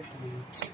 কালারটা মনে হচ্ছে।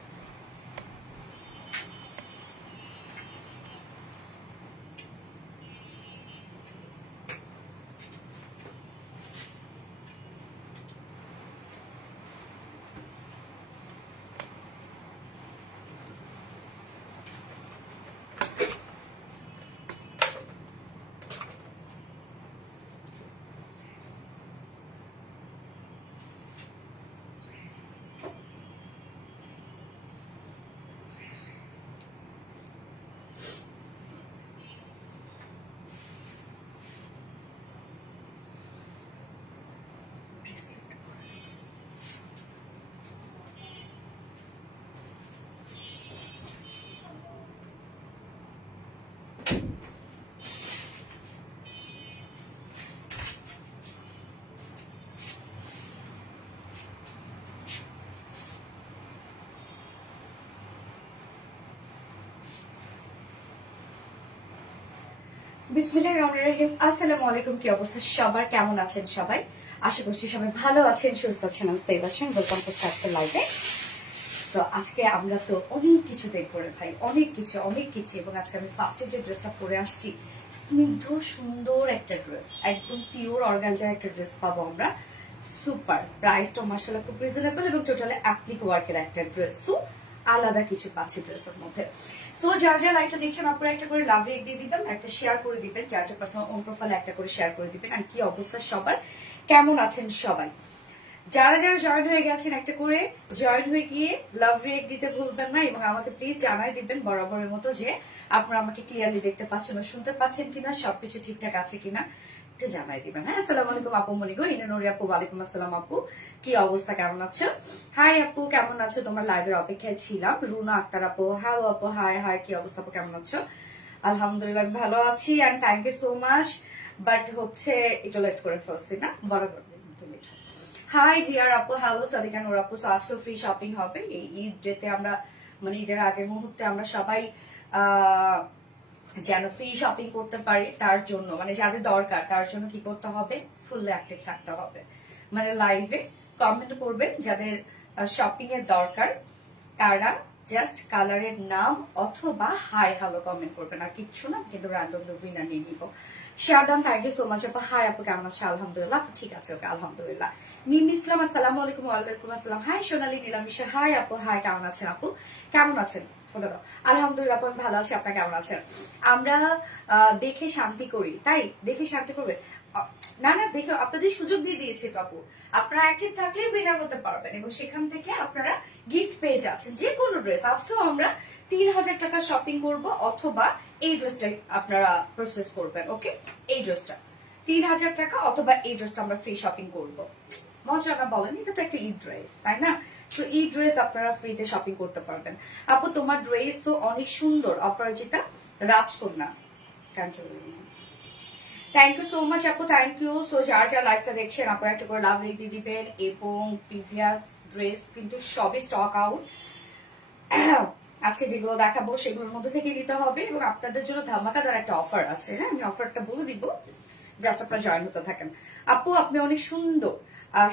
বিসমিল্লাহির রহমানির রহিম। আসসালামু আলাইকুম। কি অবস্থা সবার, কেমন আছেন সবাই? আশা করছি সবাই ভালো আছেন, সুস্থ আছেন, সেফ আছেন। ওয়েলকাম করছি আজকের লাইভে। তো আজকে আমরা তো অনেক কিছু দেখবো রে ভাই, অনেক কিছু। এবং আজকে আমি ফার্স্টে যে ড্রেসটা পরে আসছি, স্নিগ্ধ সুন্দর একটা ড্রেস, একদম পিওর অর্গানজার একটা ড্রেস পাবো আমরা। সুপার প্রাইসটা মাশাআল্লাহ খুব রিজনেবল এবং টোটালি অ্যাপ্লিক ওয়ার্কের একটা ড্রেস। সো আলাদা কিছু পাচ্ছি ড্রেসের মধ্যে। সো যার যার লাইভটা দেখছেন আপনারা একটা করে লাভ রেক দিয়ে দিবেন, একটা শেয়ার করে দিবেন, যার যার পার্সোনাল ওন প্রোফাইলে একটা করে শেয়ার করে দিবেন। আর কি অবস্থা সবার, কেমন আছেন সবাই? যারা যারা জয়েন হয়ে গেছেন একটা করে জয়েন হয়ে গিয়ে লাভ রেক দিতে ভুলবেন না এবং আমাকে প্লিজ জানাই দিবেন বরাবরের মতো যে আপনারা আমাকে ক্লিয়ারলি দেখতে পাচ্ছেন ও শুনতে পাচ্ছেন কিনা, সবকিছু ঠিকঠাক আছে কিনা একটু জানাই দিবেন। হ্যাঁ, আসসালামু আলাইকুম আপু মনিগো, ইনানুরি আপু, ওয়ালাইকুম আসসালাম আপু, কি অবস্থা, কেমন আছো? হাই আপু, কেমন আছো? তোমার লাইভের অপেক্ষায় ছিলাম। রুনা আক্তার আপু, হ্যালো আপু, হাই হাই, কি অবস্থা আপু, কেমন আছো? আলহামদুলিল্লাহ আমি ভালো আছি and thank you so much. But হচ্ছে একটু লেট করে ফেলছি না, বরাবর লেট। হাই ডিয়ার আপু, হ্যালো সাদিকা নূর আপু। সো আজকে ফ্রি শপিং হবে এই ঈদ, যেতে আমরা মানে ঈদের আগের মুহূর্তে আমরা সবাই যেন ফ্রি শপিং করতে পারি, তার জন্য মানে যাদের দরকার তার জন্য কি করতে হবে, ফুল অ্যাক্টিভ থাকতে হবে। মানে লাইভে কমেন্ট করবেন যাদের শপিং এর দরকার, তারা জাস্ট কালারের নাম অথবা হাই হ্যালো কমেন্ট করবেন, আর কিচ্ছু না, কিন্তু র্যান্ডম উইনার নিয়ে নিব। শারদান, থ্যাংক ইউ সো মাচ আপু। হাই আপু, কেমন আছে? আলহামদুলিল্লাহ, ঠিক আছে, ওকে, আলহামদুলিল্লাহ। মিম ইসলাম, আসসালামু আলাইকুম। ওয়ালাইকুম আসসালাম। হাই সোনালী নীলামিশা, হাই আপু, হাই, কেমন আছেন আপু? কেমন আছেন? ফলো দাও। আলহামদুলিল্লাহ আপু, আমি ভালো আছি, আপনারা কেমন আছেন? আমরা দেখে শান্তি করি, তাই দেখে শান্তি করবে না, না দেখে আপনাদের সুযোগ দিয়ে দিয়েছে তো আপু, আপনারা অ্যাক্টিভ থাকলে উইনার হতে পারবেন এবং সেখান থেকে আপনারা গিফট পেয়ে যাচ্ছেন যে কোনো ড্রেস। আজকেও আমরা 3000 টাকা শপিং করব অথবা এই ড্রেসটাই আপনারা প্রসেস করবেন। ওকে, এই ড্রেসটা 3000 টাকা অথবা এই ড্রেসটা আমরা ফ্রি শপিং করব। মজা না বলেন? এটা তো একটা ঈদ ড্রেস, তাই না? সো এই ড্রেস আপনারা ফ্রিতে শপিং করতে পারবেন। আপু তোমার ড্রেস তো অনেক সুন্দর, অপরাজিতা রাজকন্যা। থ্যাংক ইউ সো মাচ আপু, থ্যাংক ইউ। সো যার যার লাইফটা দেখছেন আপনারা একটা করে লাভ রেক দিয়ে দিবেন এবং প্রিভিয়াস ড্রেস কিন্তু সবই স্টক আউট। আজকে যেগুলো দেখাবো সেগুলোর মধ্যে থেকে নিতে হবে এবং আপনাদের জন্য ধামাকাদার একটা অফার আছে। হ্যাঁ, আমি অফারটা বলে দিব, জাস্ট আপনারা জয়েন হতে থাকেন। আপু আপনি অনেক সুন্দর।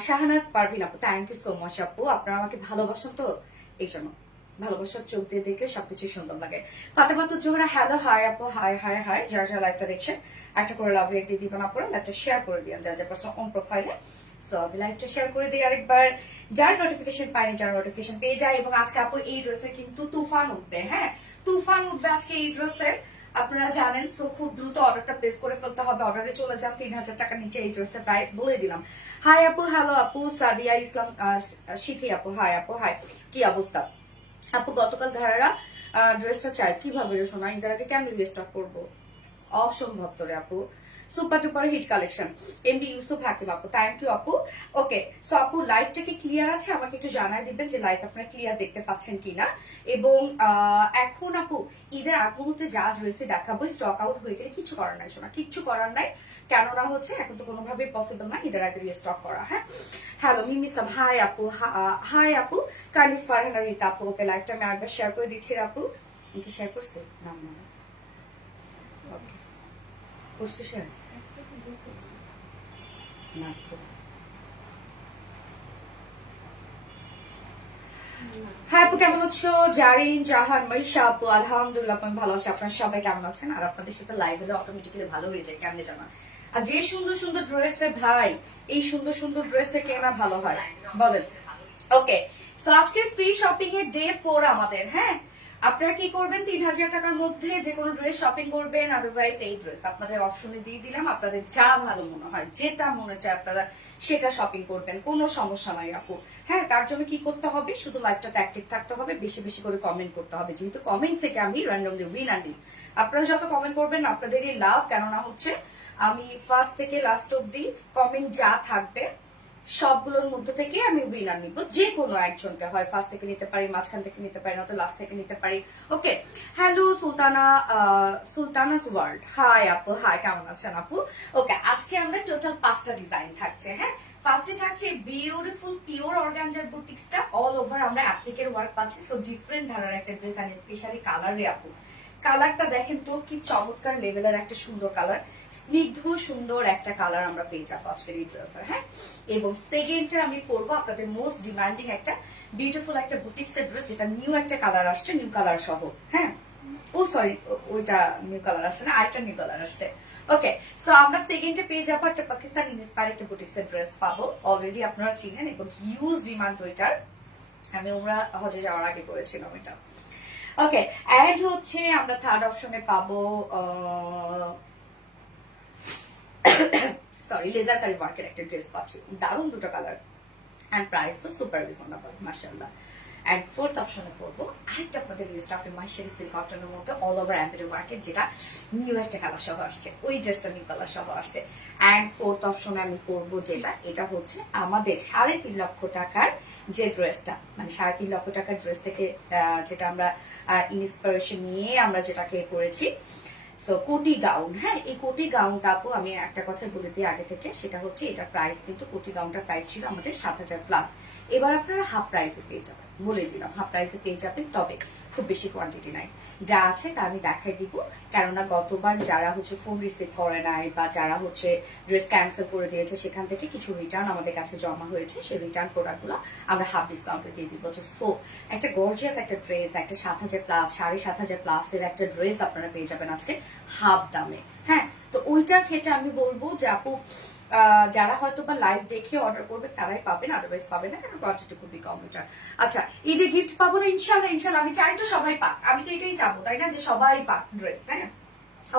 শাহনাজ পারভিন আপু, থ্যাংক ইউ সো মাচ আপু, আপনারা আমাকে ভালোবাসেন তো এই জন্য, ভালোবাসার চোখ দিয়ে দেখলে সবকিছু সুন্দর লাগে। ফাতেমা তো জোহরা, হ্যালো, হাই আপু, হাই হাই হাই। যারা যারা লাইভটা দেখছেন একটা করে লাভ রেক দিয়ে দিবেন, আপনারা লাইভটা শেয়ার করে দিন যারা যারা পার্সোনাল অন প্রোফাইলে। সো আমি লাইভটা শেয়ার করে দিই আরেকবার, যার নোটিফিকেশন পায়নি যারা নোটিফিকেশন পেয়ে যায়। এবং আজকে আপু এই ড্রেসে কিন্তু তুফান উঠবে। হ্যাঁ, তুফান উঠবে আজকে এই ড্রেসের, আপনারা জানেন। সো খুব দ্রুত অর্ডারটা প্লেস করে ফেলতে হবে, অর্ডারে চলে যান। 3000 টাকার নিচে এই ড্রেসের প্রাইস বলে দিলাম। হাই আপু, হ্যালো আপু। সাদিয়া ইসলাম শিখি আপু, হাই আপু, হাই, কি অবস্থা আপু? গতকাল ঘাড়া ড্রেসটা চাই, কিভাবে রে শোনা, ইন্টারাকে কেমন রিস্টক করবো? অসম্ভব তোরে আপু। Super duper hit collection. MD Yusuf Hakim আপু, থ্যাংক ইউ আপু। ওকে, সো আপু লাইভটা কি ক্লিয়ার আছে? আমাকে একটু জানাই দিবেন যে লাইভ আপনারা ক্লিয়ার দেখতে পাচ্ছেন কিনা। এবং এখন আপু ঈদের আগ মুহূর্তে যা ড্রেসে দেখাবো স্টক আউট হয়ে গেলে কিছু করার নাই শোনা, কিচ্ছু করার নাই। কেননা হচ্ছে এখন তো কোনোভাবেই পসিবল না ঈদের আগে রিস্টক করা। হ্যাঁ, হ্যালো মিম ইসলাম, হাই আপু, হাই আপু। কানিস ফারহানা রিতা আপু, ওকে লাইভটা আমি আরেকবার শেয়ার করে দিচ্ছি আপু। আমি কি শেয়ার করছি? না না, ওকে করছি শেয়ার না। হ্যাঁ আপু কেমন আছো? জারিন, জাহান, মাইশা আপু আলহামদুলিল্লাহ আমি ভালো আছি। আপনারা সবাই কেমন আছেন? আর আপনাদের সাথে লাইভ হলে অটোমেটিক্যালি ভালো হয়ে যায়, কেমনে জানা। আর যে সুন্দর সুন্দর ড্রেসে ভাই, এই সুন্দর সুন্দর ড্রেসে কেনা ভালো হয় বলেন। ওকে, সো আজকে ফ্রি শপিং এর ডে 4 আমাদের। হ্যাঁ, আপনারা কি করবেন, 3000 টাকার মধ্যে যে কোনো ড্রেস শপিং করবেন, আদারওয়াইজ এই ড্রেস আপনাদের অপশনে দিয়ে দিলাম। আপনাদের যা ভালো মনে হয়, যেটা মনে চায় আপনারা সেটা শপিং করবেন, কোনো সমস্যা নাই আপু। হ্যাঁ, তার জন্য কি করতে হবে, শুধু লাইভটাতে অ্যাক্টিভ থাকতে হবে, বেশি বেশি করে কমেন্ট করতে হবে, যেহেতু কমেন্ট থেকে আমি র্যান্ডমলি উইনার নিই। আপনারা যত কমেন্ট করবেন আপনাদেরই লাভ, কেননা হচ্ছে আমি ফার্স্ট থেকে লাস্ট অব্দি কমেন্ট যা থাকবে সবগুলোর মধ্যে থেকে আমি উইনার নিব, যে কোনো একজনকে, হয় ফার্স্ট থেকে নিতে পারি, মাঝখান থেকে নিতে পারি, না তো লাস্ট থেকে নিতে পারি। Okay, hello Sultana, Sultana's world, hi আপু, হাই কেমন আছেন আপু? ওকে, আজকে আমরা টোটাল 5টা ডিজাইন থাকছে। হ্যাঁ, ফার্স্টে থাকছে বিউটিফুল পিওর অর্গানজার বুটিক্সটা, অল ওভার আমরা অ্যাপ্লিকের ওয়ার্ক পাচ্ছি। সো ডিফারেন্ট ধারার একটা ড্রেস, আর স্পেশালি কালার রে আপু, কালারটা দেখেন তো কি চমৎকার লেভেলের একটা সুন্দর কালার, স্নিগ্ধ সুন্দর একটা কালার আমরা পেয়ে যাবো আজকের এই ড্রেসের। হ্যাঁ, এবং সেকেন্ডটা আমি পরবো আপনাদের মোস্ট ডিমান্ডিং একটা বিউটিফুল একটা বুটিক্সের ড্রেস, যেটা নিউ একটা কালার আসছে, নিউ কালার সহ। হ্যাঁ, ও সরি, ওইটা নিউ কালার আসছে না, আরেকটা নিউ কালার আসছে। ওকে, সো আমরা সেকেন্ডে পেয়ে যাবো একটা পাকিস্তানি ইন্সপায়ার্ড একটা বুটিক্সের ড্রেস পাবো, অলরেডি আপনারা চিনেন এবং হিউজ ডিমান্ড ওইটার, আমি ওমরা হজে যাওয়ার আগে করেছিলাম এটা। ওকে, এন্ড হচ্ছে আমরা থার্ড অপশনে পাবো সরি লেজার কারি ওয়ার্কের একটা ড্রেস পাচ্ছি, দারুণ দুটো কালার, এন্ড প্রাইস তো সুপার রিজনেবল মাশাআল্লাহ। এন্ড ফোর্থ অপশনে পড়বো আরেকটা আপনাদের স্টকে মাইশারি সিল্ক কটনের মধ্যে অল ওভার এমব্রয়ডারি ওয়ার্কের, যেটা নিউ একটা কালার সহ আসছে, ওই ড্রেসটা নিউ কালার সহ আসছে। এন্ড ফোর্থ অপশনে আমি পরবো যেটা, এটা হচ্ছে আমাদের 3.5 লক্ষ টাকার যে ড্রেসটা, মানে 3.5 লক্ষ টাকার ড্রেস থেকে যেটা আমরা ইন্সপিরেশন নিয়ে আমরা যেটাকে করেছি, সো কোটি গাউন। হ্যাঁ, এই কোটি গাউনটা আপু আমি একটা কথা বলে দিই আগে থেকে, সেটা হচ্ছে এটা প্রাইস কিন্তু কোটি গাউনটার প্রাইস ছিল আমাদের 7,000 প্লাস। এবার আপনারা হাফ প্রাইসে পেয়ে যাবেন, বলে দিলাম হাফ প্রাইসে পেয়ে যাবেন, তবে খুব বেশি কোয়ান্টিটি নাই, যা আছে তা আমি দেখাই দিব। কেননা গতবার যারা হচ্ছে ফোন রিসিভ করে নাই বা যারা হচ্ছে ড্রেস ক্যান্সেল করে দিয়েছে, সেখান থেকে কিছু রিটার্ন আমাদের কাছে জমা হয়েছে, সেই রিটার্ন প্রোডাক্টগুলো আমরা হাফ ডিসকাউন্টে দিয়ে দিব। সো একটা গর্জিয়াস একটা ড্রেস, একটা 7,000 প্লাস, 7,500 প্লাসের একটা ড্রেস আপনারা পেয়ে যাবেন আজকে হাফ দামে। হ্যাঁ, তো ওইটার ক্ষেত্রে আমি বলবো যে আপু যারা হয়তো বা লাইভ দেখে অর্ডার করবে তারাই পাবেন, আদারওয়াইজ পাবে না, কারণ কোয়ান্টিটি খুবই কম। এটা আচ্ছা, ঈদে গিফট পাবো না ইনশাল্লাহ, ইনশাল্লাহ আমি চাই তো সবাই পাক, আমি তো এটাই চাবো তাই না, যে সবাই পাক ড্রেস, তাই না?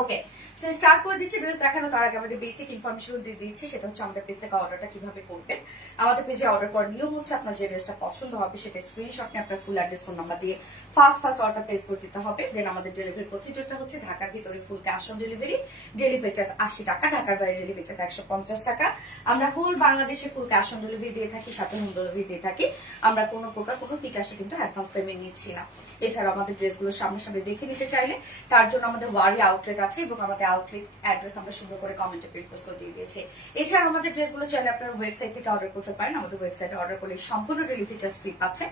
ওকে, সো স্টার্ট করে দিচ্ছি ড্রেস দেখানো। তার আগে আমাদের বেসিক ইনফরমেশন দিয়ে দিচ্ছি, সেটা হচ্ছে আমাদের পেজ থেকে অর্ডারটা কিভাবে করবেন। আমাদের পেজে অর্ডার করার নিয়ম হচ্ছে, আপনার যে ড্রেসটা পছন্দ হবে সেটা স্ক্রিনশট নিয়ে আপনার ফুল অ্যাড্রেস ফোন নাম্বার দিয়ে ফার্স্ট অর্ডার প্লেস করে দিতে হবে। দেন আমাদের ডেলিভারি প্রসিডিউরটা হচ্ছে ঢাকার ভিতরে full cash on delivery, delivery charge 80 টাকা, ঢাকার বাইরে ডেলিভারি চার্জ 150 টাকা। আমরা হোল বাংলাদেশে ফুল ক্যাশ অন ডেলিভারি দিয়ে থাকি, সাথে হোম ডেলিভারি দিয়ে থাকি। আমরা কোনো প্রকার কোনো বিকাশে কিন্তু অ্যাডভান্স পেমেন্ট নিচ্ছি না। এছাড়া আমাদের ড্রেসগুলো সামনাসামনি দেখে নিতে চাইলে তার জন্য আমাদের ওয়ারি আউটলেট আছে, এবং আমাদের আউটলেট অ্যাড্রেস আমরা সুন্দর করে কমেন্টে পোস্ট করে দিয়ে দিয়েছি। এছাড়া আমাদের ড্রেসগুলো চাইলে আপনারা ওয়েবসাইট থেকে অর্ডার করতে পারেন। আমাদের ওয়েবসাইটে অর্ডার করলে সম্পূর্ণ ডেলিভারি চার্জ ফ্রি পাচ্ছে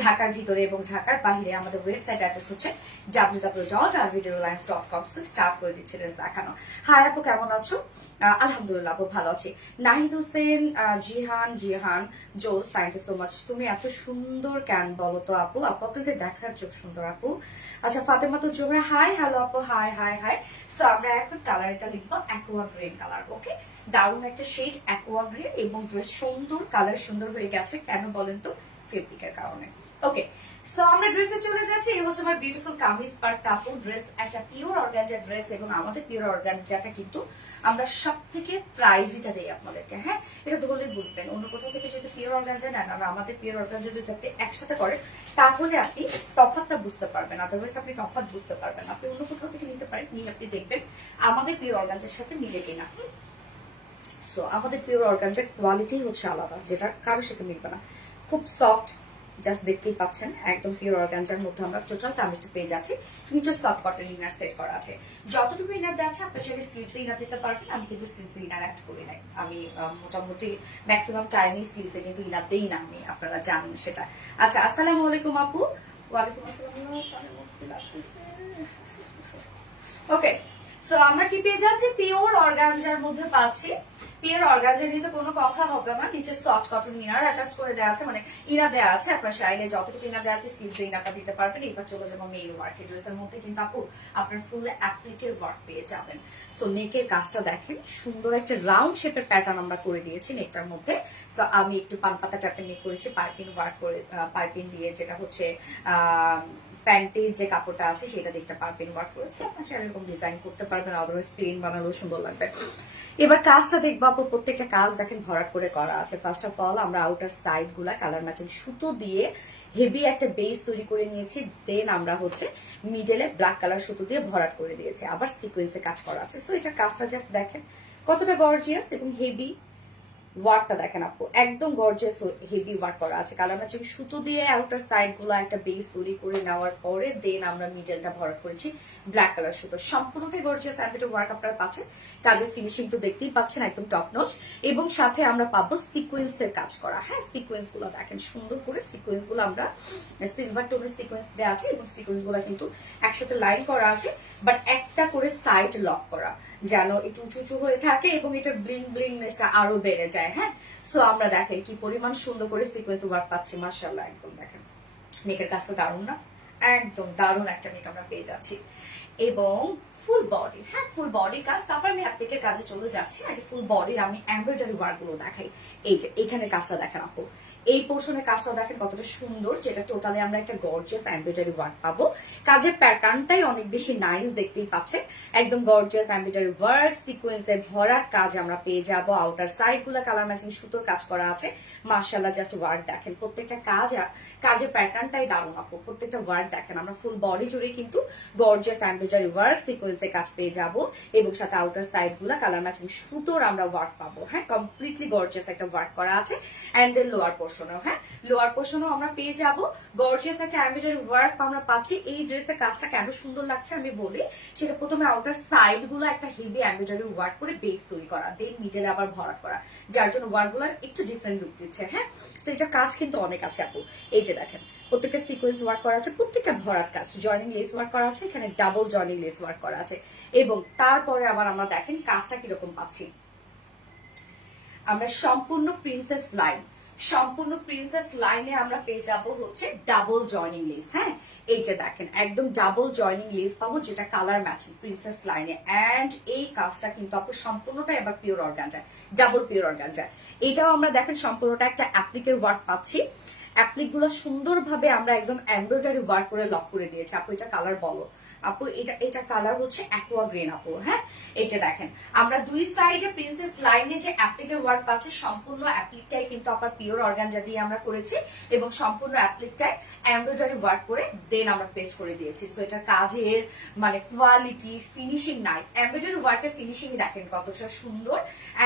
ঢাকার ভিতরে এবং ঢাকার বাইরে। আমাদের ওয়েবসাইট অ্যাড্রেস হচ্ছে www.rvdreliance.com। স্টার্ট করে দিচ্ছে ড্রেস দেখানো। হাই আপু কেমন আছো? আলহামদুলিল্লাহ আপু ভালো আছি। নাহিদ হোসেন, জিহান জোস, থ্যাংক ইউ সো মাচ। তুমি এত সুন্দর কেন বলো তো আপু? আপু আপনাদের দেখার চোখ সুন্দর আপু। আচ্ছা, ফাতেমা তো জোহরা, হাই, হ্যালো আপু, হাই হাই হাই। সো আমরা এখন কালার এটা লিখবো অ্যাকোয়া গ্রিন কালার। ওকে, দারুণ একটা শেড অ্যাকোয়া গ্রিন, এবং ড্রেস সুন্দর, কালার সুন্দর হয়ে গেছে, কেন বলেন তো? ফেব্রিকের কারণে। ওকে, সো আমরা ড্রেসে চলে যাচ্ছি। এই হচ্ছে আমার বিউটিফুল কামিজ পার কাপড় ড্রেস, একটা পিওর অর্গানজা ড্রেস, এবং আমাদের পিওর অর্গানজাটা কিন্তু আমরা সব থেকে প্রাইজটা দেই আপনাদেরকে। হ্যাঁ, এটা ধরলে বুঝবেন, অন্য কোথাও থেকে যদি পিওর অর্গানজা নেন আর আমাদের পিওর অর্গানজা যদি আপনি একসাথে করেন, তাহলে আপনি তফাৎটা বুঝতে পারবেন, আদারওয়াইজ আপনি তফাৎ বুঝতে পারবেন। আপনি অন্য কোথাও থেকে নিতে পারেন, নিয়ে আপনি দেখবেন আমাদের পিওর অর্গানজার সাথে মিলে কিনা। সো আমাদের পিওর অর্গানজার কোয়ালিটি হচ্ছে আলাদা, যেটা কারোর সাথে মিলবে না। খুব সফট, জাস্ট দেখতেই পাচ্ছেন, একদম পিওর অর্গানজার মধ্যে আমরা টোটাল কামিজটা পেয়ে যাচ্ছি। নিচে সফট কটন ইনার সেট করা আছে, যতটুকু ইনার দেওয়া আপনি চাইলে স্লিভসে ইনার দিতে পারবেন। আমি কিন্তু স্লিভসে ইনার অ্যাড করি নাই, আমি মোটামুটি ম্যাক্সিমাম টাইমই স্লিভসে কিন্তু ইনার দেই না আমি, আপনারা জানেন সেটা। আচ্ছা, আসসালামু আলাইকুম আপু। ওয়ালাইকুম আসসালাম। ওকে, সো আমরা কি পেয়ে যাচ্ছি? পিওর অর্গানজার মধ্যে পাচ্ছি। পিওর অর্গানজা নিয়ে তো কোনো কথা হবে না, নিচে সফট কটন ইনার অ্যাটাচ করে দেওয়া আছে, মানে ইনার দেওয়া আছে, আপনার চাইলে যতটুকু ইনার দেওয়া আছে স্লিভসে ইনারটা দিতে পারবেন। এবার চলে যাবো মেইন ওয়ার্ক। ড্রেসের মধ্যে কিন্তু আপু আপনার ফুল অ্যাপ্লিকের ওয়ার্ক পেয়ে যাবেন। সো নেকের কাজটা দেখেন, সুন্দর একটা রাউন্ড শেপের প্যাটার্ন আমরা করে দিয়েছি নেকটার মধ্যে। সো আমি একটু পানপাতা টাইপের নেক করেছি পাইপিং ওয়ার্ক করে, পাইপিং দিয়ে, যেটা হচ্ছে প্যান্টের যে কাপড়টা আছে সেটা দেখতে পাইপিং ওয়ার্ক করেছি। আপনার চাইলে এরকম ডিজাইন করতে পারবেন, আদারওয়াইজ প্লেন বানালেও সুন্দর লাগবে। এবার কাজটা দেখবো আপু, প্রত্যেকটা কাজ দেখেন ভরাট করে করা আছে। ফার্স্ট অফ অল আমরা আউটার সাইড গুলা কালার ম্যাচিং সুতো দিয়ে হেভি একটা বেস তৈরি করে নিয়েছি। দেন আমরা হচ্ছে মিডলে ব্ল্যাক কালার সুতো দিয়ে ভরাট করে দিয়েছি, আবার সিকোয়েন্সে কাজ করা আছে। সো এটা কাজটা জাস্ট দেখেন কতটা গর্জিয়াস এবং হেভি। ওয়ার্কটা দেখেন আপু, একদম গর্জিয়াস হেভি ওয়ার্ক করা আছে। কালার ম্যাচিং সুতো দিয়ে আউটার সাইড গুলো একটা বেস তৈরি করে নেওয়ার পরে দেন আমরা মিডলটা ভরাট করেছি ব্ল্যাক কালার সুতো। সম্পূর্ণটাই গর্জিয়াস অ্যাম্বিটো ওয়ার্ক আপনারা পাচ্ছেন। কাজের ফিনিশিং তো দেখতেই পাচ্ছেন, একদম টপ নচ। এবং সাথে আমরা পাবো সিকোয়েন্সের কাজ করা। হ্যাঁ, সিকোয়েন্স গুলো দেখেন সুন্দর করে, সিকোয়েন্স গুলো আমরা সিলভার টোনের সিকোয়েন্স দেওয়া আছে এবং সিকোয়েন্স গুলো কিন্তু একসাথে লাইন করা আছে, বাট একটা করে সাইড লক করা, যেন একটু উঁচু উঁচু হয়ে থাকে এবং এটা ব্লিং ব্লিংনেসটা আরো বেড়ে যায়। হ্যাঁ, সো আমরা দেখেন কি পরিমাণ সুন্দর করে সিকোয়েন্স ওয়ার্ক পাচ্ছি, মাশাআল্লাহ। একদম দেখেন নেকের কাজটা দারুণ না, একদম দারুণ একটা নেক আমরা পেয়ে যাচ্ছি। এবং ফুল বডি, হ্যাঁ ফুল বডি কাজ। তারপর আমি অ্যাপ্লিকের কাজে চলে যাচ্ছি। আগে ফুল বডির আমি এমব্রয়ডারি ওয়ার্ক গুলো দেখাই। এই যে এখানে কাজটা দেখেন আপু, এই পোর্শনের কাজটা দেখেন কতটা সুন্দর, যেটা টোটালি আমরা একটা গর্জিয়াস এমব্রয়ডারি ওয়ার্ক পাবো। কাজের প্যাটার্নটাই অনেক বেশি নাইস, দেখতেই পাচ্ছেন একদম গর্জিয়াস এমব্রয়ডারি ওয়ার্ক, সিকোয়েন্সের ভরাট কাজ আমরা পেয়ে যাবো। আউটার সাইড গুলা কালার ম্যাচিং সুতোর কাজ করা আছে, মাশাআল্লাহ। জাস্ট ওয়ার্ক দেখেন, প্রত্যেকটা কাজের প্যাটার্নটাই দারুণ আপু। প্রত্যেকটা ওয়ার্ক দেখেন, আমরা ফুল বডি জুড়ে কিন্তু গর্জিয়াস এমব্রয়ডারি ওয়ার্ক, সিকোয়েন্সের কাজ পেয়ে যাবো এবং সাথে আউটার সাইড গুলা কালার ম্যাচিং সুতোর আমরা ওয়ার্ক পাবো। হ্যাঁ, কমপ্লিটলি গর্জিয়াস একটা ওয়ার্ক করা আছে। এন্ড দেন লোয়ার পোর্শনও, হ্যাঁ লোয়ার পোর্শনও আমরা পেয়ে যাবো গর্জিয়াস একটা এমব্রয়ডারি ওয়ার্ক আমরা পাচ্ছি। এই ড্রেসের কাজটা কেন সুন্দর লাগছে আমি বলি, সেটা প্রথমে আউটার সাইড গুলো একটা হেভি এমব্রয়ডারি ওয়ার্ক করে বেস তৈরি করা, দেন মিডলে আবার ভরাট করা, যার জন্য ওয়ার্ক গুলার একটু ডিফারেন্ট লুক দিচ্ছে। হ্যাঁ, তো এটা কাজ কিন্তু অনেক আছে আপু। এই যে দেখেন প্রত্যেকটা সিকোয়েন্স ওয়ার্ক করা আছে, প্রত্যেকটা ভরাট কাজ, জয়নিং লেস ওয়ার্ক করা আছে, এখানে ডাবল জয়নিং লেস ওয়ার্ক করা আছে। এবং তারপরে আবার আমরা দেখেন কাজটা কিরকম পাচ্ছি, আমরা সম্পূর্ণ প্রিন্সেস লাইন, সম্পূর্ণ প্রিন্সেস লাইনে আমরা পেয়ে যাব হচ্ছে ডাবল জয়নিং লেস। হ্যাঁ, এই যে দেখেন একদম ডাবল জয়নিং লেস পাবো, যেটা কালার ম্যাচিং প্রিন্সেস লাইনে। এন্ড এই কাজটা কিন্তু আপনার সম্পূর্ণটাই আবার pure organza, double pure organza. এটাও আমরা দেখেন সম্পূর্ণটা একটা অ্যাপ্লিকের ওয়ার্ক পাচ্ছি। অ্যাপ্লিক গুলো সুন্দরভাবে আমরা একদম এমব্রয়ডারি ওয়ার্ক করে লক করে দিয়েছি। আপু এটা কালার বলো আপু, এটা কালার হচ্ছে অ্যাকোয়া গ্রিন আপু। হ্যাঁ, এই যে দেখেন আমরা দুই সাইডে প্রিন্সেস লাইনে যে অ্যাপ্লিকের ওয়ার্ক পাচ্ছি, সম্পূর্ণ অ্যাপ্লিকটাই কিন্তু আপনার পিওর অর্গানজা দিয়ে আমরা করেছি এবং সম্পূর্ণ অ্যাপ্লিকটাই এমব্রয়ডারি ওয়ার্ক করে দেন আমরা পেস্ট করে দিয়েছি। সো এটা কাজের মানে কোয়ালিটি, ফিনিশিং নাইস। এমব্রয়ডারি ওয়ার্কের ফিনিশিং দেখেন কতটা সুন্দর।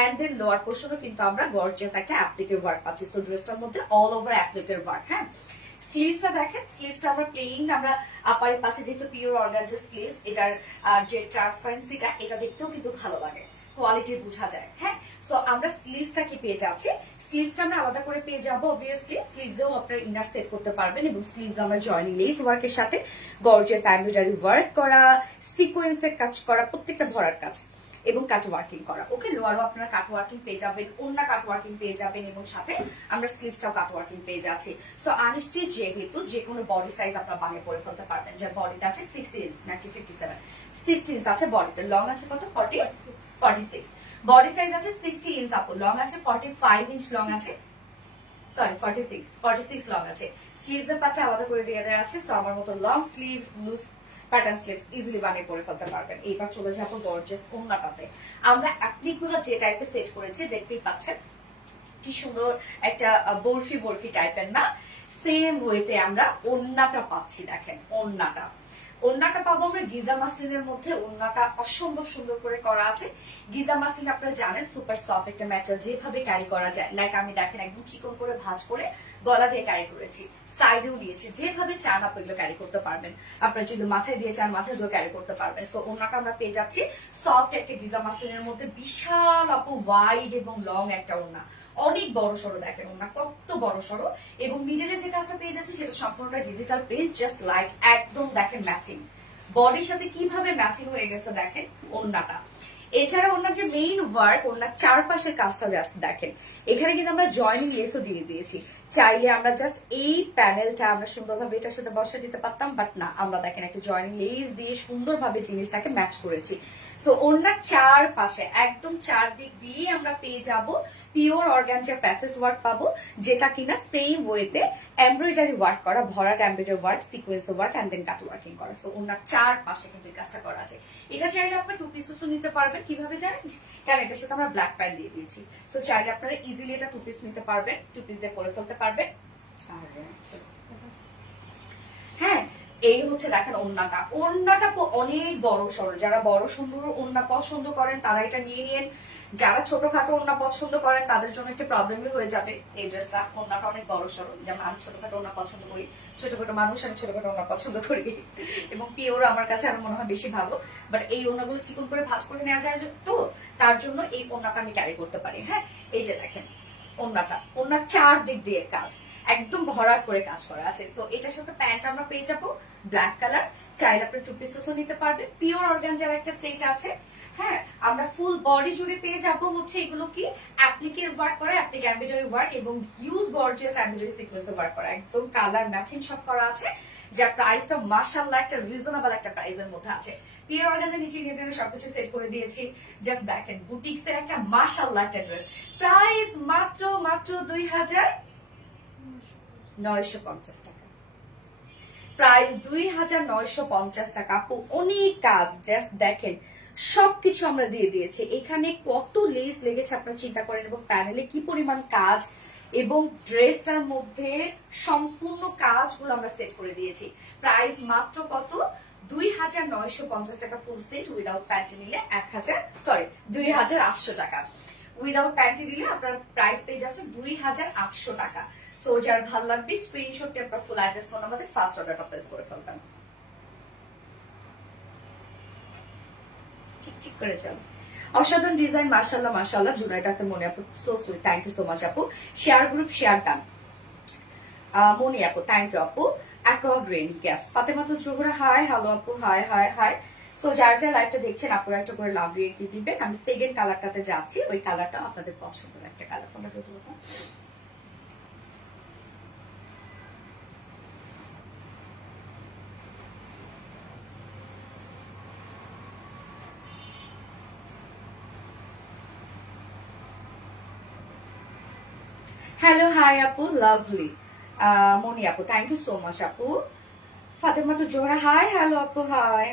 এন্ড দেন লোয়ার পোর্শনও কিন্তু আমরা গর্জিয়াস একটা অ্যাপ্লিকের ওয়ার্ক পাচ্ছি। তো ড্রেসটার মধ্যে অল ওভার অ্যাপ্লিকের ওয়ার্ক। হ্যাঁ, স্লিভসটা দেখেন, স্লিভসটা আমরা প্লেন আমরা আপারে পাচ্ছি, যেহেতু পিওর অর্গানজা স্লিভস। এটার যে ট্রান্সপারেন্সিটা এটা দেখতেও কিন্তু ভালো লাগে, কোয়ালিটি বোঝা যায়। হ্যাঁ, সো আমরা স্লিভসটা কি পেয়ে যাচ্ছি, স্লিভসটা আমরা আলাদা করে পেয়ে যাবো। অবভিয়াসলি স্লিভসেও আপনারা ইনার সেট করতে পারবেন এবং স্লিভস আমরা জয়নিং লেস ওয়ার্কের সাথে গর্জিয়াস এমব্রয়ডারি ওয়ার্ক করা, সিকোয়েন্সের কাজ করা, প্রত্যেকটা ভরার কাজ এবং কাট ওয়ার্কিং করা। ওকে, লোয়ারও আপনারা কাট ওয়ার্কিং পেয়ে যাবেন, ওন্না কাট ওয়ার্কিং পেয়ে যাবেন এবং সাথে আমরা স্লিভসটাও কাট ওয়ার্কিং পেয়ে যাচ্ছি। সো আনস্টিচ যেহেতু যে কোনো বডি সাইজ আপনারা বানিয়ে পরে ফেলতে পারবেন। যার বডিতে আছে 60 ইঞ্চ নাকি 57, 60 ইঞ্চ আছে বডিতে, লং আছে কত 46, বডি সাইজ আছে 60 ইঞ্চ আপু, লং আছে 45 ইঞ্চ, লং আছে সরি 46 লং আছে। স্লিভস এর পাটটা আলাদা করে দিয়ে দেওয়া আছে। সো আমার মতো long sleeves, loose pattern sleeves easily বানিয়ে পরে ফেলতে পারবেন। এইবার চলে যাবো গর্জিয়াস ওন্নাটাতে। আমরা অ্যাপ্লিক গুলো যে টাইপের সেট করেছি দেখতেই পাচ্ছেন কি সুন্দর একটা বরফি টাইপের না, সেম ওয়েতে আমরা ওন্নাটা পাচ্ছি। দেখেন ওন্নাটা পাবো আমরা গিজা মাসলিনের মধ্যে। ওন্নাটা অসম্ভব সুন্দর করে করা আছে। গিজা মাসলিন আপনারা জানেন সুপার সফট একটা ম্যাটেরিয়াল, যেভাবে ক্যারি করা যায়। লাইক আমি দেখেন একদম চিকন করে ভাঁজ করে গলা দিয়ে ক্যারি করেছি, সাইডেও নিয়েছি, যেভাবে চান আপনি এগুলো ক্যারি করতে পারবেন। আপনারা যদি মাথায় দিয়ে চান মাথায় দিয়ে ক্যারি করতে পারবেন। তো ওন্নাটা আমরা পেয়ে যাচ্ছি সফট একটা গিজা মাসলিনের মধ্যে, বিশাল আপু ওয়াইড এবং লং একটা ওন্না, অনেক বড় সড়ো। দেখেন ওন্না কত বড় সড়ো এবং মিডলে যে কাজটা পেয়ে যাচ্ছে সেটা সম্পূর্ণটা ডিজিটাল প্রিন্ট, জাস্ট লাইক একদম দেখেন ম্যাচিং বডির সাথে কিভাবে ম্যাচিং হয়ে গেছে। দেখেন ওন্নাটা এছাড়া ওনার যে মেইন ওয়ার্ক, ওনার চারপাশের কাজটা জাস্ট দেখেন। এখানে কিন্তু আমরা জয়েনিং লেসও দিয়ে দিয়েছি। চাইলে আমরা জাস্ট এই প্যানেলটা আমরা সুন্দরভাবে এটার সাথে বসে দিতে পারতাম, বাট না, আমরা দেখেন একটা জয়েনিং লেস দিয়ে সুন্দরভাবে জিনিসটাকে ম্যাচ করেছি। সো ওনার চারপাশে একদম চারদিক দিয়ে আমরা পেয়ে যাব পিওর অর্গানজার প্যাসেজ ওয়ার্ক পাবো, যেটা কিনা সেম ওয়েতে এমব্রয়ডারি ওয়ার্ক করা, ভরাট embroidery work, sequence work and then cut working করা। সো ওনার চারপাশে কিন্তু এই কাজটা করা আছে। এটা চাইলে আপনারা টু পিসও নিতে পারবেন। কিভাবে জানেন? কারণ এটার সাথে আমরা ব্ল্যাক প্যান্ট দিয়ে দিয়েছি। সো চাইলে আপনারা ইজিলি এটা টু পিস নিতে পারবেন, টু পিস দিয়ে পরে ফেলতে পারবেন। আর হ্যাঁ, এই হচ্ছে দেখেন ওড়নাটা। ওড়নাটা অনেক বড় সড়ো। যারা বড় সুন্দর ওড়না পছন্দ করেন তারা এটা নিয়ে নিন। যারা ছোটখাটো ওড়না পছন্দ করেন তাদের জন্য একটু প্রবলেমই হয়ে যাবে এই ড্রেসটা। ওড়নাটা অনেক বড় সড়ো, যেমন আমি ছোটখাটো ওড়না পছন্দ করি, ছোটখাটো মানুষ আমি ছোটখাটো ওড়না পছন্দ করি, এবং পিওর আমার কাছে আরো মনে হয় বেশি ভালো। বাট এই ওড়নাগুলো চিকন করে ভাঁজ করে নেওয়া যায় তো, তার জন্য এই ওড়নাটা আমি ক্যারি করতে পারি। হ্যাঁ, এই যে দেখেন ওড়নাটা, ওড়নার চার দিক দিয়ে কাজ, একদম ভরাট করে কাজ করা আছে। তো এটার সাথে প্যান্ট আমরা পেয়ে যাবো ব্ল্যাক কালার। চাইলে আপনি টু পিসও নিতে পারবেন। পিওর অর্গানজার একটা সেট আছে। হ্যাঁ, আমরা ফুল বডি জুড়ে পেয়ে যাবো হচ্ছে এগুলো কি অ্যাপ্লিকের ওয়ার্ক করা, অ্যাপ্লিক এমব্রয়ডারি ওয়ার্ক এবং হিউজ গর্জিয়াস এমব্রয়ডারি সিকোয়েন্সে ওয়ার্ক করা, একদম কালার ম্যাচিং সব করা আছে। যা প্রাইসটা মাশাআল্লাহ একটা রিজনেবল একটা প্রাইসের মধ্যে আছে। পিওর অর্গানজার নিচে নেটের সবকিছু সেট করে দিয়েছি। জাস্ট দেখেন বুটিক্স এর একটা মাশাআল্লাহ একটা ড্রেস। প্রাইস মাত্র 2950 টাকা। প্রাইস 2950 টাকা। আপু অনেক কাজ, জাস্ট দেখেন সবকিছু আমরা দিয়ে দিয়েছি। এখানে কত লেস লেগেছে আপনারা চিন্তা করেন, এবং প্যানেলে কি পরিমাণ কাজ, এবং ড্রেসটার মধ্যে সম্পূর্ণ কাজগুলো আমরা সেট করে দিয়েছি। প্রাইস মাত্র কত? 2950 টাকা ফুল সেট। উইদাউট প্যান্টি নিলে 2800 টাকা। উইদাউট প্যান্টি নিলে আপনার প্রাইস পেয়ে যাচ্ছে 2800 টাকা। সো যার ভালো লাগবে স্ক্রিনশট দিয়ে আপনার ফুল অ্যাড্রেস ফোন আমাদের ফার্স্ট অর্ডারটা প্লেস করে ফেলবেন। ঠিক ঠিক করে চল। অসাধারণ ডিজাইন, মাশাআল্লাহ মাশাআল্লাহ। জুনাইদ আক্তার মনি আপু, so sweet, thank you so much আপু। Share group share done. Moni আপু, থ্যাংক ইউ আপু। Aqua green gas. Fatematul Zohra, hi hello আপু, হাই হাই হাই। সো যার যার লাইভটা দেখছেন আপনারা একটা করে লাভ রিয়েক্ট দিয়ে দিবেন। আমি সেকেন্ড কালারটাতে যাচ্ছি, ওই কালারটা আপনাদের পছন্দের একটা কালার। ফোনটা তো তুলবো। হ্যালো, হাই আপু, লাভলি। মনি আপু, থ্যাংক ইউ সো মাচ আপু। ফাতেমাতুল জোহরা, হাই হ্যালো আপু, হাই।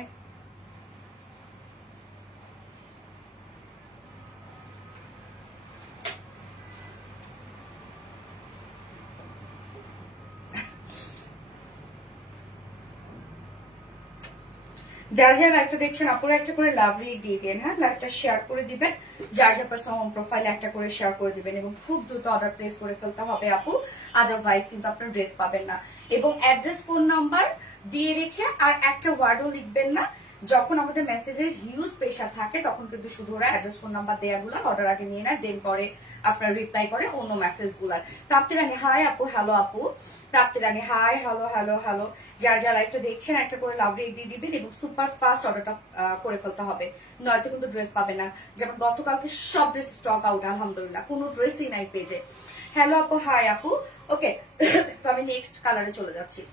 যার যার লাইভটা দেখছেন আপনারা একটা করে লাভ রিয়েক্ট দিয়ে দেন। হ্যাঁ, লাইভটা শেয়ার করে দিবেন। যার যার পার্সোনাল প্রোফাইলে একটা করে শেয়ার করে দিবেন, এবং খুব দ্রুত অর্ডার প্লেস করে ফেলতে হবে আপু, আদারওয়াইজ কিন্তু আপনার ড্রেস পাবেন না। এবং অ্যাড্রেস ফোন নাম্বার দিয়ে রেখে আর একটা ওয়ার্ডও লিখবেন না। যখন আমাদের মেসেজের হিউজ প্রেশার থাকে তখন কিন্তু শুধু ওরা অ্যাড্রেস ফোন নাম্বার দেয়াগুলো অর্ডার আগে নিয়ে নেয়, দেন পরে আপনার রিপ্লাই করে অন্য মেসেজ গুলার। প্রাপ্তি রানী, হাই আপু, হ্যালো আপু। প্রাপ্তি রানী, হাই হ্যালো হ্যালো হ্যালো। যার যার লাইভটা দেখছেন একটা করে লাভ রেট দিয়ে দিবেন, এবং সুপার ফাস্ট অর্ডারটা করে ফেলতে হবে, নয়তো কিন্তু ড্রেস পাবে না। যেমন গতকালকে সব ড্রেস স্টক আউট, আলহামদুলিল্লাহ কোনো ড্রেসই নাই পেজে। হ্যালো আপু, হাই আপু। ওকে, তো আমি নেক্সট কালারে চলে যাচ্ছি।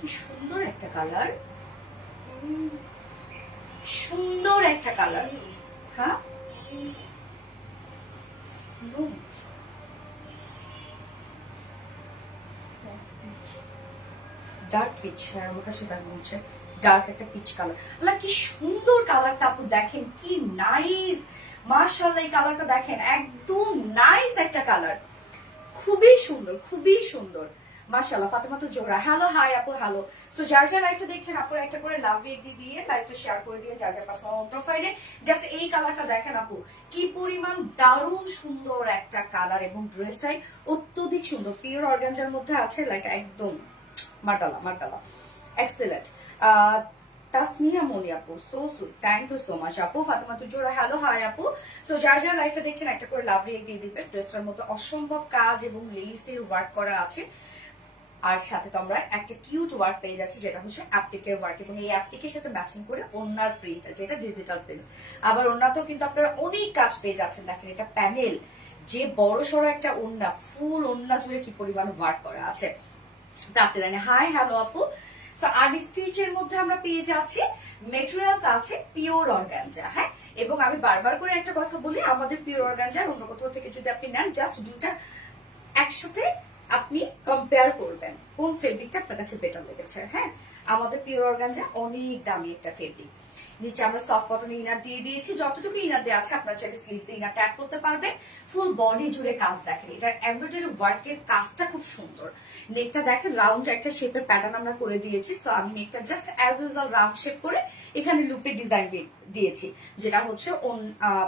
কি সুন্দর একটা কালার, সুন্দর একটা কালার। হ্যাঁ, ডার্ক পিচ। হ্যাঁ, আমার কাছে তাই মনে হচ্ছে ডার্ক একটা পিচ কালার। কি সুন্দর কালারটা আপু, দেখেন কি নাইস, মাশাআল্লাহ। এই কালারটা দেখেন, একদম নাইস একটা কালার। কালার, খুবই সুন্দর, খুবই সুন্দর মাশাআল্লাহ। ফাতেমা তো জোহরা, হ্যালো, হাই আপু, হ্যালো। সো যার যার লাইভটা দেখছেন আপুর একটা করে লাভ দিয়ে লাইভটা শেয়ার করে দিয়ে যার যার পার্সোনাল প্রোফাইলে জাস্ট এই কালারটা দেখেন আপু, কি পরিমাণ দারুণ সুন্দর একটা কালার এবং ড্রেসটাই অত্যধিক সুন্দর, পিওর অর্গানজার মধ্যে আছে, লাইক একদম মাটালা মাটালা, এক্সেলেন্ট। তাসমিয়া মনি আপু, so sweet, thank you so much আপু। ফাতেমা তুজোরা, হ্যালো, হাই আপু। সো যার যার লাইভটা দেখছেন একটা করে লাভ রিয়েক্ট দিয়ে দিবেন। ড্রেসটার মধ্যে অসম্ভব কাজ এবং লেসের ওয়ার্ক করা আছে, আর সাথে তো আমরা একটা কিউট ওয়ার্ক পেয়ে যাচ্ছি যেটা হচ্ছে অ্যাপ্লিকের ওয়ার্ক, এবং এই অ্যাপ্লিকের সাথে ম্যাচিং করে ওন্নার প্রিন্ট যেটা ডিজিটাল প্রিন্ট। আবার ওন্নাতেও কিন্তু আপনারা অনেক কাজ পেয়ে যাচ্ছেন, দেখেন এটা প্যানেল, যে বড় সড়ো একটা ওন্না, ফুল ওন্না জুড়ে কি পরিমাণ ওয়ার্ক করা আছে। প্রাপ্তি রানী, হাই, হ্যালো আপু। সো আনস্টিচের মধ্যে আমরা পেয়ে যাচ্ছি, মেটেরিয়ালস আছে পিওর অর্গানজা, হ্যাঁ। এবং আমি বারবার করে একটা কথা বলি, আমাদের পিওর অর্গানজা অন্য কোথাও থেকে যদি আপনি নেন, জাস্ট দুইটা একসাথে আপনি কম্পেয়ার করবেন কোন ফেব্রিকটা আপনার কাছে বেটার লেগেছে, হ্যাঁ। আমাদের পিওর অর্গানজা অনেক দামি একটা ফেব্রিক। নিচে আমরা সফট কটন ইনার দিয়ে দিয়েছি, যতটুকু ইনার দেওয়া আছে আপনারা চাইলে স্লিভস ইনার ট্যাগ করতে পারবেন। ফুল বডি জুড়ে কাজ দেখেন, এটার এমব্রয়ডারি ওয়ার্কের কাজটা খুব সুন্দর। নেকটা দেখেন রাউন্ড একটা শেপের প্যাটার্ন আমরা করে দিয়েছি। সো আমি নেকটা just as usual round shape করে এখানে লুপের ডিজাইন দিয়েছি, যেটা হচ্ছে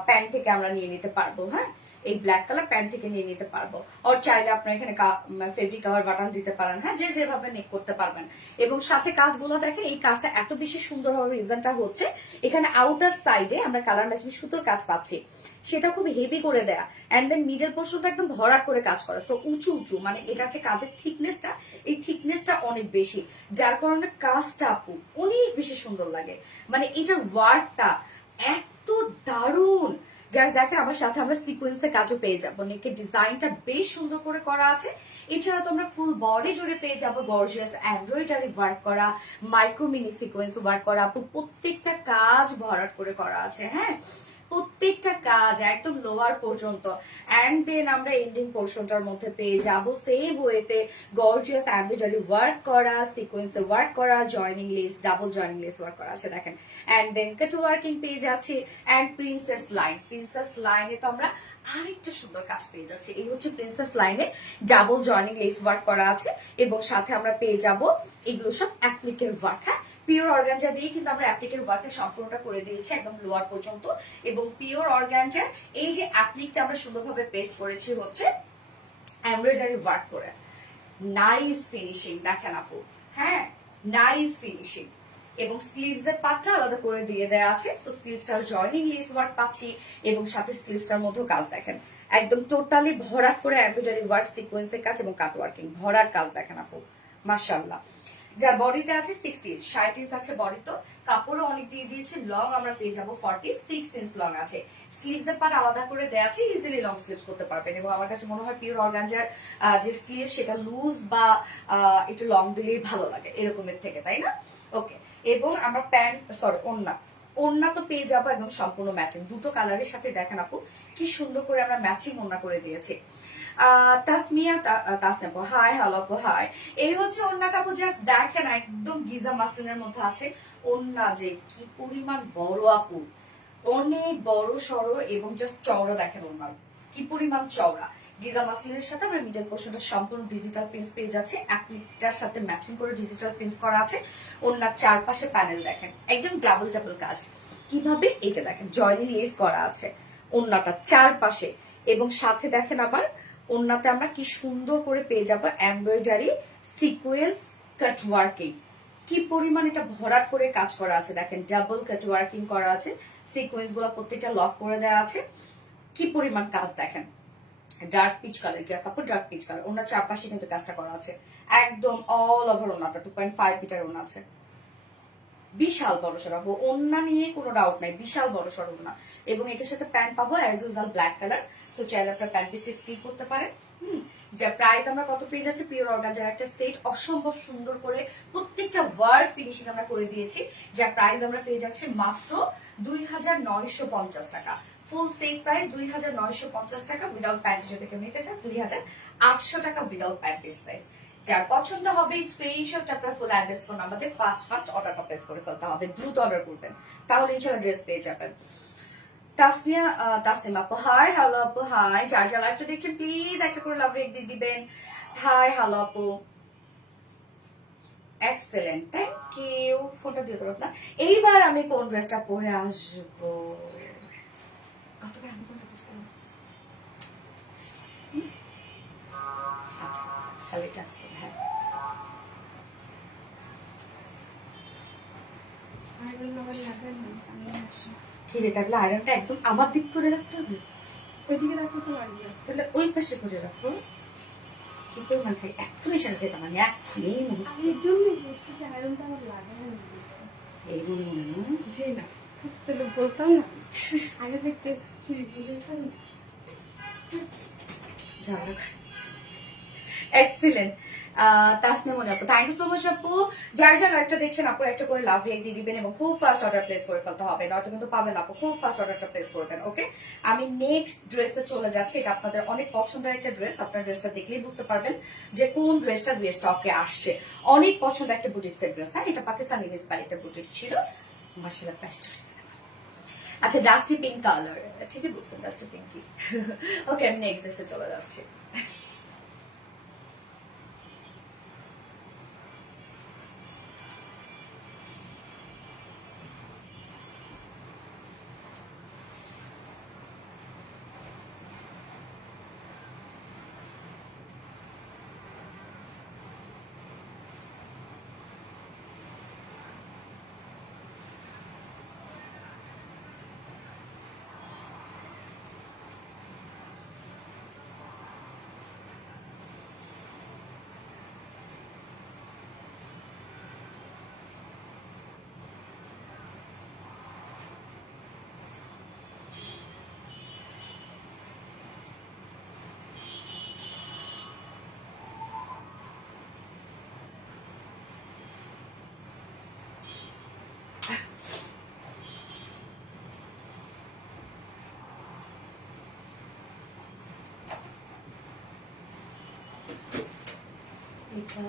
প্যান্ট থেকে আমরা নিয়ে নিতে পারবো, হ্যাঁ। এই ব্ল্যাক কালার প্যান্ট থেকে নিয়ে নিতে পারবো, আর চাইলে আপনারা এখানে ফেব্রিক কভার বাটন দিতে পারেন, হ্যাঁ, যে যেভাবে নেক করতে পারবেন। এবং সাথে কাজগুলো দেখেন, এই কাজটা এত বেশি সুন্দর হওয়ার রিজনটা হচ্ছে এখানে আউটার সাইডে আমরা কালার ম্যাচিং সুতোর কাজ পাচ্ছি, সেটা খুব হেভি করে দেয়া, এন্ড দেন মিডল পোর্শনটা একদম ভরাট করে কাজ করা। সো উঁচু উঁচু, মানে এটা হচ্ছে কাজের থিকনেসটা, এই থিকনেসটা অনেক বেশি, যার কারণে কাজটা আপু অনেক বেশি সুন্দর লাগে। মানে এটার ওয়ার্কটা এত দারুণ, জাস্ট দেখেন আমার সাথে আমরা সিকোয়েন্সের কাজও পেয়ে যাবো, নেকের ডিজাইনটা বেশ সুন্দর করে করা আছে। এছাড়া তো আমরা ফুল বডি জুড়ে পেয়ে যাবো গর্জিয়াস এমব্রয়ডারি ওয়ার্ক করা, মাইক্রো মিনি সিকোয়েন্স ওয়ার্ক করা, প্রত্যেকটা কাজ ভরাট করে করা আছে, হ্যাঁ, প্রত্যেকটা কাজ একদম লোয়ার পর্যন্ত। এন্ড দেন আমরা এন্ডিং পোর্শনটার মধ্যে পেয়ে যাব সেম ওয়েতে গর্জিয়াস এমব্রয়ডারি ওয়ার্ক করা, সিকোয়েন্সে ওয়ার্ক করা, joining less, double joining less work করা আছে দেখেন। এন্ড দেন কাট ওয়ার্কিং পেয়ে যাচ্ছি, এন্ড প্রিন্সেস লাইন, প্রিন্সেস লাইনে তো আমরা আরেকটা সুন্দর কাজ পেয়ে যাচ্ছি। এই হচ্ছে প্রিন্সেস লাইনে ডাবল জয়েনিং লেস ওয়ার্ক করা আছে, এবং সাথে আমরা পেয়ে যাব এগুলো সব অ্যাপ্লিকের ওয়ার্ক, হ্যাঁ। পিওর অর্গানজা দিয়ে কিন্তু আমরা অ্যাপ্লিকের ওয়ার্কটা সম্পূর্ণটা করে দিয়েছি একদম লোয়ার পর্যন্ত। এবং পিওর অর্গানজার এই যে অ্যাপ্লিকটা আমরা সুন্দরভাবে পেস্ট করেছি হচ্ছে এমব্রয়ডারি ওয়ার্ক করে, নাইস ফিনিশিং দেখেন আপু, হ্যাঁ, নাইস ফিনিশিং। এবং স্লিভস এর পার্টটা আলাদা করে দিয়ে দেওয়া আছে। তো স্লিভসটার জয়েনিং লেস ওয়ার্ক পাচ্ছি, এবং সাথে স্লিভসটার মধ্যেও কাজ দেখেন একদম টোটালি ভরাট করে এমব্রয়ডারি ওয়ার্ক, সিকোয়েন্সের কাজ এবং কাট ওয়ার্কিং ভরাট কাজ দেখেন আপু, মাশাআল্লাহ। যার বডিতে আছে 60 ইঞ্চ আছে বডি, তো কাপড়ও অনেক দিয়ে দিয়েছে। লং আমরা পেয়ে যাবো 46 ইঞ্চ লং আছে। স্লিভস এর পার্ট আলাদা করে দেওয়া আছে, ইজিলি লং স্লিভস করতে পারবেন। এবং আমার কাছে মনে হয় পিওর অর্গানজার যে স্লিভ সেটা লুজ বা একটু লং দিলেই ভালো লাগে এরকমের থেকে, তাই না? ওকে, এবং আমরা প্যান্ট ওড়না তো পেয়ে যাবো একদম সম্পূর্ণ ম্যাচিং, দুটো কালারের সাথে দেখেন আপু কি সুন্দর করে আমরা ম্যাচিং ওড়না করে দিয়েছি। তাসমিয়া তাসনিয়া, হাই, হ্যালো আপু, হাই। এই হচ্ছে ওড়নাটা আপু, জাস্ট দেখেন একদম গিজা মাসলিনের মধ্যে আছে। ওড়না যে কি পরিমাণ বড় আপু, অনেক বড় সড়ো, এবং জাস্ট চওড়া দেখেন ওড়নার কি পরিমাণ চওড়া। গিজা মাসলিনের সাথে আমরা মিডল পোর্শনটা সম্পূর্ণ ডিজিটাল প্রিন্টস পেয়ে যাচ্ছে, অ্যাপ্লিকটার সাথে ম্যাচিং করে ডিজিটাল প্রিন্টস করা আছে। ওড়নার চারপাশে প্যানেল দেখেন একদম ডাবল ডাবল কাজ, কিভাবে এইটা দেখেন জয়েনিং লেস করা আছে ওড়নাটা চারপাশে, এবং সাথে দেখেন আবার ওড়নাতে আমরা কি সুন্দর করে পেয়ে যাবো এমব্রয়ডারি সিকোয়েন্স কাট ওয়ার্কিং, কি পরিমাণ এটা ভরাট করে কাজ করা আছে দেখেন, ডাবল কাট ওয়ার্কিং করা আছে, সিকোয়েন্স গুলো প্রত্যেকটা লক করে দেওয়া আছে, কি পরিমাণ কাজ দেখেন। ডার্ক পিচ কালার, গ্যাস আপু ডার্ক পিচ কালার, ওনার চারপাশে কিন্তু কাজটা করা আছে একদম অল ওভার। ওনাটা 2.5 মিটার ওনা আছে, বিশাল বড় সড়ো, ওন্না নিয়ে কোনো ডাউট নাই, বিশাল বড় সড়ো ওন্না। এবং এটার সাথে প্যান্ট পাবো অ্যাজ ইউজুয়াল ব্ল্যাক কালার। তো চাইলে আপনার প্যান্ট পিসটি স্কিপ করতে পারেন। যা প্রাইস আমরা কত পেয়ে যাচ্ছে, পিওর অর্গানজার একটা সেট অসম্ভব সুন্দর করে প্রত্যেকটা ওয়ার্ড ফিনিশিং আমরা করে দিয়েছি, যা প্রাইস আমরা পেয়ে যাচ্ছে মাত্র 2950 টাকা। ফুল সেট প্রাইস 2950 টাকা, উইদাউট প্যান্ট যদি কেউ নিতে চান 2800 টাকা উইদাউট প্যান্ট পিস প্রাইস। যার পছন্দ হবে স্ক্রিনশট আপনার ফুল অ্যাড্রেস ফোন নাম্বারে ফার্স্ট অর্ডারটা প্লেস করে ফেলতে হবে, দ্রুত অর্ডার করবেন, তাহলে ইনশাআল্লাহ ড্রেস পেয়ে যাবেন। তাসনিয়া তাসনিমা আপু হাই হ্যালো আপু হাই, যার যার লাইভটা দেখছেন প্লিজ একটা করে লাভ রেক দিয়ে দিবেন। হাই হ্যালো আপু, এক্সেলেন্ট, থ্যাংক ইউ। ফোনটা দিয়ে দেবো না। এইবার আমি কোন ড্রেসটা পরে আসবো? গতবার আমি কোনটা পরছিলাম? আচ্ছা তাহলে এটা আজকে, হ্যাঁ খিদে থাকলে আয়রনটা একদম আমার দিক করে রাখতে হবে। ওইদিকে রাখতে তো পারবি না। তাহলে ওই পাশে করে রাখো। কি পরিমাণ খাই এক্ষুনি ছাড়া খেতাম আমি, এক্ষুনি এই মুহূর্তে। আমি এর জন্যই বলছি যে আয়রনটা আমার লাগে না। এই মনে মনে না যে না তাহলে বলতাম না আগে দেখতে বলতাম না। এক্সিলেন্ট তাসনিয়া মনে আপু, থ্যাংক ইউ সো মাচ আপু। যারা যারা লাইভটা দেখছেন আপু একটা করে লাভ রিয়েক্ট দিয়ে দিবেন এবং খুব ফাস্ট অর্ডার প্লেস করে ফেলতে হবে, নয়তো কিন্তু পাবেন আপু। খুব ফাস্ট অর্ডারটা প্লেস করবেন। ওকে, আমি নেক্সট ড্রেসে চলে যাচ্ছি। এটা আপনাদের অনেক পছন্দের একটা ড্রেস, আপনার ড্রেসটা দেখলেই বুঝতে পারবেন যে কোন ড্রেসটা স্টকে আসছে। অনেক পছন্দের একটা বুটিক্সের ড্রেস। হ্যাঁ, এটা পাকিস্তানি ইন্সপায়ার্ড একটা বুটিক্স ছিল। মাশাআল্লাহ প্রাইসটা রিজনেবল। আচ্ছা ডাস্টি পিঙ্ক কালার, ঠিকই বলছেন ডাস্টি পিঙ্কি। ওকে, আমি নেক্সট ড্রেসে চলে যাচ্ছি। এটা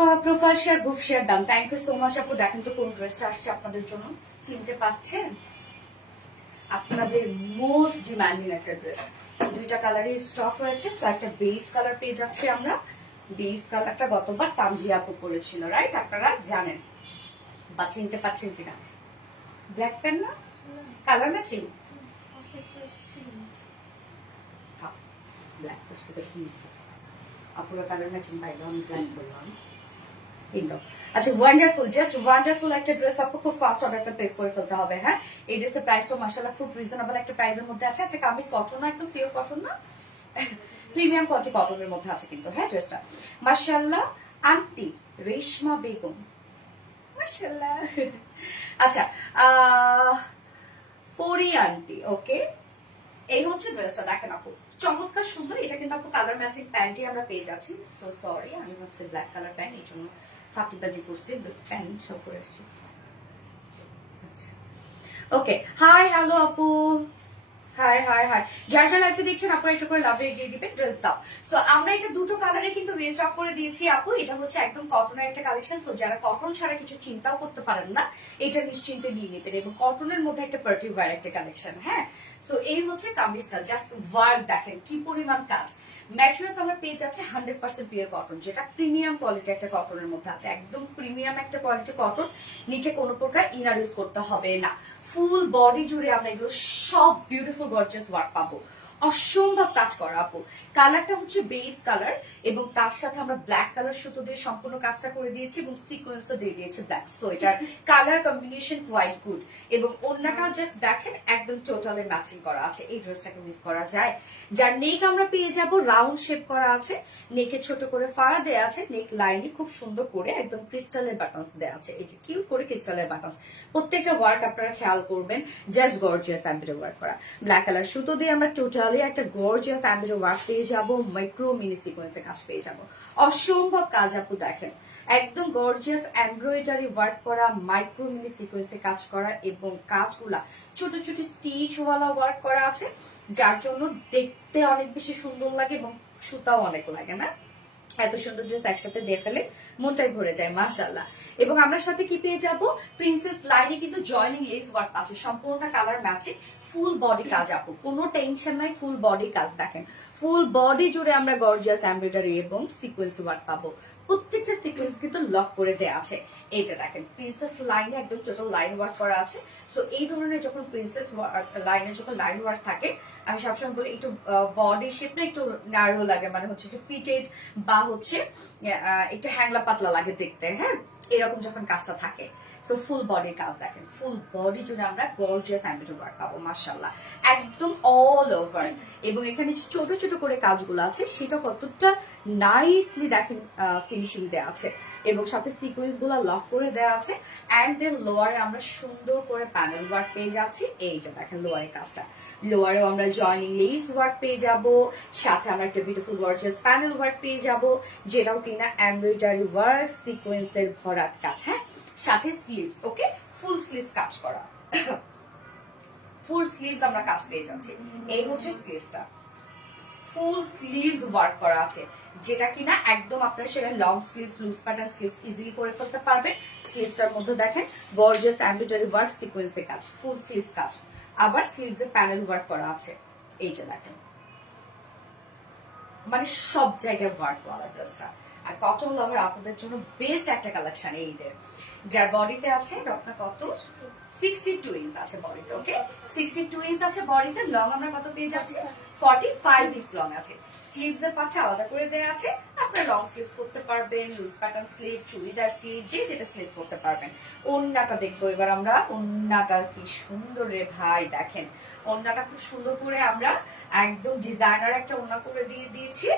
আমার প্রোফাইল শেয়ার, গ্রুপ শেয়ার দাম। থ্যাংক ইউ সো মাচ আপু। দেখেন তো কোন ড্রেসটা আসছে আপনাদের জন্য, চিনতে পারছেন? আপনাদের মোস্ট ডিমান্ডিং একটা ড্রেস, দুইটা কালারই স্টক হয়েছে। তো একটা বেস কালার পেয়ে যাচ্ছি আমরা। বেস কালারটা গতবার তামজিয়া আপু পরেছিল, রাইট? আপনারা জানেন বা চিনতে পারছেন কিনা? ব্ল্যাক প্যান না, কালার ম্যাচিং। ব্ল্যাক করছে তো কি হয়েছে? আপুরা কালার ম্যাচিং পাইলো, আমি ব্ল্যাক করলাম। আচ্ছা ওয়ান্ডারফুল, জাস্ট ওয়ান্ডারফুল একটা ড্রেস। আপু খুব ফাস্ট অর্ডারটা প্লেস করে ফেলতে হবে। হ্যাঁ, এই ড্রেসের প্রাইসটা মাশাআল্লাহ খুব রিজনেবল একটা প্রাইসের মধ্যে আছে। আচ্ছা কামিজ কটন না, একদম পিওর কটন না, প্রিমিয়াম কোয়ালিটি কটনের মধ্যে আছে কিন্তু। হ্যাঁ ড্রেসটা মাশাআল্লাহ। আন্টি রেশমা বেগম, মাশাআল্লাহ। আচ্ছা পরি আন্টি, ওকে, এই হচ্ছে ড্রেসটা। দেখেন আপু চমৎকার সুন্দর। এটা কিন্তু আপু কালার ম্যাচিং প্যান্টই আমরা পেয়ে যাচ্ছি। সো সরি, আমি ভাবছি ব্ল্যাক কালার প্যান্ট, এই জন্য ফাঁকিবাজি করছি, প্যান্ট সব করে আসছি। আচ্ছা ওকে, হাই হ্যালো আপু, হাই হাই হাই। যার যার লাইভটা দেখছেন আপনারা একটু করে লাভ দিয়ে দিবেন। ড্রেস দাও। সো আমরা এটা দুটো কালারে কিন্তু রিস্টক করে দিয়েছি আপু। এটা হচ্ছে একদম কটনের একটা কালেকশন। সো যারা কটন ছাড়া কিছু চিন্তাও করতে পারেন না, এটা নিশ্চিন্তে নিয়ে নেবেন। এবং কটনের মধ্যে একটা পার্টি ওয়্যার একটা কালেকশন। হ্যাঁ, সো এই হচ্ছে কামিজটা। জাস্ট ওয়ার্ক দেখেন কি পরিমাণ কাজ। ম্যাটেরিয়ালস আমরা পেয়ে যাচ্ছে 100% পিওর কটন, যেটা প্রিমিয়াম কোয়ালিটি একটা কটনের মধ্যে আছে। একদম প্রিমিয়াম একটা কোয়ালিটি কটন, নিচে কোনো প্রকার ইনার ইউজ করতে হবে না। ফুল বডি জুড়ে আমরা এগুলো সব বিউটিফুল গর্জিয়াস ওয়ার্ক পাবো। অসম্ভব কাজ করা আপু। কালারটা হচ্ছে বেস কালার এবং তার সাথে আমরা ব্ল্যাক কালার সুতো দিয়ে সম্পূর্ণ কাজটা করে দিয়েছি এবং সিকোয়েন্সও দিয়ে দিয়েছি ব্ল্যাক। সো এটার কালার কম্বিনেশন কোয়াইট গুড এবং অন্যটা জাস্ট দেখেন একদম টোটালি ম্যাচিং করা আছে। এই ড্রেসটাকে মিস করা যায়। যার নেক আমরা পেয়ে যাব রাউন্ড শেপ করা আছে, নেকে ছোট করে ফাড়া দেয়া আছে, নেক লাইনে খুব সুন্দর করে একদম ক্রিস্টালের বাটনস দেয়া আছে। এই যে কিউট করে ক্রিস্টালের বাটনস। প্রত্যেকটা ওয়ার্ক আপনারা খেয়াল করবেন, জাস্ট গর্জিয়াস এমব্রয়ডারি ওয়ার্ক করা। ব্ল্যাক কালার সুতো দিয়ে আমরা টোটালি একটা গর্জিয়াস এমব্রয়ডারি ওয়ার্ক পেয়ে যাব, মাইক্রো মিনি সিকোয়েন্সে কাজ পেয়ে যাব। অসম্ভব কাজ আপু দেখেন, একদম গর্জিয়াস এমব্রয়ডারি ওয়ার্ক করা, মাইক্রো মিনি সিকোয়েন্সে কাজ করা এবং কাজগুলা ছোট ছোট স্টিচ ওয়ালা ওয়ার্ক করা আছে, যার জন্য দেখতে অনেক বেশি সুন্দর লাগে এবং সুতাও অনেক লাগে না। এত সুন্দর ড্রেস একসাথে দেখালে মনটাই ভরে যায় মাশাআল্লাহ। এবং আমরা সাথে কি পেয়ে যাব, প্রিন্সেস লাইনে কিন্তু জয়েনিং লেস ওয়ার্ক আছে, সম্পূর্ণটা কালার ম্যাচিং, ফুল বডি কাজ আপু, কোনো টেনশন নাই, ফুল বডি কাজ দেখেন, ফুল বডি জুড়ে আমরা গর্জিয়াস এমব্রয়ডারি এবং সিকোয়েন্স ওয়ার্ক পাবো। প্রত্যেকটা সিকোয়েন্স কিন্তু লক করে দেওয়া আছে। এইটা দেখেন প্রিন্সেস লাইনে একদম টোটাল লাইন ওয়ার্ক করা আছে। সো এই ধরনের যখন প্রিন্সেস লাইনে যখন লাইন ওয়ার্ক থাকে, আমি সবসময় বলি একটু বডি শেপটা একটু ন্যারো লাগে, মানে হচ্ছে একটু ফিটেড বা হচ্ছে একটু হ্যাংলা পাতলা লাগে দেখতে, হ্যাঁ এরকম যখন কাজটা থাকে। সো ফুল বডির কাজ দেখেন, ফুল বডি জুড়ে আমরা গর্জিয়াস এমব্রয়ডারি ওয়ার্ক পাবো মাশাআল্লাহ, একদম অল ওভার। এবং এখানে যে ছোট ছোট করে কাজগুলো আছে সেটা কতটা নাইসলি দেখেন ফিনিশিং দেওয়া আছে, এবং সাথে সিকোয়েন্স গুলো লক করে দেওয়া আছে। অ্যান্ড দেন লোয়ারে আমরা সুন্দর করে প্যানেল ওয়ার্ক পেয়ে যাচ্ছি। এই যে দেখেন লোয়ারের কাজটা, লোয়ারেও আমরা জয়েনিং লেস ওয়ার্ক পেয়ে যাব, সাথে আমরা একটা বিউটিফুল গর্জিয়াস প্যানেল ওয়ার্ক পেয়ে যাব, যেটাও কিনা এমব্রয়ডারি ওয়ার্ক সিকোয়েন্সের ভরাট কাজ, হ্যাঁ সাথে স্লিভস, ওকে ফুল স্লিভস কাজ করা, ফুল স্লিভস আমরা কাজ পেয়ে যাচ্ছি। এই হচ্ছে স্লিভসটা, ফুল স্লিভস ওয়ার্ক করা আছে, যেটা কিনা একদম আপনারা সেটা long sleeves, loose pattern sleeves easily করে ফেলতে পারবেন। স্লিভসটার মধ্যে দেখেন গর্জিয়াস এমব্রয়ডারি ওয়ার্ক সিকোয়েন্সের কাজ, ফুল স্লিভস কাজ, আবার স্লিভস এর প্যানেল ওয়ার্ক করা আছে। এই যে দেখেন মানে সব জায়গায় ওয়ার্ক ওয়ালা ড্রেসটা। আর কটন লাভার আপনাদের জন্য বেস্ট একটা কালেকশন এই ঈদের, যার বডিতে আছে রত্না কত 62 ইঞ্চ আছে বডিতে, ওকে 62 ইঞ্চ আছে বডিতে। লং আমরা কত পেয়ে যাচ্ছি 45 ইঞ্চ লং আছে। স্লিভস এর পার্টটা আলাদা করে দেওয়া আছে, আপনারা লং স্লিভস করতে পারবেন, loose pattern sleeve, churidar sleeve, যে যেটা স্লিভস করতে পারবেন। ওন্নাটা দেখবো এবার আমরা, ওন্নাটা কি সুন্দর রে ভাই, দেখেন ওন্নাটা খুব সুন্দর করে আমরা একদম ডিজাইনার একটা ওন্না করে দিয়ে দিয়েছি।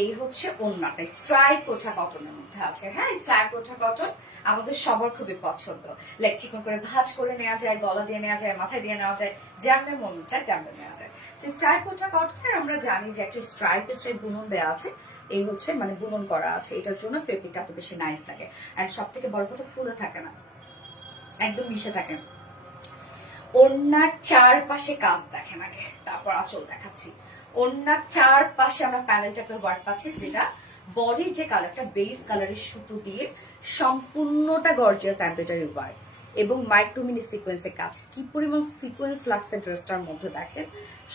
এই হচ্ছে ওন্নাটা স্ট্রাইপ কোঠা কটনের মধ্যে আছে, হ্যাঁ স্ট্রাইপ কোঠা কটন আমাদের সবার খুবই পছন্দ। লাইক চিকন করে ভাঁজ করে নেওয়া যায়, গলা দিয়ে নেওয়া যায়, মাথায় দিয়ে নেওয়া যায়, যেমন মন চায় তেমন নেওয়া যায়। স্ট্রাইপ কোঠা কটনের আমরা জানি যে একটা স্ট্রাইপ স্ট্রাইপ বুনন দেওয়া আছে, এই হচ্ছে মানে বুনন করা আছে, এটার জন্য ফেব্রিকটা এত বেশি নাইস লাগে। এন্ড সব থেকে বড় কথা ফুলে থাকে না, একদম মিশে থাকে। ওন্নার চারপাশে কাজ দেখেন আগে, তারপর আঁচল দেখাচ্ছি। ওন্নার চারপাশে আমরা প্যানেল টাইপের ওয়ার্ক পাচ্ছি, যেটা বডির যে কালারটা বেস কালারের সুতো দিয়ে সম্পূর্ণটা গর্জিয়াস এমব্রয়ডারি ওয়ার্ক এবং মাইক্রো মিনি সিকোয়েন্সের কাজ। কি পরিমাণ সিকোয়েন্স লাগছে ড্রেসটার মধ্যে দেখেন,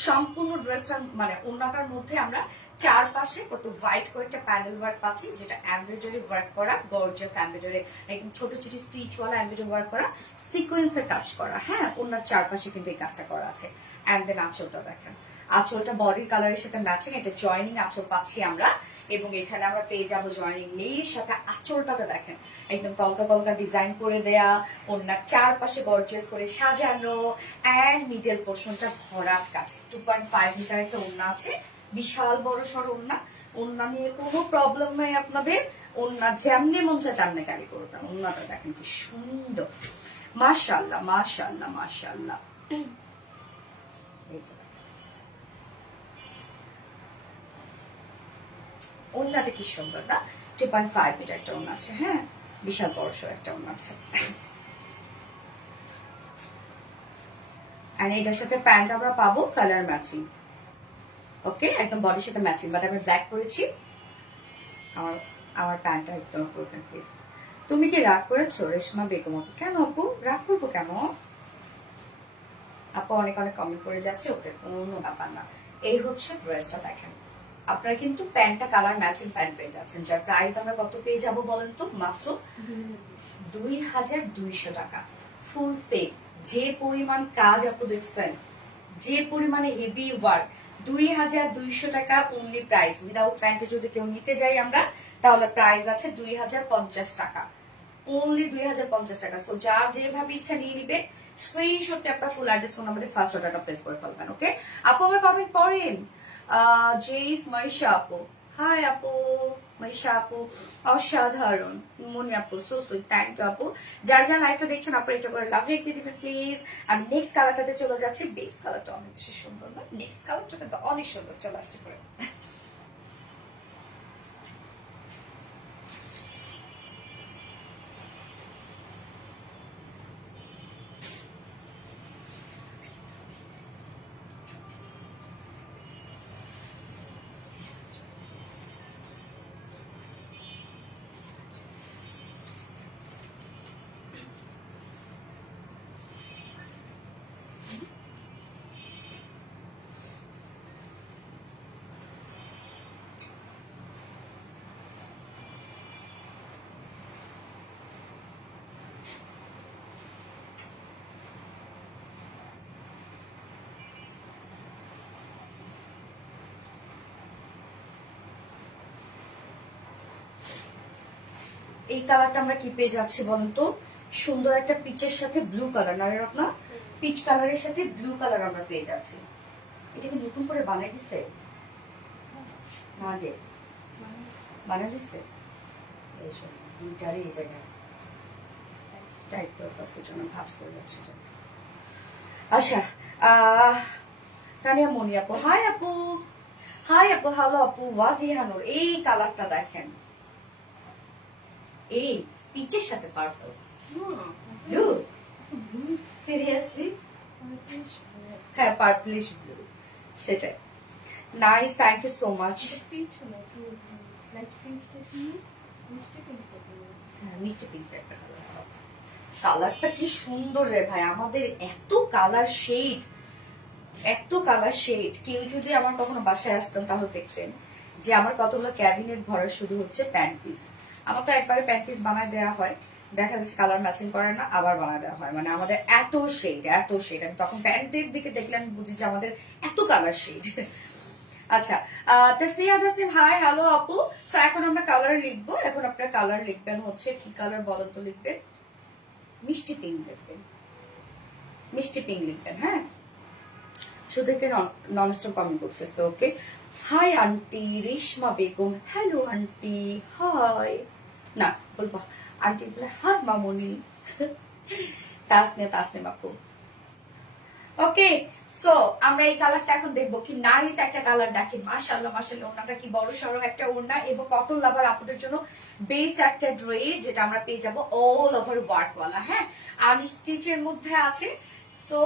সম্পূর্ণ ড্রেসটার মানে ওন্নাটার মধ্যে আমরা চারপাশে কত হোয়াইট করে একটা প্যানেল ওয়ার্ক পাচ্ছি, যেটা এমব্রয়ডারি ওয়ার্ক করা, গর্জিয়াস এমব্রয়ডারি একদম ছোট ছোট স্টিচওয়ালা এমব্রয়ডারি ওয়ার্ক করা, সিকোয়েন্সের কাজ করা, হ্যাঁ ওনার চারপাশে কিন্তু এই কাজটা করা আছে। অ্যান্ড দেন আঁচলটা দেখেন, আঁচলটা বডির কালারের সাথে ম্যাচিং, এটা জয়েনিং আঁচল পাচ্ছি আমরা, এবং এখানে আমরা পেয়ে যাবো জয়েনিং লেস, সাথে আঁচলটাতে দেখেন একদম কলকা কলকা ডিজাইন করে দেয়া, ওনার চারপাশে গর্জিয়াস করে সাজানো, অ্যান্ড মিডল পোর্শনটা ভরাট কাজ। 2.5 মিটার একটা ওড়না আছে, বিশাল বড় সড় ওড়না, ওড়না নিয়ে কোনো প্রবলেম নাই আপনাদের, ওড়না যেমনি মন চায় তেমনি ক্যারি করবেন। ওড়নাটা দেখেন কি সুন্দর, মাশাআল্লাহ মাশাআল্লাহ মাশাআল্লাহ। এই যে ওড়নাটা কি সুন্দর না, 2.5 মিটার একটা ওড়না আছে, হ্যাঁ বিশাল বড় সড় একটা ওড়না আছে। আর এটার সাথে প্যান্ট আমরা পাবো কালার ম্যাচিং, ওকে একদম বডির সাথে ম্যাচিং, বাট আমি ব্ল্যাক করেছি। আমার আমার প্যান্টটা একদম করবেন প্লিজ। তুমি কি রাগ করেছো রেশমা বেগম আপু? কেন আপু রাগ করবো কেন? আপু অনেক অনেক কমেন্ট করে যাচ্ছে, ওকে কোনো ব্যাপার না। এই হচ্ছে ড্রেসটা দেখেন, আপনারা কিন্তু প্যান্টটা কালার ম্যাচিং প্যান্ট পেয়ে যাচ্ছেন, যার প্রাইস আমরা কত পেয়ে যাব বলেন তো, মাত্র 2200 টাকা ফুল সেট। যে পরিমাণ কাজ আপু দেখছেন, যে পরিমাণে হেভি ওয়ার্ক, 2200 টাকা অনলি প্রাইস। উইদাউট প্যান্টে যদি কেউ নিতে যাই আমরা, তাহলে প্রাইস আছে 2050 টাকা, অনলি 2050 টাকা। তো যার যেভাবে ইচ্ছা নিয়ে নিবে, স্ক্রিনশটে আপনার ফুল অ্যাড্রেস ফোন নাম্বারে ফার্স্ট অর্ডারটা প্লেস করে ফেলবেন, ওকে। আপু আমার কমেন্ট পড়েন, জেইস মাইশা আপু, হাই আপু মাইশা আপু, অসাধারণ মনি আপু, সো সুইট, থ্যাংক ইউ আপু। যারা যারা লাইভটা দেখছেন আপনারা এটা করে লাভ রেখে দিবেন প্লিজ। আমি নেক্সট কালারটাতে চলে যাচ্ছি, বেস কালারটা অনেক বেশি সুন্দর না, নেক্সট কালারটা কিন্তু অনেক সুন্দর, চলে আসতে করে। এই কালারটা আমরা কি পেয়ে যাচ্ছি বলুন তো? সুন্দর একটা পিচের সাথে ব্লু কালার, না রে রত্না? পিচ কালারের সাথে ব্লু কালার আমরা পেয়ে যাচ্ছি। এটা কি নতুন করে বানাই দিছে না আগে বানাই দিছে? এইসব দুইটারই এই জায়গায় টাইট পারপাসের জন্য ভাঁজ করে যাচ্ছে। আচ্ছা, তানিয়া মনি আপু, হাই আপু। হাই আপু, হ্যালো আপু। ওয়াজিহানুর, এই কালারটা দেখেন, এই পিচের সাথে পার্পল। ব্লু? সিরিয়াসলি? হ্যাঁ, পার্পলিশ ব্লু, সেটাই। Nice, thank you so much. হ্যাঁ, মিষ্টি পিঙ্ক একটা কালার। কালারটা কি সুন্দর রে ভাই, আমাদের এত কালার শেড, এত কালার শেড। কেউ যদি আমার কখনো বাসায় আসতেন তাহলে দেখতেন যে আমার কতগুলো ক্যাবিনেট ভরা শুধু হচ্ছে প্যান্ট পিস। আমার তো একবারে প্যান্ট পিস বানায় দেওয়া হয়, দেখা যাচ্ছে কালার ম্যাচিং করে না, আবার বানায় দেওয়া হয়। মানে আমাদের এত শেড, এত শেড। আমি তখন প্যান্টের দিকে দেখলে আমি বুঝি যে আমাদের এত কালার শেড। আচ্ছা, তাসনিয়া তাসনিম, হাই হ্যালো আপু। সো এখন আমরা কালার লিখবো। এখন আপনারা কালার লিখবেন হচ্ছে, কি কালার বলেন তো? লিখবেন মিষ্টি পিঙ্ক লিখবেন, মিষ্টি পিঙ্ক লিখবেন। হ্যাঁ, সুদেরকে ননস্টপ কমেন্ট করতেছে। Okay, hi aunty Reshma Begum. Hello aunty, hi. না বলবো আন্টি, বলে হাই মামুনি। তাসনিয়া তাসনিম আপু। ওকে, সো আমরা এই কালারটা এখন দেখবো। কি নাইস একটা কালার, দেখেন মাশাআল্লাহ মাশাআল্লাহ। ওড়নাটা কি বড় সড়ো একটা ওড়না, এবং কটন লাভার আপনাদের জন্য বেস্ট একটা ড্রেস, যেটা আমরা পেয়ে যাবো অল ওভার ওয়ার্ক ওয়ালা। হ্যাঁ, আনস্টিচের মধ্যে আছে। সো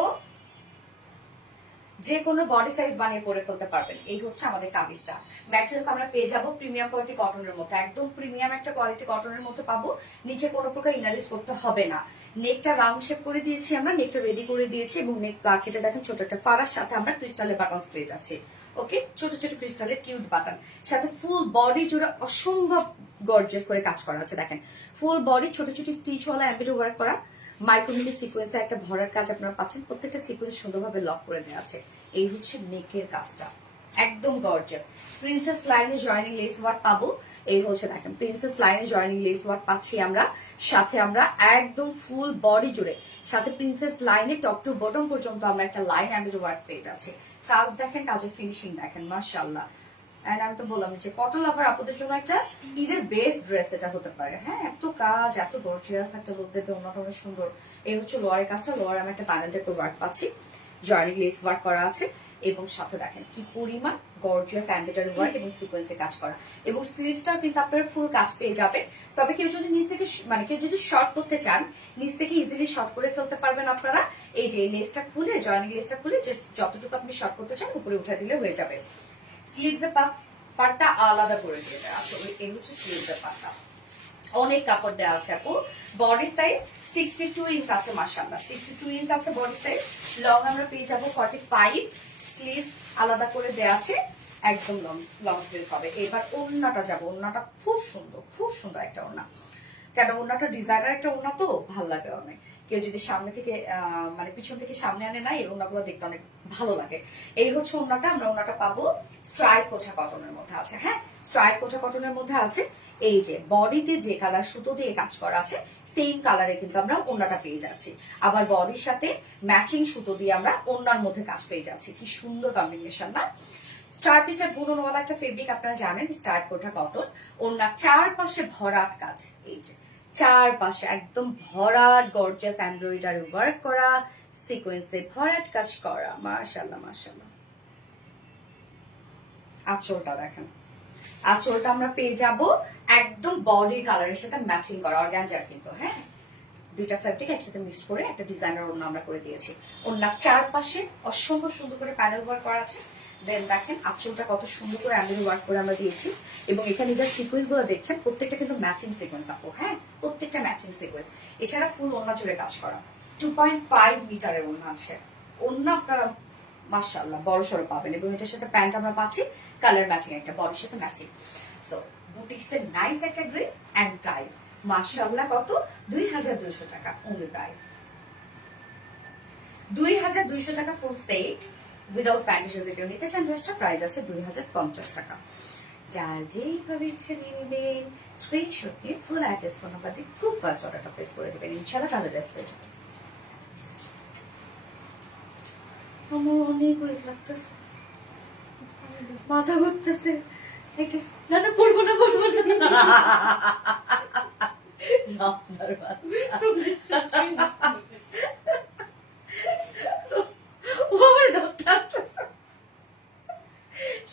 যে কোনো বডি সাইজ বানিয়ে পরে ফেলতে পারবেন। এই হচ্ছে আমাদের কামিজটা। ম্যাটেরিয়ালস আমরা পেয়ে যাবো প্রিমিয়াম কোয়ালিটি কটনের মধ্যে, একদম প্রিমিয়াম একটা কোয়ালিটি কটনের মধ্যে পাবো। নিচে কোনো প্রকার ইনার ইউজ করতে হবে না। নেকটা রাউন্ড শেপ করে দিয়েছি আমরা, নেকটা রেডি করে দিয়েছি, এবং নেক প্লাকেটে দেখেন ছোট একটা ফাড়ার সাথে আমরা ক্রিস্টালের বাটন পেয়ে যাচ্ছি। ওকে, ছোট ছোট ক্রিস্টালের কিউট বাটন, সাথে ফুল বডি জুড়ে অসম্ভব গর্জিয়াস করে কাজ করা আছে। দেখেন ফুল বডি ছোট ছোট স্টিচওয়ালা এমব্রয়ডারি ওয়ার্ক করা, মাইক্রোমিলি সিকোয়েন্সে একটা ভরার কাজ আপনারা পাচ্ছেন। প্রত্যেকটা সিকোয়েন্স সুন্দরভাবে লক করে দেওয়া আছে। এই হচ্ছে নেকের কাজটা, একদম গর্জিয়াস। প্রিন্সেস লাইনে জয়েনিং লেস ওয়ার্ক পাবো। এই হচ্ছে দেখেন প্রিন্সেস লাইনে জয়েনিং লেস ওয়ার্ক পাচ্ছি আমরা। সাথে আমরা একদম ফুল বডি জুড়ে, সাথে প্রিন্সেস লাইনে টপ টু বটম পর্যন্ত আমরা একটা লাইন এমব্রয়ডারি ওয়ার্ক পেয়ে যাচ্ছি। কাজ দেখেন, কাজের ফিনিশিং দেখেন, মাশাআল্লাহ। এন্ড আমি তো বললাম যে কটন লাভার আপনাদের জন্য একটা ঈদের বেস্ট ড্রেস এটা হতে পারে। হ্যাঁ, এত কাজ, এত গর্জিয়াস একটা লুক দেবে, অন্যতম সুন্দর। এই হচ্ছে লোয়ারের কাজটা। লোয়ারে আমি একটা প্যানেল টাইপের ওয়ার্ক পাচ্ছি, জয়েনিং লেস ওয়ার্ক করা আছে, এবং সাথে দেখেন কি পরিমাণ গর্জিয়াস এমব্রয়ডারি ওয়ার্ক এবং সিকোয়েন্সে কাজ করা। এবং স্লিভসটাও কিন্তু আপনারা ফুল কাজ পেয়ে যাবে। তবে কেউ যদি নিচ থেকে মানে কেউ যদি শর্ট করতে চান, নিচ থেকে ইজিলি শর্ট করে ফেলতে পারবেন আপনারা। এই যে লেসটা খুলে, জয়েনিং লেসটা খুলে জাস্ট যতটুকু আপনি শর্ট করতে চান উপরে উঠে দিলে হয়ে যাবে। স্লিভসের পার্টটা আলাদা করে দিয়ে দেয়। আসলে এই হচ্ছে স্লিভসের পার্টটা। অনেক কাপড় দেওয়া আছে আপু। বডি সাইজ 62 ইঞ্চ আছে, মাশাআল্লাহ 62 ইঞ্চ আছে বডি সাইজ। লং আমরা পেয়ে যাবো 45। স্লিভ আলাদা করে দেওয়া আছে, একদম লং লং স্লিভ হবে। এবার ওড়নাটা যাবো। ওড়নাটা খুব সুন্দর, খুব সুন্দর একটা ওড়না। কেন ওড়নাটা ডিজাইনার একটা ওড়না, তো ভাল লাগে অনেক। কেউ যদি সামনে থেকে মানে পিছন থেকে সামনে আনে না, এই ওড়নাগুলো দেখতে অনেক ভালো লাগে। এই হচ্ছে ওড়নাটা। আমরা ওড়নাটা পাবো স্ট্রাইপ কোঠা কটনের মধ্যে আছে। হ্যাঁ, স্ট্রাইপ কোঠা কটনের মধ্যে আছে। এই যে বডিতে যে কালার সুতো দিয়ে কাজ করা আছে, সেম কালারে কিন্তু আমরা ওড়নাটা পেয়ে যাচ্ছি। আবার বডির সাথে ম্যাচিং সুতো দিয়ে আমরা ওড়নার মধ্যে কাজ পেয়ে যাচ্ছি। কি সুন্দর কম্বিনেশন না? স্টার পিসটা বুননওয়ালা একটা ফেব্রিক, আপনারা জানেন, স্টার কোঠা কটন। ওড়নার চারপাশে ভরাট কাজ, এই যে চারপাশে একদম ভরাট গর্জিয়াস এমব্রয়ডারি ওয়ার্ক করা, সিকোয়েন্সে ভরাট কাজ করা। মাশাআল্লাহ মাশাআল্লাহ। আঁচলটা দেখেন, আঁচলটা আমরা পেয়ে যাব একদম বডি কালারের সাথে ম্যাচিং করা, অর্গানজার কিন্তু। হ্যাঁ, দুইটা ফ্যাব্রিক একসাথে মিক্স করে একটা ডিজাইনার ওড়না আমরা করে দিয়েছি। ওড়নার চারপাশে অসম্ভব সুন্দর করে প্যানেল ওয়ার্ক করা আছে। দেন দেখেন আঁচলটা কত সুন্দর করে এমব্রয়ডারি ওয়ার্ক করে আমরা দিয়েছি। এবং এখানে যে সিকোয়েন্স গুলো দেখছেন প্রত্যেকটা কিন্তু ম্যাচিং সিকোয়েন্স আপু। হ্যাঁ, প্রত্যেকটা ম্যাচিং সিকোয়েন্স। এছাড়া ফুল ওড়না জুড়ে কাজ করা, 2.5 মিটারের ওড়না আছে। ওড়না আপনারা মাশাআল্লাহ বড় সড়ো পাবেন। এবং এটার সাথে প্যান্ট আমরা পাচ্ছি কালার ম্যাচিং, একটা বডির সাথে ম্যাচিং। সো বুটিক্সের নাইস একটা ড্রেস। এন্ড প্রাইস মাশাআল্লাহ কত? 2200 টাকা অনলি প্রাইস। 2200 টাকা ফুল সেট উইদাউট প্যান্ট। যদি কেউ নিতে চান ড্রেসটা প্রাইস আছে 2050 টাকা। যার যেইভাবে ইচ্ছে নিয়ে নেবেন, স্ক্রিনশট নিয়ে ফুল অ্যাড্রেস ফোন নাম্বার দিয়ে খুব ফার্স্ট অর্ডারটা প্লেস করে দেবেন, ইনশাআল্লাহ তাহলে ড্রেস পেয়ে যাবেন। আমার অনেক ওয়েট লাগতেছে, মাথা ঘুরতেছে, না না পড়বো না পড়বো না আপনার বাচ্চা। ও আমার ধরতে আসতেছে।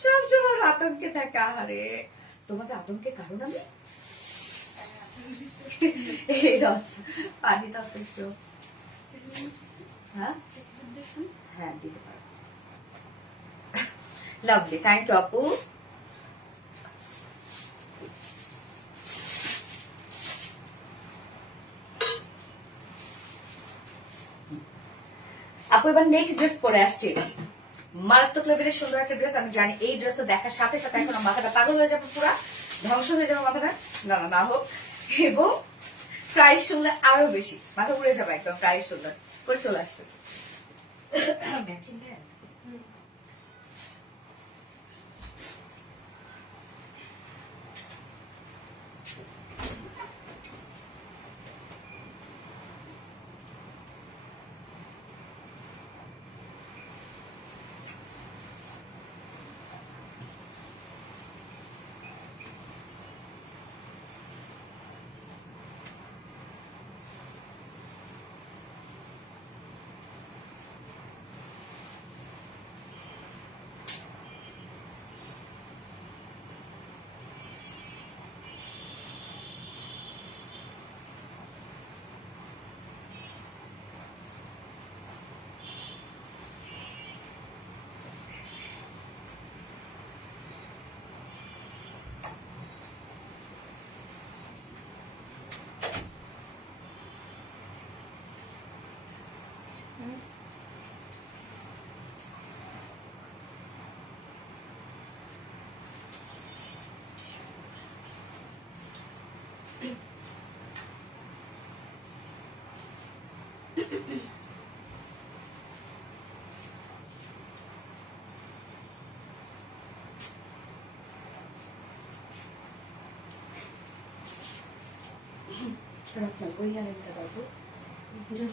সবসময় ওর আতঙ্কে থাকে। আহারে তোমাদের আতঙ্কের কারণ আমি এই পানি দাও তো একটু। হ্যাঁ হ্যাঁ দিতে পারো। লাভলি, থ্যাংক ইউ আপু। আপু এবার নেক্সট ড্রেস পরে আসছি, মারাত্মক লেভেলের সুন্দর একটা ড্রেস। আমি জানি এই ড্রেসটা দেখার সাথে সাথে এখন মাথাটা পাগল হয়ে যাবে, পুরা ধ্বংস হয়ে যাবে মাথাটা। না না না হোক, এবং প্রাইস শুনলে আরো বেশি মাথা উড়ে যাবে একদম। প্রাইস শুনলে করে চলে আসতে ম্যাচিং।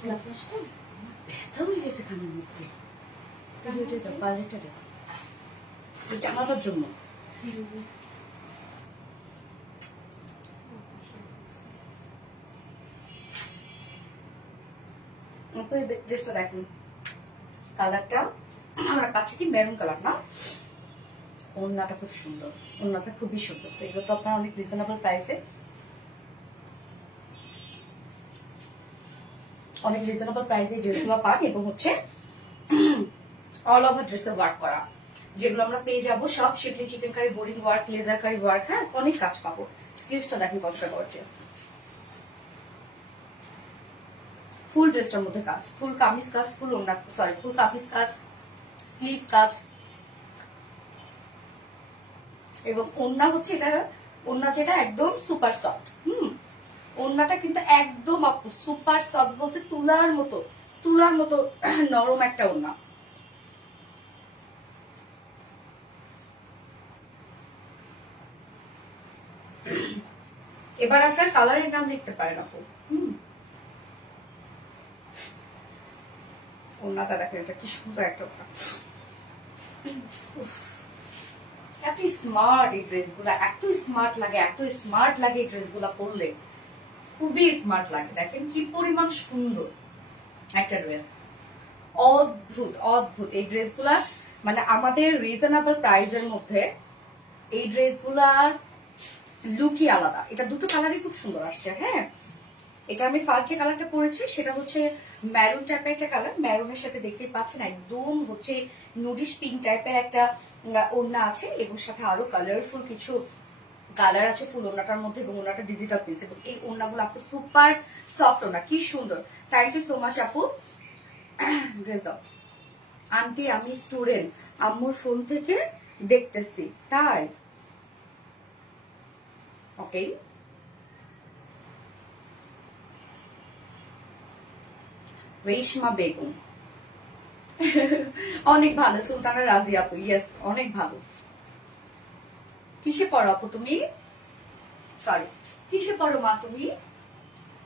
ব্যথা হয়ে গেছে খানের মধ্যে, জানাবার জন্য। ড্রেসটা দেখেন, কালারটা আমার কাছে কি মেরুন কালার না, ওড়নাটা খুব সুন্দর, ওড়নাটা খুবই সুন্দর। এগুলো তো আপনার অনেক রিজনেবল প্রাইসে, অনেক রিজনেবল প্রাইসে ড্রেসগুলো পান। এবং হচ্ছে অল ওভার ড্রেসে ওয়ার্ক করা, যেগুলো আমরা পেয়ে যাবো সব schiffli chikankari, boring work, laser কারি ওয়ার্ক। হ্যাঁ অনেক কাজ পাবো। স্লিভসটা দেখেন কতটা গর্জিয়াস, ফুল ড্রেসটার মধ্যে কাজ, ফুল কামিজ কাজ, ফুল ওড়না, সরি ফুল কামিজ কাজ, স্লিভস কাজ। এবং ওড়না হচ্ছে এটা, ওড়না যেটা একদম সুপার সফট। ওড়নাটা কিন্তু একদম আপু সুপার সফট বলতে তুলার মতো, তুলার মতো নরম একটা ওড়না। এবার আপনার কালারের নাম লিখতে পারেন আপু। ওড়নাটা দেখেন, এটা কি সুন্দর একটা ওড়না। এত স্মার্ট এই ড্রেসগুলা, এত স্মার্ট লাগে, এত স্মার্ট লাগে এই ড্রেসগুলা পরলে, খুবই স্মার্ট লাগে। দেখেন কি পরিমাণ সুন্দর একটা ড্রেস, অদ্ভুত অদ্ভুত এই ড্রেসগুলা। মানে আমাদের রিজনেবল প্রাইসের মধ্যে এই ড্রেসগুলার লুকই আলাদা। এটা দুটো কালারই খুব সুন্দর আসছে। হ্যাঁ এটা আমি ফার্স্ট যে কালারটা পরেছি সেটা হচ্ছে ম্যারুন টাইপের একটা কালার, ম্যারুনের সাথে দেখতেই পাচ্ছেন একদম হচ্ছে নুডিশ পিঙ্ক টাইপের একটা ওড়না আছে, এবং সাথে আরো কালারফুল কিছু কালার আছে ফুল ওড়নাটার মধ্যে, এবং ওড়নাটা ডিজিটাল প্রিন্ট। এবং এই ওড়নাগুলো আপু সুপার সফট ওড়না, কি সুন্দর। থ্যাংক ইউ সো মাচ আপু। ড্রেস দাও। আন্টি আমি স্টুডেন্ট, আম্মুর ফোন থেকে দেখতেছি তাই। ওকে রেশমা বেগম অনেক ভালো, সুলতানা রাজি আপু, ইয়েস অনেক ভালো। কিসে পড়ো আপু তুমি? সরি, কিসে পড়ো মা তুমি?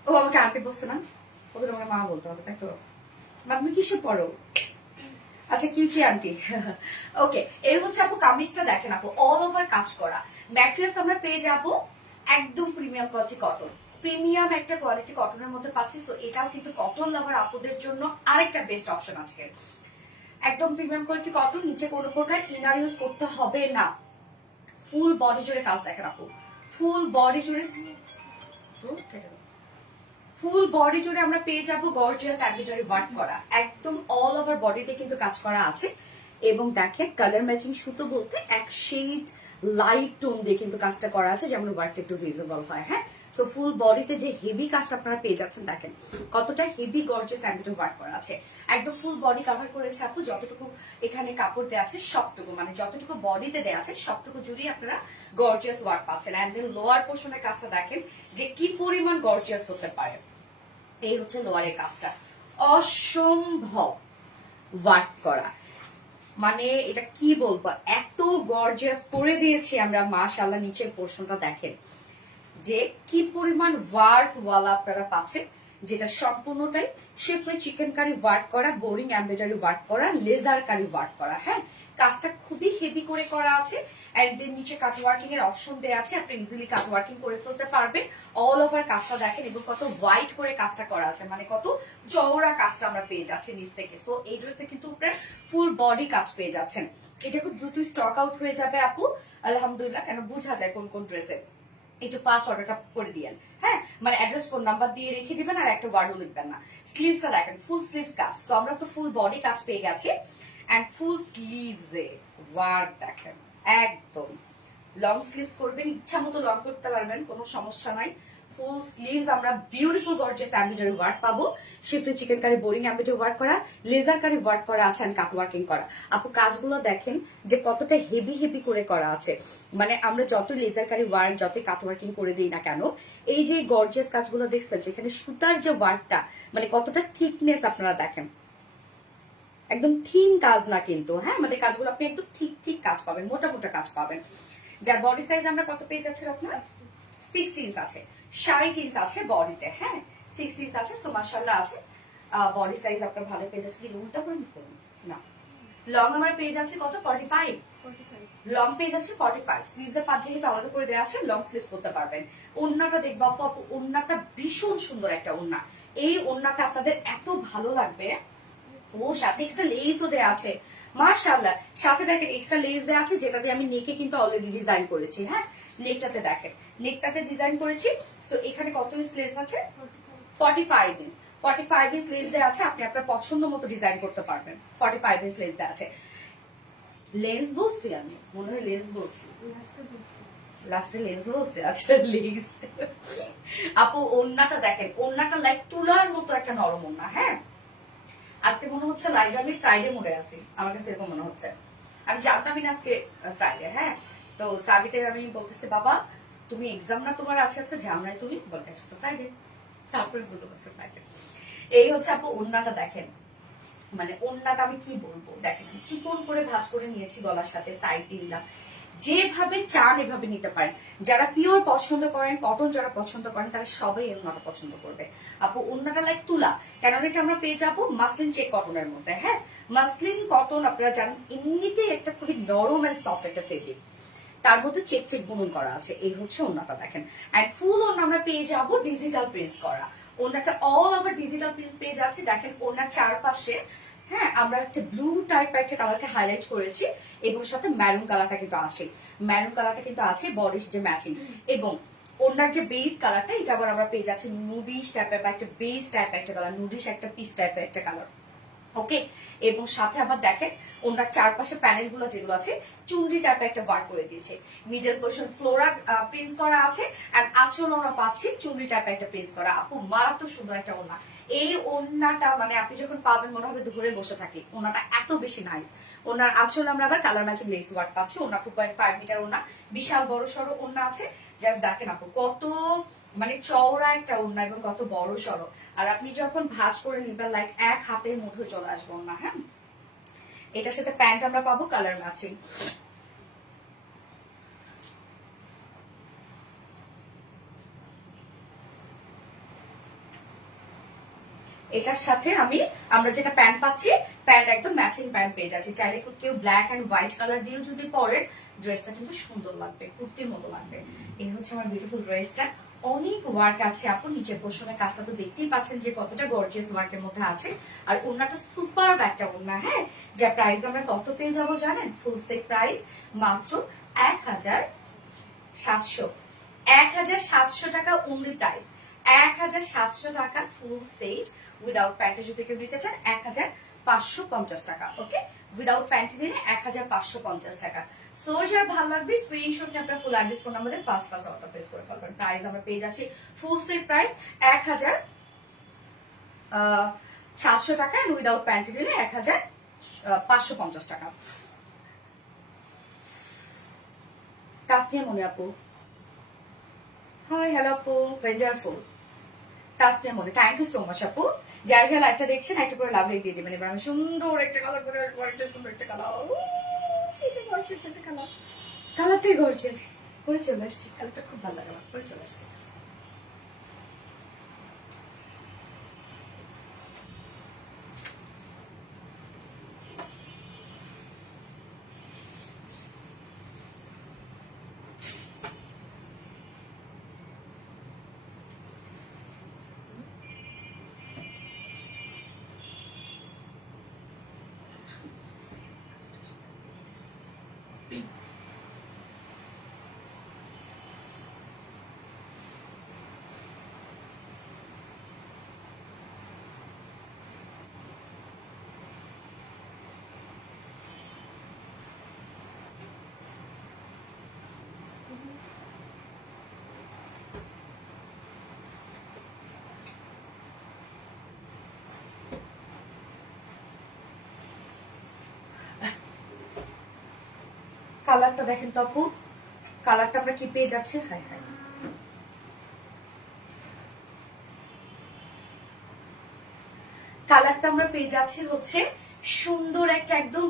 ও আমাকে আন্টি বলছে না, ওকে তোমার মা বলতে হবে তাই তো। মা তুমি কিসে পড়ো? আচ্ছা কিউটি আন্টি। ওকে, এই হচ্ছে আপু কামিজটা দেখেন আপু, অল ওভার কাজ করা। ম্যাটেরিয়ালস আমরা পেয়ে যাবো একদম প্রিমিয়াম কোয়ালিটি কটন, প্রিমিয়াম একটা কোয়ালিটি কটনের মধ্যে পাচ্ছি। তো এটাও কিন্তু কটন লাভার আপুদের জন্য আরেকটা বেস্ট অপশন আছে। একদম প্রিমিয়াম কোয়ালিটি কটন, নিচে কোনো প্রকার ইনার ইউজ করতে হবে না। ফুল বডি জুড়ে কাজ দেখেন আপু, ফুল বডি জুড়ে, ফুল বডি জুড়ে আমরা পেয়ে যাবো গর্জিয়াস এমব্রয়ডারি ওয়ার্ক করা, একদম অল ওভার বডিতে কিন্তু কাজ করা আছে। এবং দেখেন কালার ম্যাচিং সুতো বলতে এক শেড লাইট টোন দিয়ে কিন্তু কাজটা করা আছে, যেমন ওয়ার্কটা একটু ভিজিবল হয়। হ্যাঁ, সো ফুল বডিতে যে হেভি কাজটা আপনারা পেয়ে যাচ্ছেন, দেখেন কতটা হেভি গর্জিয়াস এমব্রয়ডারি ওয়ার্ক করা আছে। একদম ফুল বডি কভার করেছে আপু, যতটুকু এখানে কাপড় দেওয়া আছে সবটুকু, মানে যতটুকু বডিতে দেওয়া আছে সবটুকু জুড়েই আপনারা গর্জিয়াস ওয়ার্ক পাচ্ছেন। এন্ড দেন লোয়ার পোর্শনের কাজটা দেখেন যে কি পরিমাণ গর্জিয়াস হতে পারে। এই হচ্ছে লোয়ারের কাজটা, অসম্ভব ওয়ার্ক করা, মানে এটা কি বলবো, এত গর্জিয়াস করে দিয়েছি আমরা মাশাআল্লাহ। নিচের পোর্শনটা দেখেন যে কি পরিমাণ ওয়ার্ক ওয়ালা আপনারা পাচ্ছেন, যেটা সম্পূর্ণটাই শেফে চিকেন কারি ওয়ার্ক করা, বোরিং এমব্রয়ডারি ওয়ার্ক করা, লেজার কারি ওয়ার্ক করা। হ্যাঁ, কাজটা খুবই হেভি করে করা আছে। একদিন নিচে কাট ওয়ার্কিং এর অপশন দেওয়া আছে, আপনি ইজিলি কাট ওয়ার্কিং করে ফেলতে পারবেন। অল ওভার কাজটা দেখেন এবং কত হোয়াইট করে কাজটা করা আছে, মানে কত চওড়া কাজটা আমরা পেয়ে যাচ্ছি নিচ থেকে। সো এই ড্রেসে কিন্তু আপনারা ফুল বডি কাজ পেয়ে যাচ্ছেন। এটা খুব দ্রুত স্টক আউট হয়ে যাবে আপু আলহামদুলিল্লাহ, কেন বোঝা যায় কোন কোন ড্রেসে। একটু ফাস্ট অর্ডারটা করে দিয়েন। হ্যাঁ, মানে অ্যাড্রেস ফোন নাম্বার দিয়ে রেখে দিবেন আর একটা ওয়ার্ডও লিখবেন না। স্লিভসটা দেখেন ফুল স্লিভস কাজ, তো আমরা তো ফুল বডি কাজ পেয়ে গেছি। এন্ড ফুল স্লিভস এ ওয়ার্ক দেখেন, একদম লং স্লিভস করবেন, ইচ্ছা মতো লং করতে পারবেন, কোনো সমস্যা নাই। ফুল স্লিভস আমরা বিউটিফুল গর্জিয়াস এমব্রয়ডারি ওয়ার্ক পাবো, schiffli chikankari boring embroidery work করা, লেজার কারি ওয়ার্ক করা আছে এন্ড কাট ওয়ার্কিং করা। আপু কাজগুলো দেখেন যে কতটা হেভি হেভি করে করা আছে, মানে আমরা যত লেজার কারি ওয়ার্ক যতই কাট ওয়ার্কিং করে দিই না কেন, এই যে গর্জিয়াস কাজগুলো দেখছেন যেখানে সুতার যে ওয়ার্কটা, মানে কতটা থিকনেস আপনারা দেখেন, একদম থিন কাজ না কিন্তু। হ্যাঁ, আমাদের কাজগুলো আপনি একদম ঠিক ঠিক কাজ পাবেন, মোটা মোটা কাজ পাবেন। যার বডি সাইজ আমরা কত পেয়ে যাচ্ছি আপনার 60 ইঞ্চ আছে, 60 ইঞ্চ আছে বডিতে। হ্যাঁ, 60 ইঞ্চ আছে, সো মাশাআল্লাহ আছে। বডি সাইজ আপনার ভালো পেয়ে যাচ্ছে। কি উল্টা করে নিছেন না, লং আমরা পেয়ে যাচ্ছি কত 45, লং পেয়ে যাচ্ছে 45। স্লিভস এর পাট যেহেতু আলাদা করে দেওয়া আছে, লং স্লিভস করতে পারবেন। ওন্নাটা দেখবো আপু, আপু ওন্নাটা ভীষণ সুন্দর একটা ওন্না, এই ওন্নাটা আপনাদের এত ভালো লাগবে। ও সাথে এক্সট্রা লেসও দেওয়া আছে মাশাআল্লাহ, সাথে দেখেন এক্সট্রা লেস দেওয়া আছে, যেটা দিয়ে আমি নেকে কিন্তু অলরেডি ডিজাইন করেছি। হ্যাঁ, নেকটাতে দেখেন, নেকটাতে ডিজাইন করেছি। তো এখানে কত ইঞ্চ লেস আছে 45 ইঞ্চ, 45 ইঞ্চ লেস দেওয়া আছে, আপনি আপনার পছন্দ মতো ডিজাইন করতে পারবেন। 45 ইঞ্চ লেস দেওয়া আছে। লেস বলছি আমি, মনে হয় লেস বলছি, লাস্টে লেস বলছে, আচ্ছা লেস। আপু ওন্নাটা দেখেন, ওন্নাটা লাইক তুলার মতো একটা নরম ওন্না। হ্যাঁ, আজকে মনে হচ্ছে লাইভে আমি ফ্রাইডে মোডে আছি, আমার কাছে এরকম মনে হচ্ছে। আমি জানতামই না আজকে ফ্রাইডে। হ্যাঁ, তো সাবিতের আমি বলতেছি বাবা তুমি এক্সাম না তোমার আছে আজকে, যাও নাই তুমি, বলতে আজকে তো ফ্রাইডে, তারপরে বুঝলো আজকে ফ্রাইডে। এই হচ্ছে আপু ওন্নাটা দেখেন, মানে ওন্নাটা আমি কি বলবো দেখেন, চিকন করে ভাঁজ করে নিয়েছি, গলার সাথে সাইড দিয়ে দিলাম, যেভাবে চান এভাবে নিতে পারেন। যারা পিওর পছন্দ করেন, কটন যারা পছন্দ করেন, তারা সবাই এই ওন্নাটা পছন্দ করবে। আপু ওন্নাটা লাইক তুলা, কেন এটা আমরা পেয়ে যাবো মাসলিন চেক কটনের মধ্যে। হ্যাঁ, মাসলিন কটন আপনারা জানেন এমনিতেই একটা খুবই নরম এন্ড সফট একটা ফেব্রিক, তার মধ্যে চেক চেক বুনন করা আছে। এই হচ্ছে ওন্নাটা দেখেন, এন্ড ফুল ওন্না আমরা পেয়ে যাবো ডিজিটাল প্রিন্ট করা। ওন্নাটা অল ওভার ডিজিটাল প্রিন্ট পেয়ে যাচ্ছে। দেখেন ওন্নার চারপাশে হ্যাঁ আমরা একটা ব্লু টাইপ একটা কালারকে হাইলাইট করেছি, এবং সাথে ম্যারুন কালারটা কিন্তু আছে, ম্যারুন কালারটা কিন্তু আছে বডির যে ম্যাচিং। এবং ওনার যে বেস কালারটা, এটা আবার আমরা পেয়ে যাচ্ছি নুডিশ টাইপের বা একটা বেস টাইপের একটা কালার, নুডিশ একটা পিস টাইপের একটা কালার। ওকে, এবং সাথে আবার দেখেন ওনার চারপাশে প্যানেল গুলো যেগুলো আছে চুনরি টাইপের একটা ওয়ার্ক করে দিয়েছে, মিডল পোর্শন ফ্লোরাল প্রিন্ট করা আছে, আর আঁচল আমরা পাচ্ছি চুনরি টাইপের একটা প্রিন্ট করা। আপু মারাত্মক সুন্দর একটা ওড়না। এই ওড়নাটা মানে আপনি যখন পাবেন মনে হবে ধরে বসে থাকি, ওড়নাটা এত বেশি নাইস। ওনার আঁচল আমরা আবার কালার ম্যাচিং লেস ওয়ার্ক পাচ্ছি। ওনার 2.5 মিটার ওড়না, বিশাল বড় সড়ো ওড়না আছে। জাস্ট দেখেন আপু কত মানে চওড়া একটা ওড়না এবং কত বড় সড়ো। আর আপনি যখন ভাঁজ করে নিবেন লাইক এক হাতের মুঠো চলে আসবো না। হ্যাঁ, এটার সাথে প্যান্ট আমরা পাবো কালার ম্যাচিং। এটার সাথে আমরা যেটা প্যান্ট পাচ্ছি, প্যান্ট একদম ম্যাচিং প্যান্ট পেয়ে যাচ্ছি। চাইলে কেউ ব্ল্যাক এন্ড হোয়াইট কালার দিয়েও যদি পরেন, ড্রেসটা কিন্তু সুন্দর লাগবে, কুর্তির মতো লাগবে। এই হচ্ছে আমার বিউটিফুল ড্রেসটা। অনেক ওয়ার্ক আছে আপু, নিচের পোর্শনের কাজটা তো দেখতেই পাচ্ছেন যে কতটা গর্জিয়াস ওয়ার্কের মধ্যে আছে। আর ওড়নাটা সুপার একটা ওড়না, হ্যাঁ। যা প্রাইস আমরা কত পেয়ে যাবো জানেন? ফুল সেট প্রাইস মাত্র 1700। 1700 টাকা অনলি প্রাইস। 1700 টাকা ফুল সেট উইদাউট প্যান্টে যদি কেউ নিতে চান 1550 টাকা। ওকে, উইদাউট প্যান্ট নিলে 1550 টাকা। সো যার ভালো লাগবে স্ক্রিনশট নিয়ে আপনারা ফুল অ্যাড্রেস ফোন নাম্বারে ফার্স্ট অর্ডার প্লেস করে ফেলবেন। প্রাইস আমরা পেয়ে যাচ্ছি ফুল সেট প্রাইস 1700 টাকা, এন্ড উইদাউট প্যান্ট নিলে 1550 টাকা। তাসনিয়া মনি আপু, হাই হ্যালো আপু, wonderful. Tasnia Moni, thank you so much আপু। যারা যারা লাইভটা দেখছেন একটা করে লাভ রেট দিয়ে দিবেন। এবার আমি সুন্দর একটা কালার করে একটা সুন্দর একটা কালার, এই যে গর্জিয়াস একটা কালার, কালারটাই গর্জিয়াস করে চলে আসছি। কালারটা খুব ভালো লাগে আমার, করে চলে আসছি। কালারটা দেখেন তো আপু, কালারটা আমরা কি পেয়ে যাচ্ছি। হাই হাই, কালারটা আমরা পেয়ে যাচ্ছি হচ্ছে সুন্দর একটা একদম,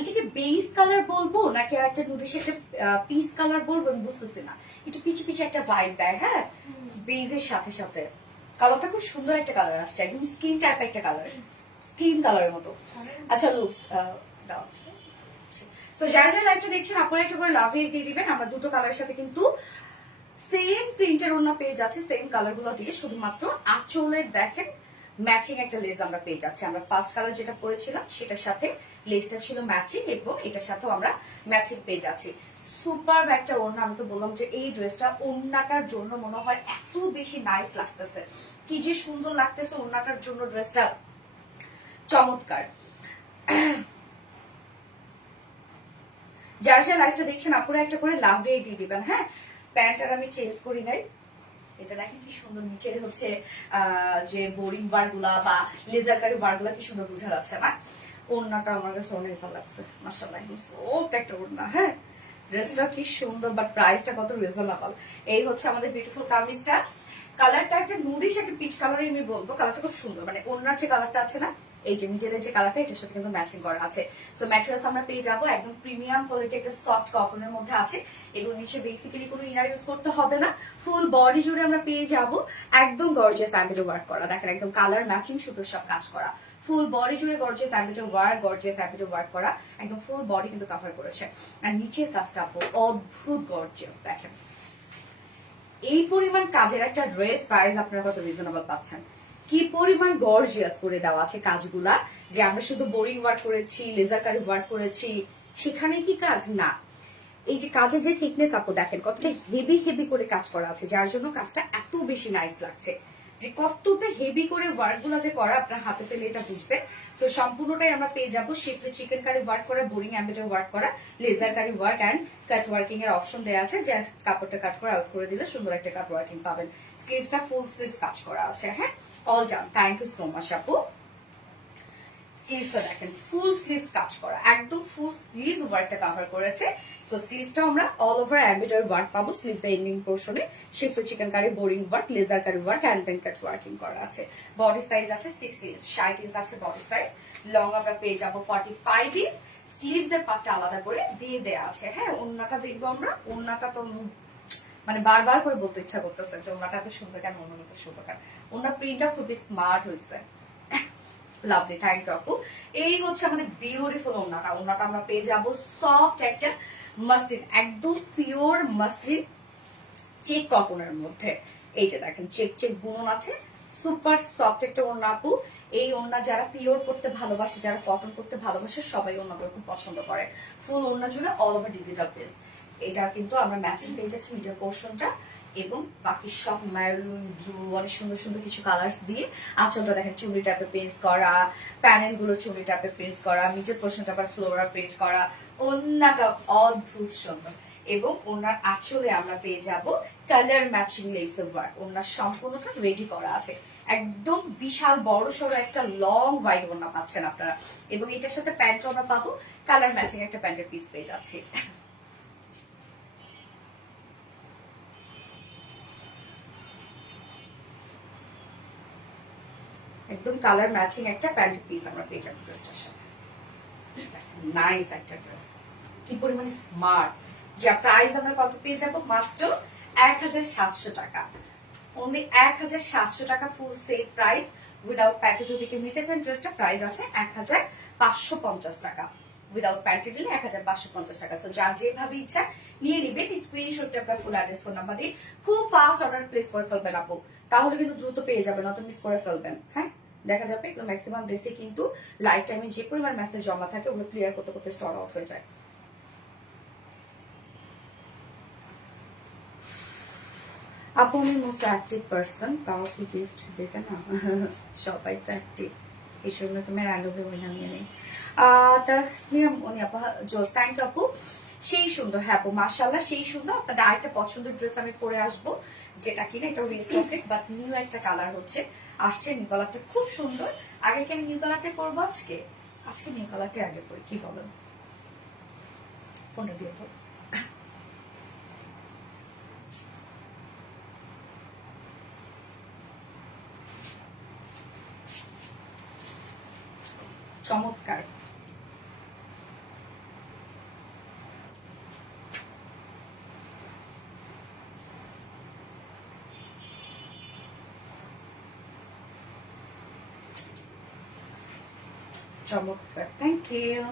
এটাকে বেস কালার বলবো নাকি একটা নুডিশ একটা পিস কালার বলবো আমি বুঝতেছি না। একটু পিছে পিছে একটা ভাইব দেয়, হ্যাঁ, বেজের সাথে সাথে। কালারটা খুব সুন্দর একটা কালার আসছে, একদম স্কিন টাইপ একটা কালার, স্কিন কালারের মতো। আচ্ছা লুকস দাও। তো যারা যারা লাইভটা দেখছেন আপনারা একটা করে লাভ রেট দিয়ে দিবেন। আমরা দুটো কালারের সাথে কিন্তু সেম প্রিন্টের ওড়না পেয়ে যাচ্ছি, সেম কালার গুলো দিয়ে। শুধুমাত্র আঁচলের দেখেন ম্যাচিং একটা লেস আমরা পেয়ে যাচ্ছি। আমরা ফার্স্ট কালার যেটা পরেছিলাম সেটার সাথে লেসটা ছিল ম্যাচিং, এবং এটার সাথেও আমরা ম্যাচিং পেয়ে যাচ্ছি। সুপার একটা ওড়না। আমি তো বললাম যে এই ড্রেসটা ওড়নাটার জন্য মনে হয় এত বেশি নাইস লাগতেছে, কি যে সুন্দর লাগতেছে ওড়নাটার জন্য। ড্রেসটা চমৎকার। যারা যারা লাইভটা দেখছেন আপনারা একটা করে লাভ রেট দিয়ে দিবেন, হ্যাঁ। প্যান্টটা আমি চেঞ্জ করি নাই, এটা দেখেন কি সুন্দর নিচের হচ্ছে যে বোরিং বার গুলা বা লেজার কারি বার গুলা কি সুন্দর বোঝা যাচ্ছে না। ওড়নাটা আমার কাছে অনেক ভালো লাগছে, মাশাআল্লাহ, একদম সফট একটা ওড়না, হ্যাঁ। ড্রেসটা কি সুন্দর, বাট প্রাইসটা কত রিজনেবল। এই হচ্ছে আমাদের বিউটিফুল কামিজটা। কালারটা একটা নুডিশ একটা পিচ কালারই আমি বলবো। কালারটা খুব সুন্দর, মানে ওড়নার যে কালারটা আছে না, এই যে মিডলের যে কালারটা, এটার সাথে কিন্তু ম্যাচিং করা আছে। তো ম্যাটেরিয়ালস আমরা পেয়ে যাবো একদম প্রিমিয়াম কোয়ালিটি, একটা সফট কটনের মধ্যে আছে। এগুলো নিচে বেসিক্যালি কোনো ইনার ইউজ করতে হবে না। ফুল বডি জুড়ে আমরা পেয়ে যাবো একদম গর্জিয়াস এমব্রয়ডারি ওয়ার্ক করা। দেখেন একদম কালার ম্যাচিং সুতোর সব কাজ করা। ফুল বডি জুড়ে gorgeous embroidery work, gorgeous embroidery work করা, একদম ফুল বডি কিন্তু কভার করেছে। আর নিচের কাজটা অদ্ভুত গর্জিয়াস। দেখেন এই পরিমাণ কাজের একটা ড্রেস প্রাইস আপনারা কত রিজনেবল পাচ্ছেন, কি পরিমাণ গর্জিয়াস করে দেওয়া আছে কাজগুলা। যে আমরা শুধু বোরিং ওয়ার্ক করেছি, লেজার কারি ওয়ার্ক করেছি, সেখানে কি কাজ না। এই যে কাজের যে থিকনেস আপু দেখেন কতটা হেভি হেভি করে কাজ করা আছে, যার জন্য কাজটা এত বেশি নাইস লাগছে। যে কতটা হেভি করে ওয়ার্ক গুলা যে করা আপনার হাতে পেলে এটা বুঝবেন। তো সম্পূর্ণটাই আমরা পেয়ে যাবো শিফটে চিকেন কারি ওয়ার্ক করা, বোরিং এমব্রয়ডারি ওয়ার্ক করা, লেজার কারি ওয়ার্ক অ্যান্ড কাট ওয়ার্কিং এর অপশন দেওয়া আছে। যে কাপড়টা কাট করে আউট করে দিলে সুন্দর একটা কাট ওয়ার্কিং পাবেন। স্লিভসটা ফুল স্লিভস কাজ করা আছে, হ্যাঁ, all done. Thank you so much আপু। স্লিভসটা দেখেন ফুল স্লিভস কাজ করা, একদম ফুল স্লিভস ওয়ার্কটা কভার করেছে। সো স্লিভসটা আমরা অল ওভার এমব্রয়ডারি ওয়ার্ক পাবো। স্লিভস এন্ডিং পোরশনে schiffli chikankari, boring work, laser কারি work and then cut working করা আছে। বডি সাইজ আছে 60 ইঞ্চ, 60 ইঞ্চ আছে বডি সাইজ। লং আমরা পেয়ে যাবো 45 ইঞ্চ। স্লিভস এর পাটটা আলাদা করে দিয়ে দেয়া আছে, হ্যাঁ। ওন্নাটা দেখবো আমরা, ওন্নাটা তো মানে বারবার করে বলতে ইচ্ছা করতেছে যে ওন্নাটা এত সুন্দর কেন, ওন্নাটা এত সুন্দর কেন। ওন্নার প্রিন্টটা খুবই স্মার্ট হয়েছে, লাভলি, থ্যাংক ইউ আপু। এই হচ্ছে আমাদের বিউটিফুল ওড়নাটা। ওড়নাটা আমরা পেয়ে যাবো সফট একটা মাসলিন, একদম পিওর মাসলিন চেক কটনের মধ্যে। এই যে দেখেন চেক চেক বুনন আছে, সুপার সফট একটা ওড়না আপু। এই ওড়না যারা পিওর করতে ভালোবাসে, যারা কটন করতে ভালোবাসে, সবাই ওড়নাগুলো খুব পছন্দ করে। ফুল ওড়না জুড়ে অল ওভার ডিজিটাল প্রিন্ট। এটা কিন্তু আমরা ম্যাচিং পেয়ে যাচ্ছি মিডল পোর্শনটা, এবং বাকি সব ম্যারুন ব্লু অনেক সুন্দর সুন্দর কিছু কালার্স দিয়ে। আঁচলটা দেখেন চুড়ি টাইপের প্রিন্ট করা, প্যানেল গুলো চুড়ি টাইপের প্রিন্ট করা, মিডল পোর্শনটা আবার ফ্লোরাল প্রিন্ট করা। ওড়নাটা অদ্ভুত সুন্দর, এবং ওনার আঁচলে আমরা পেয়ে যাব কালার ম্যাচিং লেস ওভার। ওনার সম্পূর্ণটা রেডি করা আছে, একদম বিশাল বড় সড়ো একটা লং হোয়াইট ওড়না পাচ্ছেন আপনারা। এবং এটার সাথে প্যান্ট আমরা পাবো, কালার ম্যাচিং একটা প্যান্টের পিস পেয়ে যাচ্ছি। একদম কালার ম্যাচিং একটা প্যান্টের পিস আমরা পেয়ে যাবো ড্রেসটার সাথে। নাইস একটা ড্রেস, কি পরিমাণে স্মার্ট। যা প্রাইস আমরা কত পেয়ে যাবো, মাত্র 1700 টাকা। অনলি 1700 টাকা full set price without package. যদি কেউ নিতে চান ড্রেসটা, প্রাইস আছে 1550 টাকা। উইদাউট প্যান্টে নিলে 1550 টাকা। সো যার যেভাবে ইচ্ছা নিয়ে নিবেন, স্ক্রিনশটটা আপনার ফুল অ্যাড্রেস ফোন নাম্বার দিয়ে খুব ফাস্ট অর্ডার প্লেস করে ফেলবেন আপু, তাহলে কিন্তু দ্রুত পেয়ে যাবেন, নয়তো মিস করে ফেলবেন। হ্যাঁ, দেখা যাবে এগুলো ম্যাক্সিমাম ড্রেসে কিন্তু লাইফ টাইমে যে পরিমাণ মেসেজ জমা থাকে ওগুলো ক্লিয়ার করতে করতে স্টক আউট হয়ে যায়। আপু আমি মোস্ট অ্যাক্টিভ পার্সন, তাও কি গিফট দেবে না? সবাই তো অ্যাক্টিভ, এই জন্য তুমি র্যান্ডমলি ওইখানে নিয়ে নেই। তাসনিয়া উনি আপু জোস, থ্যাংক ইউ আপু। সেই সুন্দর, হ্যাঁ আপু মাশাআল্লাহ সেই সুন্দর। আপনাদের আরেকটা পছন্দের ড্রেস আমি পরে আসবো, যেটা কিনা এটা রিস্টকেড বাট নিউ একটা কালার হচ্ছে আসছে। নিউ কালারটা খুব সুন্দর। আগে কি আমি নিউ কালারটা পরবো আজকে? আজকে নিউ কালারটা আগে পরি, কি বলেন? ফোনটা দিয়ে পর। চমৎকার, চমৎকার, থ্যাংক ইউ।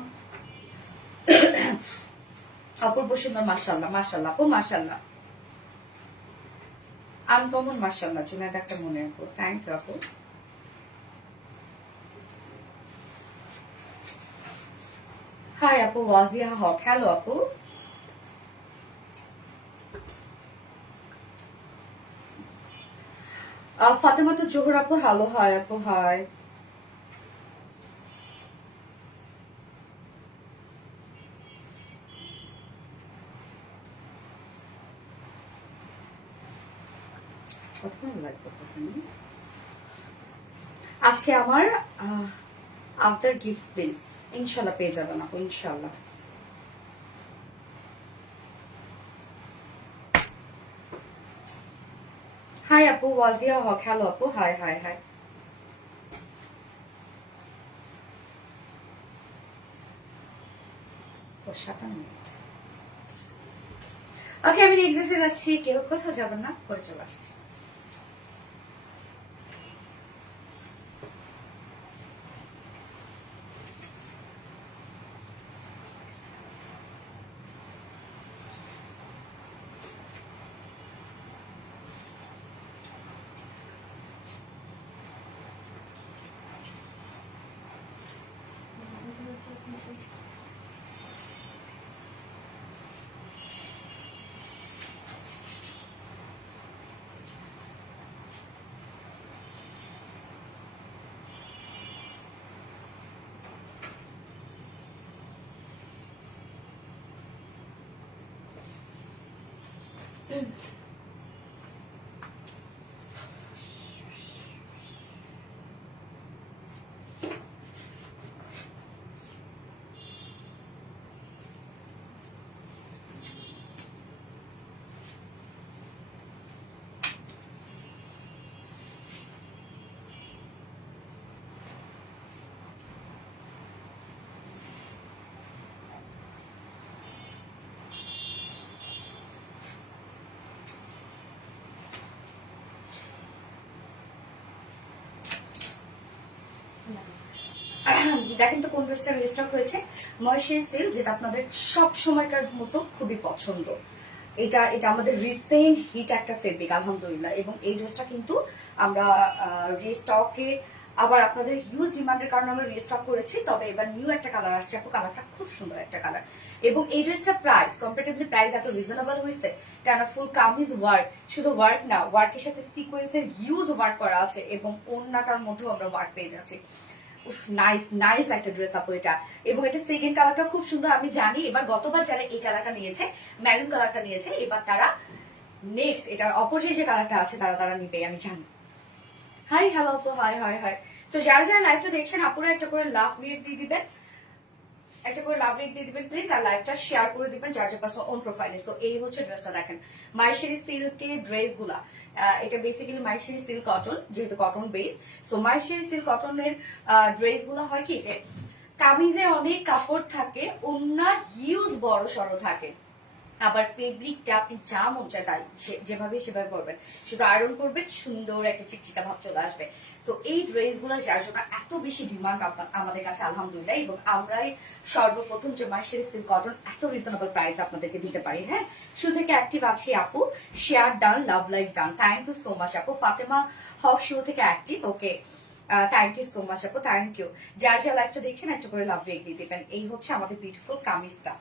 অপূর্ব সুন্দর, মাশাআল্লাহ মাশাআল্লাহ আপু, মাশাআল্লাহ আনকমন, মাশাআল্লাহ জুনাইদ একটা মনে আপু, থ্যাংক ইউ আপু। হাই আপু ওয়াজিয়া হক, হ্যালো আপু। ফাতেমা তো জোহর আপু, হ্যালো, হাই আপু, হাই। কতক্ষণ লাইভ করতেছেন? আজকে আমার আফটার গিফট প্লিজ, ইনশাল্লাহ পেয়ে যাবেন আপু, ইনশাল্লাহ। হাই আপু ওয়াজিয়া হক, হ্যালো আপু, হাই হাই হাই। ও 57 মিনিট। ওকে, আমি এক্সারসাইজ যাচ্ছি, কেউ কোথাও যাবেন না, করে চলে আসছি। দেখেন তো কোন ড্রেসটা রিস্টক হয়েছে, মহেশ্বরী সিল্ক, যেটা আপনাদের সব সময়কার মতো খুবই পছন্দ। এটা এটা আমাদের রিসেন্ট হিট একটা ফেব্রিক আলহামদুলিল্লাহ। এবং এই ড্রেসটা কিন্তু আমরা রিস্টকে আবার আপনাদের হিউজ ডিমান্ডের কারণে আমরা রিস্টক করেছি। তবে এবার নিউ একটা কালার আসছে আপু, কালারটা খুব সুন্দর একটা কালার। এবং এই ড্রেসটা প্রাইস কম্পারেটিভলি প্রাইস এত রিজনেবল হয়েছে কেন, ফুল কামিজ ওয়ার্ক, শুধু ওয়ার্ক না, ওয়ার্কের সাথে সিকোয়েন্সের হিউজ ওয়ার্ক করা আছে এবং ওন্নাটার মধ্যেও আমরা ওয়ার্ক পেয়ে যাচ্ছি। উফ, নাইস নাইস একটা ড্রেস আপু এটা। এবং এটা সেকেন্ড কালারটা খুব সুন্দর। আমি জানি এবার গতবার যারা এই কালারটা নিয়েছে, ম্যারুন কালারটা নিয়েছে, এবার তারা নেক্সট এটার অপোজিট যে কালারটা আছে তারা নিবে, আমি জানি। হাই হ্যালো আপু, হাই হাই হাই। তো যারা যারা লাইভটা দেখছেন আপুরা একটা করে লাভ রিয়েক্ট দিয়ে দিবেন, একটা করে লাভ রিয়েক্ট দিয়ে দিবেন প্লিজ, আর লাইভটা শেয়ার করে দিবেন যার যার পার্সোনাল ওন প্রোফাইলে। সো এই হচ্ছে ড্রেসটা দেখেন, মাহেশ্বরী সিল্কের ড্রেসগুলা। এটা বেসিক্যালি মাহেশ্বরী সিল্ক কটন, যেহেতু cotton base. So Maheshwari silk কটনের ড্রেসগুলো হয় কি যে কামিজে অনেক কাপড় থাকে, ওন্না হিউজ বড় সড়ো থাকে, আবার ফেব্রিকটা আপনি যা মন চায় তাই যেভাবে সেভাবে পরবেন, শুধু আয়রন করবেন, সুন্দর একটা চিকচিকা ভাব চলে আসবে। সো এই ড্রেসগুলো যার জন্য এত বেশি ডিমান্ড আমাদের কাছে আলহামদুলিল্লাহ। এবং আমরাই সর্বপ্রথম যে মাহেশ্বরী সিল্ক কটন এত রিজনেবল প্রাইস আপনাদেরকে দিতে পারি। হ্যাঁ, শুরু থেকে অ্যাক্টিভ আছি আপু, share done, love like done, thank you so much আপু। ফাতেমা হক শুরু থেকে active, okay, thank you so much আপু, থ্যাংক ইউ। যার যা লাইফটা দেখছেন একটা করে লাভ রেক দিয়ে দিবেন। এই হচ্ছে আমাদের বিউটিফুল কামিজটা,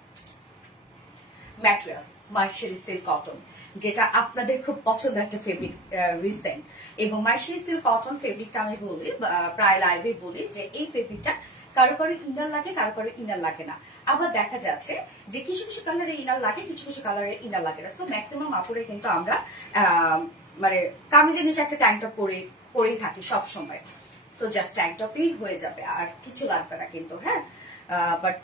ম্যাটেরিয়ালস মাহেশ্বরী সিল্ক কটন, যেটা আপনাদের খুব পছন্দের একটা ফেব্রিক রিসেন্ট। এবং মাহেশ্বরী সিল্ক কটন ফেব্রিকটা আমি বলি, প্রায় লাইভে বলি যে এই ফেব্রিকটা কারো কারো ইনার লাগে, কারো কারো ইনার লাগে না। আবার দেখা যাচ্ছে যে কিছু কিছু কালারে ইনার লাগে, কিছু কিছু কালারে ইনার লাগে না। সো ম্যাক্সিমাম আপুরে কিন্তু আমরা মানে কামিজের নিচে একটা ট্যাঙ্ক টপ পরেই থাকি সব সময়। সো জাস্ট ট্যাঙ্ক টপই হয়ে যাবে, আর কিছু লাগবে না কিন্তু। হ্যাঁ, বাট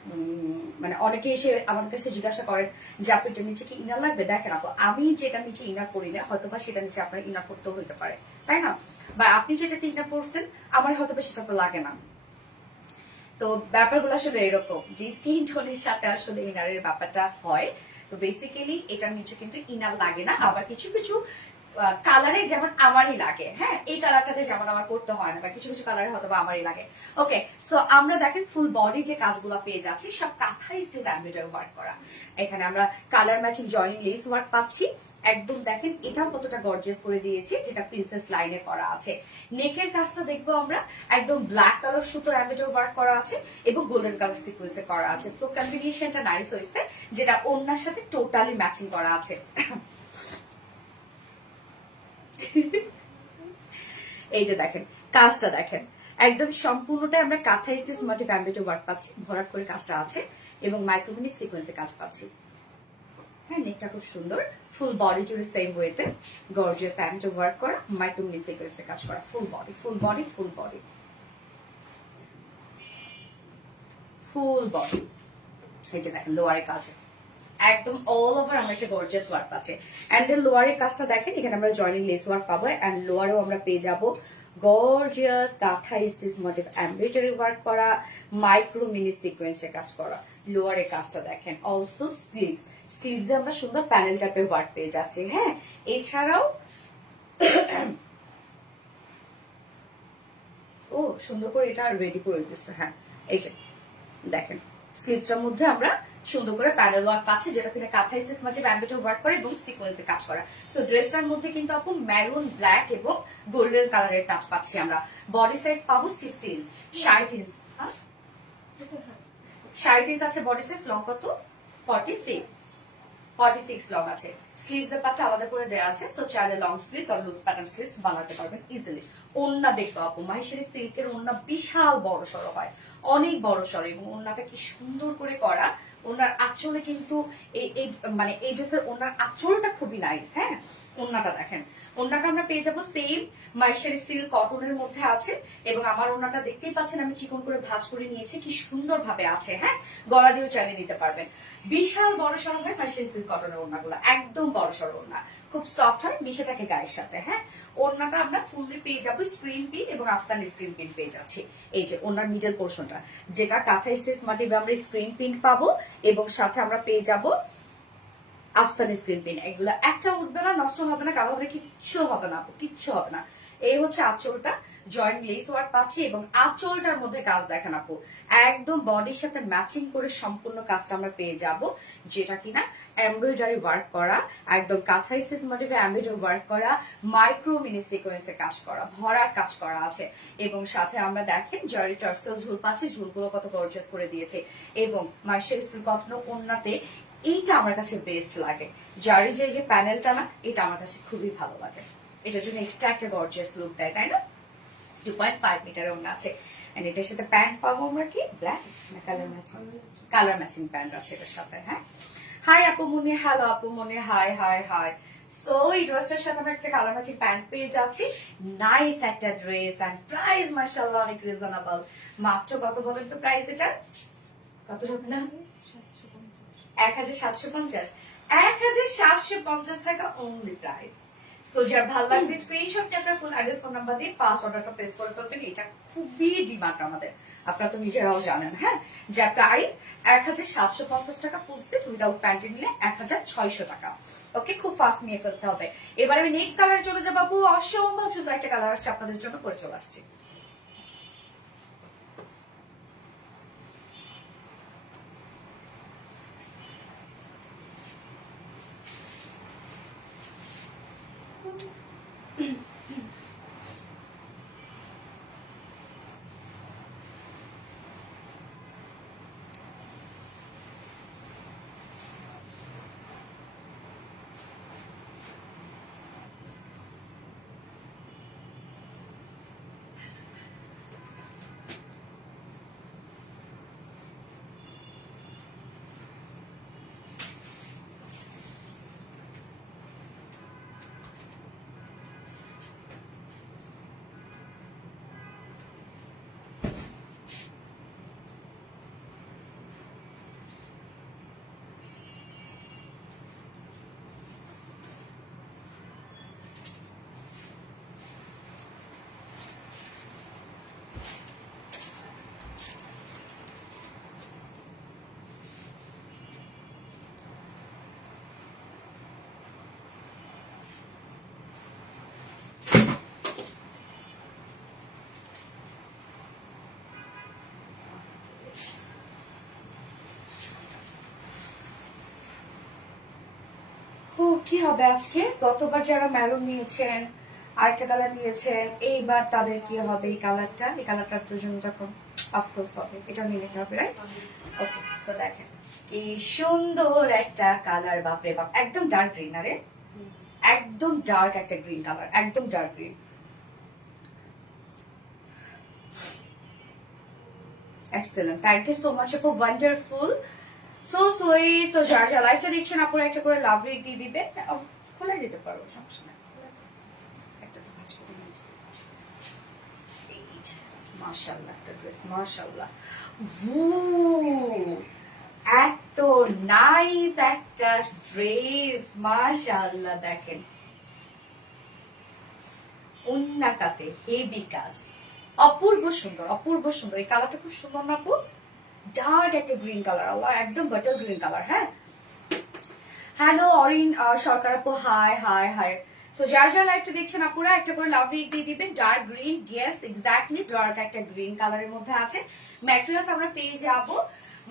মানে অনেকে এসে আমাদের কাছে জিজ্ঞাসা করেন যে আপু এটার নিচে কি ইনার লাগবে। দেখেন আপু, আমি যেটা নিচে ইনার পরি না, হয়তো বা সেটা নিচে আপনার ইনার পড়তেও হইতে পারে, তাই না? বা আপনি যেটাতে ইনার পরছেন আমার হয়তো বা সেটা তো লাগে না। তো ব্যাপারগুলো আসলে এরকম যে স্কিন টোনের সাথে আসলে ইনারের ব্যাপারটা হয়। তো বেসিক্যালি এটার নিচে কিন্তু ইনার লাগে না। আবার কিছু কিছু কালারে যেমন আমারই লাগে, হ্যাঁ, এই কালারটাতে যেমন আমার করতে হয় না, বা কিছু কিছু কালারে হয়তো বা আমারই লাগে। ওকে, সো আমরা দেখেন ফুল বডি যে কাজগুলো পেয়ে যাচ্ছি সব কাঁথা স্টিচ এমব্রয়ডারি ওয়ার্ক করা। এখানে আমরা colour matching joining less work পাচ্ছি। একদম দেখেন এটাও কতটা গর্জিয়াস করে দিয়েছি, যেটা প্রিন্সেস লাইনে করা আছে। নেকের কাজটা দেখবো আমরা একদম ব্ল্যাক কালার সুতো এমব্রয়ডারি ওয়ার্ক করা আছে এবং গোল্ডেন কালার সিকোয়েন্সে করা আছে। সো কম্বিনেশনটা নাইস হয়েছে, যেটা ওড়নার সাথে টোটালি ম্যাচিং করা আছে। এই যে দেখেন কাজটা দেখেন, একদম সম্পূর্ণটা আমরা কাঁথা স্টিচ মোটিভ এমব্রয়ডারি ওয়ার্ক পাচ্ছি, ভরাট করে কাজটা আছে এবং মাইক্রোমিনি সিকোয়েন্সে কাজ পাচ্ছি। হ্যাঁ, নেকটা খুব সুন্দর, ফুল বডি জুড়ে সেম ওয়েতে গর্জিয়াস এমব্রয়ডারি ওয়ার্ক করা, মাইক্রোমিনি সিকোয়েন্সে কাজ করা, full body full body full body full body. এই যে দেখেন লোয়ারের কাজ একদম অল ওভার আমরা একটা গর্জিয়াস ওয়ার্ক পাচ্ছি। এন্ড দেন লোয়ারের কাজটা দেখেন, এখানে আমরা জয়েনিং লেস ওয়ার্ক পাবো, এন্ড লোয়ারেও আমরা পেয়ে যাবো গর্জিয়াস কাঁথা স্টিচ মোটিভ এমব্রয়ডারি ওয়ার্ক করা, মাইক্রো মিনি সিকোয়েন্সের কাজ করা। লোয়ারের কাজটা দেখেন, অলসো স্লিভসে আমরা সুন্দর প্যানেল টাইপের ওয়ার্ক পেয়ে যাচ্ছি। হ্যাঁ, এছাড়াও ও সুন্দর করে এটা রেডি করে দিচ্ছে। হ্যাঁ, এই যে দেখেন স্লিভসটার মধ্যে আমরা সুন্দর করে প্যানেল ওয়ার্ক পাচ্ছি, যেটা কিনা কাঁথা স্টিচ মোটিভ এমব্রয়ডারি ওয়ার্ক করে এবং সিকোয়েন্সে কাজ করা। তো ড্রেসটার মধ্যে কিন্তু আপু ম্যারুন, ব্ল্যাক এবং গোল্ডেন কালারের টাচ পাচ্ছি আমরা। বডি সাইজ পাবো 60 ইঞ্চ, 60 ইঞ্চ, 60 ইঞ্চ আছে বডি সাইজ। লং কত? 46 লং আছে। স্লিভস এর পাটটা আলাদা করে দেওয়া আছে, সো চাইলে লং স্লিভস আর লুজ প্যাটার্ন স্লিভস বানাতে পারবেন ইজিলি। ওন্না দেখবো আপু, মাহেশ্বরী সিল্কের ওন্না বিশাল বড় সড়ো হয়, অনেক বড় সড়ো, এবং ওন্নাটা কি সুন্দর করে করা। ওনার আঁচলে কিন্তু মানে এই ড্রেসের ওনার আঁচলটা খুবই নাইস। হ্যাঁ, ওন্নাটা দেখেন, ওন্নাটা আমরা পেয়ে যাবো সেম মাহেশ্বরী সিল্ক কটনের মধ্যে আছে। এবং আমার ওন্নাটা দেখতেই পাচ্ছেন আমি চিকন করে ভাঁজ করে নিয়েছি, কি সুন্দর ভাবে আছে। হ্যাঁ, গলা দিয়েও চালিয়ে নিতে পারবেন। বিশাল বড় সড়ো হয় মাহেশ্বরী সিল্ক কটনের ওন্নাগুলো, একদম বড় সড়ো ওন্না, খুব সফট হয়, মিশে থাকে গায়ের সাথে। হ্যাঁ, ওন্নাটা আমরা ফুললি পেয়ে যাবো স্ক্রিন পিন এবং আফসান স্ক্রিন পিন পেয়ে যাচ্ছি। এই যে ওন্নার মিডল পোর্শনটা, যেটা কাঁথা স্টিচ মোটিভে আমরা স্ক্রিন পিন পাবো এবং সাথে আমরা পেয়ে যাবো আফসান স্ক্রিন পিন। এগুলো একটা উঠবে না, নষ্ট হবে না, কালো হবে, কিচ্ছু হবে না, কিচ্ছু হবে না। এই হচ্ছে আঁচলটা, জয়েন্ট লেস ওয়ার্ক পাচ্ছি এবং আঁচলটার মধ্যে কাজ দেখেন আপু, একদম বডির সাথে ম্যাচিং করে সম্পূর্ণ কাজটা আমরা পেয়ে যাব, যেটা কিনা এমব্রয়ডারি ওয়ার্ক করা, একদম কাঁথা স্টিচ মোটিভে এমব্রয়ডারি ওয়ার্ক করা, মাইক্রো মিনি সিকোয়েন্সে কাজ করা, ভরাট কাজ করা আছে এবং সাথে আমরা দেখেন জারি টার্সেল ঝুল পাচ্ছি, ঝুলগুলো কত গর্জিয়াস করে দিয়েছে এবং মার্শাল সিল্ক কটন ওড়নাতে এইটা আমার কাছে বেস্ট লাগে। জারি যে প্যানেলটা না, এটা আমার কাছে খুবই ভালো লাগে, এটার জন্য এক্সট্রা একটা গর্জিয়াস লুক দেয়, তাই না? 2.5 মিটারের ওড়না আছে, এন্ড এটার সাথে প্যান্ট পাবো আমরা কি ব্ল্যাক না কালার ম্যাচিং প্যান্ট আছে এটার সাথে। হ্যাঁ, হাই আপু মনি, হ্যালো আপু মনি, হাই হাই হাই। সো এই ড্রেসটার সাথে আমরা একটা কালার ম্যাচিং প্যান্ট পেয়ে যাচ্ছি, নাইস একটা ড্রেস এন্ড প্রাইস মাশাআল্লাহ অনেক রিজনেবল। মাত্র কত বলেন তো প্রাইস এটা? কত না 1750, 1750 টাকা অনলি প্রাইস। সো যার ভালো লাগবে স্ক্রিনশট নিয়ে আপনার ফুল অ্যাড্রেস ফোন নাম্বার দিয়ে ফার্স্ট অর্ডারটা প্লেস করে ফেলবেন। এটা খুবই ডিমান্ড আমাদের, আপনারা তো নিজেরাও জানেন। হ্যাঁ, যার প্রাইস 1750 টাকা ফুল সেট উইদাউট প্যান্ট নিলে 1600 টাকা। ওকে, খুব ফাস্ট নিয়ে ফেলতে হবে। এবার আমি নেক্সট কালারে চলে যাবো আপু, অসম্ভব সুন্দর একটা কালার আসছে আপনাদের জন্য, করে চলে আসছি। ও কি হবে আজকে? গতবার যারা ম্যারুন নিয়েছেন, আরেকটা কালার নিয়েছেন, এইবার তাদের কি হবে? এই কালারটার জন্য যখন আফসোস হবে, এটা নিয়ে নিতে হবে, রাইট? ওকে, সো দেখেন কি সুন্দর একটা কালার, বাপরে বাপ, একদম ডার্ক গ্রিন। আরে একদম ডার্ক একটা গ্রিন কালার, একদম dark green. Excellent, thank you so much আপু, ওয়ান্ডারফুল, সো সুইট। সো যার যা লাইফটা দেখছেন আপনারা একটা করে লাভ রেট দিয়ে দিবে, খোলাই দিতে পারবো, সমস্যা নাই। একটা তো কাজ করে নিয়েছি, মাশাআল্লাহ একটা ড্রেস, মাশাআল্লাহ, এত নাইস একটা ড্রেস, মাশাআল্লাহ। দেখেন ওন্নাটাতে হেভি কাজ, অপূর্ব সুন্দর, অপূর্ব সুন্দর। এই কালারটা খুব সুন্দর না আপু? ডার্ক একটা গ্রিন কালার, আল্লাহ, একদম বাটার গ্রিন কালার। হ্যাঁ, হ্যালো অরিন সরকার আপু, হাই হাই হাই। সো যার যার লাইভটা দেখছেন আপুরা একটা করে লাভ রেট দিয়ে দিবেন। Dark green, yes exactly dark একটা গ্রিন কালারের মধ্যে আছে। ম্যাটেরিয়ালস আমরা পেয়ে যাবো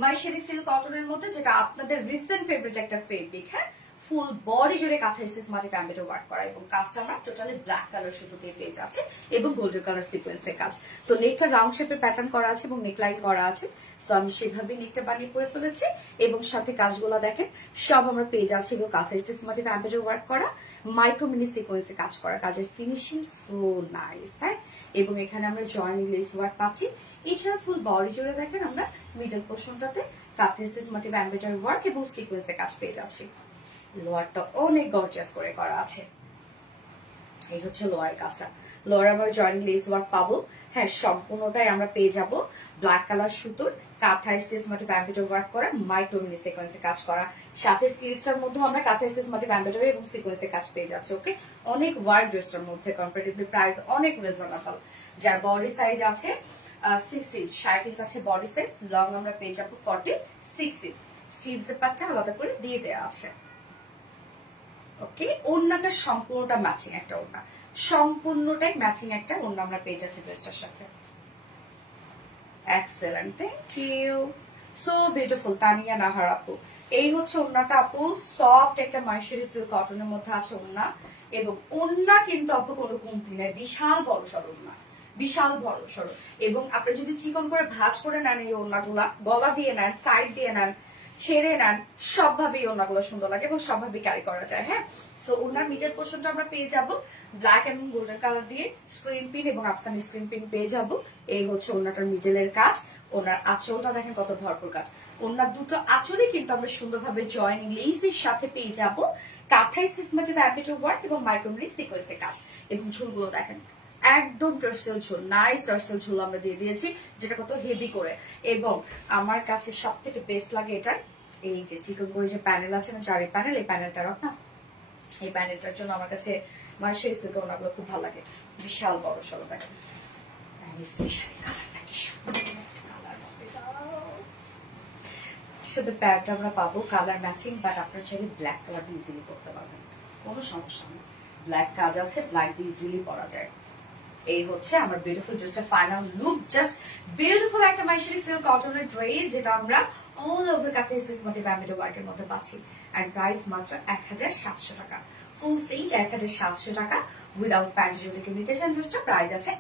মার্শালি সিল্ক কটনের মধ্যে, যেটা আপনাদের রিসেন্ট ফেভারিট একটা ফেব্রিক। হ্যাঁ, ফুল বডি জুড়ে কাঁথা স্টিচ মাটি প্যাম্পেটে ওয়ার্ক করা এবং কাজটা আমরা টোটালি ব্ল্যাক কালার সুতো দিয়ে পেয়ে যাচ্ছে এবং গোল্ডেন কালার সিকোয়েন্সের কাজ। তো নেকটা রাউন্ড শেপের প্যাটার্ন করা আছে এবং নেকলাইন করা আছে। তো আমি সেভাবে নেকটা বানিয়ে পরে ফেলেছি এবং সাথে কাজগুলো দেখেন সব আমরা পেয়ে যাচ্ছি এবং কাঁথা স্টিচ মাটি প্যাম্পেটে ওয়ার্ক করা, মাইক্রো মিনি সিকোয়েন্সে কাজ করা, কাজের ফিনিশিং সো নাইস। হ্যাঁ, এবং এখানে আমরা জয়েন্ট লেস ওয়ার্ক পাচ্ছি। এছাড়া ফুল বডি জুড়ে দেখেন আমরা মিডল পোর্শনটাতে কাঁথা স্টিচ মাটি প্যাম্পেটে ওয়ার্ক এবং সিকোয়েন্সে কাজ পেয়ে যাচ্ছি। লোয়ারটা অনেক গর্জিয়াস করে করা আছে। এই হচ্ছে লোয়ার কাজটা, লোয়ার আমরা জয়েন্ট লেস ওয়ার্ক পাবো। হ্যাঁ, সম্পূর্ণটাই আমরা পেয়ে যাব ব্ল্যাক কালার সুতোর কাঁথা স্টিচ মাটি প্যাম্পেটে ওয়ার্ক করা, মাইক্রো মিনি সিকোয়েন্সে কাজ করা, সাথে স্লিভসটার মধ্যে আমরা কাঁথা স্টিচ মাটি প্যাম্পেটে এবং সিকোয়েন্সে কাজ পেয়ে যাচ্ছে। ওকে, অনেক ওয়ার্ক ড্রেসটার মধ্যে কম্পারেটিভলি প্রাইস অনেক রিজনেবল। যার বডি সাইজ আছে 6 ইঞ্চ, 60 ইঞ্চ আছে বডি সাইজ, লং আমরা পেয়ে যাবো 46 ইঞ্চ। স্লিভসের পার্টটা আলাদা করে দিয়ে দেওয়া আছে। ওকে, ওড়নাটা সম্পূর্ণটা ম্যাচিং একটা ওড়না, সম্পূর্ণটাই ম্যাচিং একটা ওড়না আমরা পেয়ে যাচ্ছি ড্রেসটার সাথে। Excellent, thank you, so beautiful. Tania Nahar আপু, এই হচ্ছে ওড়নাটা আপু, সফট একটা মাইশারি সিল্ক কটনের মধ্যে আছে ওড়না, এবং ওড়না কিন্তু আপু কোনো কমতি নেই, বিশাল বড় সড়ো ওড়না, বিশাল বড় সড়ো। এবং আপনি যদি চিকন করে ভাঁজ করে নেন এই ওড়নাগুলা, গলা দিয়ে নেন, সাইড দিয়ে নেন, ছেড়ে নেন, সবভাবেই ওড়নাগুলো সুন্দর লাগে এবং সবভাবে ক্যারি করা যায়। হ্যাঁ, তো ওনার মিডল পোর্শনটা আমরা পেয়ে যাব ব্ল্যাক এবং গোল্ডেন কালার দিয়ে স্ক্রিন পিন এবং আফসানি স্ক্রিন পিন পেয়ে যাব। এই হচ্ছে ওনাটার মিডলের কাজ। ওনার আঁচলটা দেখেন কত ভরপুর কাজ। ওনার দুটো আঁচলে কিন্তু আমরা সুন্দরভাবে জয়েনিং লেসের সাথে পেয়ে যাব কাঁথাই সিস্টেমেটিক অ্যাম্বিট ওয়ার্ক এবং মাইক্রোমলি সিকোয়েন্সের কাজ। এবং ঝুলগুলো দেখেন একদম টার্সেল ঝুল, নাইস টার্সেল ঝুল আমরা দিয়ে দিয়েছি, যেটা কত হেভি করে। এবং আমার কাছে সব থেকে বেস্ট লাগে এটা, এই যে চিকন করে যে প্যানেল আছে না, জারি প্যানেল, এই প্যানেলটা রাখ না, এই প্যানেলটার জন্য আমার কাছে মার্শাল সিল্ক ওনাগুলো খুব ভালো লাগে, বিশাল বড় সড়ো দেখেন। স্পেশালি কালারটা কি সুন্দর কালার হবে, সাথে প্যান্টটা আমরা পাবো কালার ম্যাচিং, বাট আপনার চাইলে ব্ল্যাক কালার দিয়ে ইজিলি পরতে পারবেন, কোনো সমস্যা নেই, ব্ল্যাক কাজ আছে, ব্ল্যাক দিয়ে ইজিলি পরা যায়। এই হচ্ছে আমার বিউটিফুল ড্রেসটা ফাইনাল লুক, জাস্ট বিউটিফুল একটা মাইশারি সিল্ক কটনের ড্রেস, যেটা আমরা অল ওভার কাঁথাই সিস্টেমেটিক অ্যাম্বিট ওয়ার্কের মধ্যে পাচ্ছি। এন্ড প্রাইস মাত্র 1700 টাকা, ফুল সেট 1700 টাকা। উইদাউট প্যান্ট যদি কেউ নিতে চান ড্রেসটা প্রাইস আছে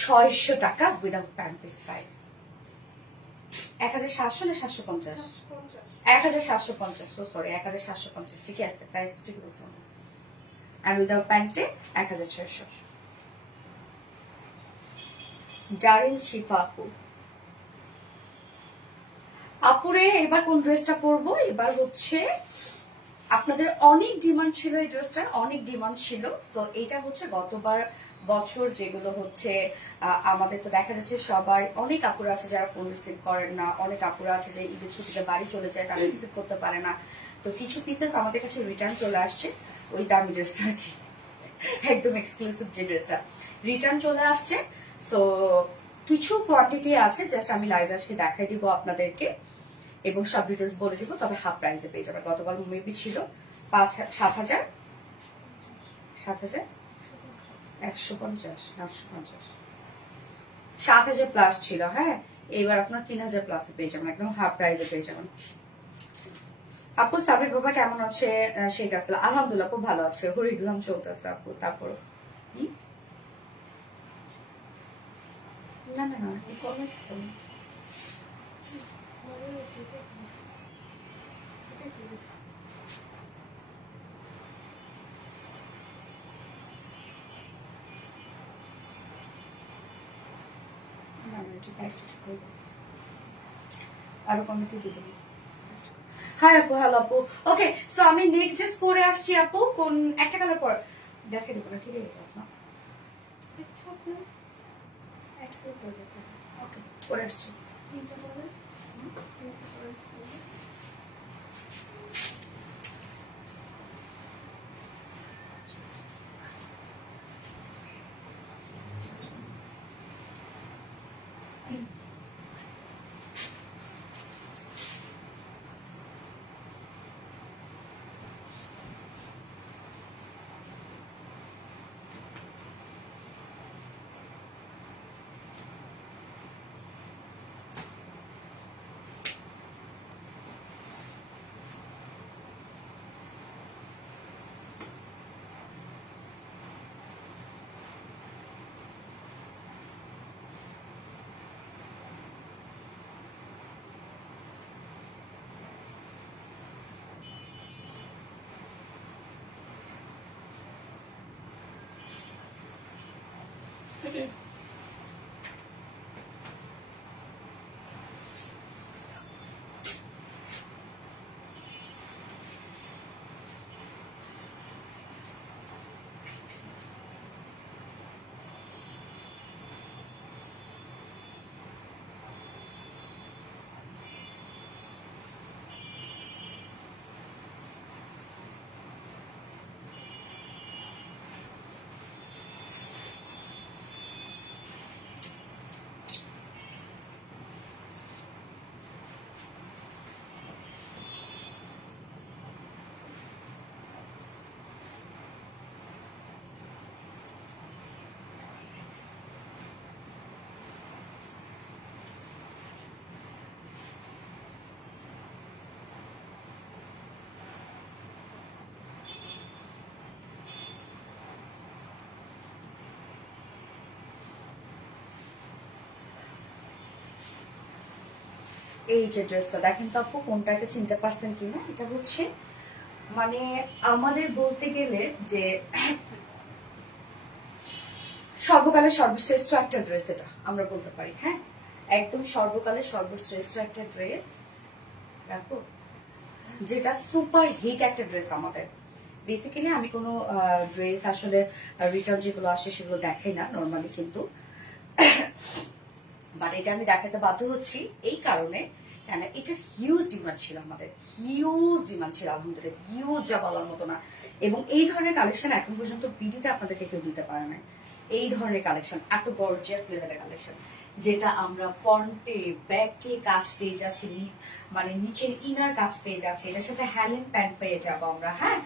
1600 টাকা উইদাউট প্যান্ট পিস প্রাইস। 1700 না 750? 1750, সো সরি, 1750, ঠিকই আছে, প্রাইস ঠিক বলছি। আর উইদাউট প্যান্টে 1600। জারিন শিফা আপু, আপুরে এবার কোন ড্রেসটা পরবো? এবার হচ্ছে আপনাদের অনেক ডিমান্ড ছিল এই ড্রেসটার, অনেক ডিমান্ড ছিল। সো এটা হচ্ছে গতবার বছর যেগুলো হচ্ছে আমাদের তো দেখা যাচ্ছে সবাই, অনেক আপুরা আছে যারা ফোন রিসিভ করেন না, অনেক আপুরা আছে যে ঈদের ছুটিতে বাড়ি চলে যায়, তারা রিসিভ করতে পারে না। তো কিছু পিসেস আমাদের কাছে রিটার্ন চলে আসছে, ওই দামি ড্রেসটা আর কি, একদম এক্সক্লুসিভ যে ড্রেসটা রিটার্ন চলে আসছে। সো কিছু কোয়ান্টিটি আছে, জাস্ট আমি লাইভ আজকে দেখাই দিব আপনাদেরকে এবং সব ডিটেলস বলে দিব, তবে হাফ প্রাইসে পেয়ে যাবেন। গতবার মেবি ছিল 7,000, 150, 7,000 প্লাস ছিল। হ্যাঁ, এবার আপনার 3,000 প্লাসে পেয়ে যাবেন, একদম হাফ প্রাইসে পেয়ে যাবেন। আপু সাবিক বাবা কেমন আছে? শেখ আসলা, আলহামদুলিল্লাহ খুব ভালো আছে, ওর এক্সাম চলতেছে আপু। তারপর না না না, ইকমার্স তো আরো কমিটি দিবেন। হাই আপু, হ্যালো আপু, ওকে। সো আমি নেক্সট ড্রেস পরে আসছি আপু, কোন একটা কালার পর দেখে দেবো না, কি রে না, ইচ্ছা আপনার একটা কালার পরে দেখে ওকে পরে আসছি। তিনটা পরে এই যে ড্রেসটা দেখেন তো আপু, কোনটাকে চিনতে পারছেন কিনা? এটা হচ্ছে মানে আমাদের বলতে গেলে যে সর্বকালের সর্বশ্রেষ্ঠ একটা ড্রেস, এটা আমরা বলতে পারি। হ্যাঁ, একদম সর্বকালের সর্বশ্রেষ্ঠ একটা ড্রেস, দেখো, যেটা সুপার হিট একটা ড্রেস আমাদের। বেসিক্যালি আমি কোনো ড্রেস আসলে রিটার্ন যেগুলো আসে সেগুলো দেখাই না নর্মালি, কিন্তু বাট এটা আমি দেখাতে বাধ্য হচ্ছি এই কারণে, কেন এটার হিউজ ডিমান্ড ছিল, আমাদের হিউজ ডিমান্ড ছিল, আলহামদুলিল্লাহ হিউজ যা বলার মতো না। এবং এই ধরনের কালেকশন এখন পর্যন্ত বিডিতে আপনাদেরকে কেউ দিতে পারে না। এই ধরনের কালেকশন, এত গর্জিয়াস লেভেলের কালেকশন, যেটা আমরা ফ্রন্টে ব্যাকে কাজ পেয়ে যাচ্ছি, মানে নিচের ইনার কাজ পেয়ে যাচ্ছি, এটার সাথে হ্যালেন প্যান্ট পেয়ে যাবো আমরা। হ্যাঁ,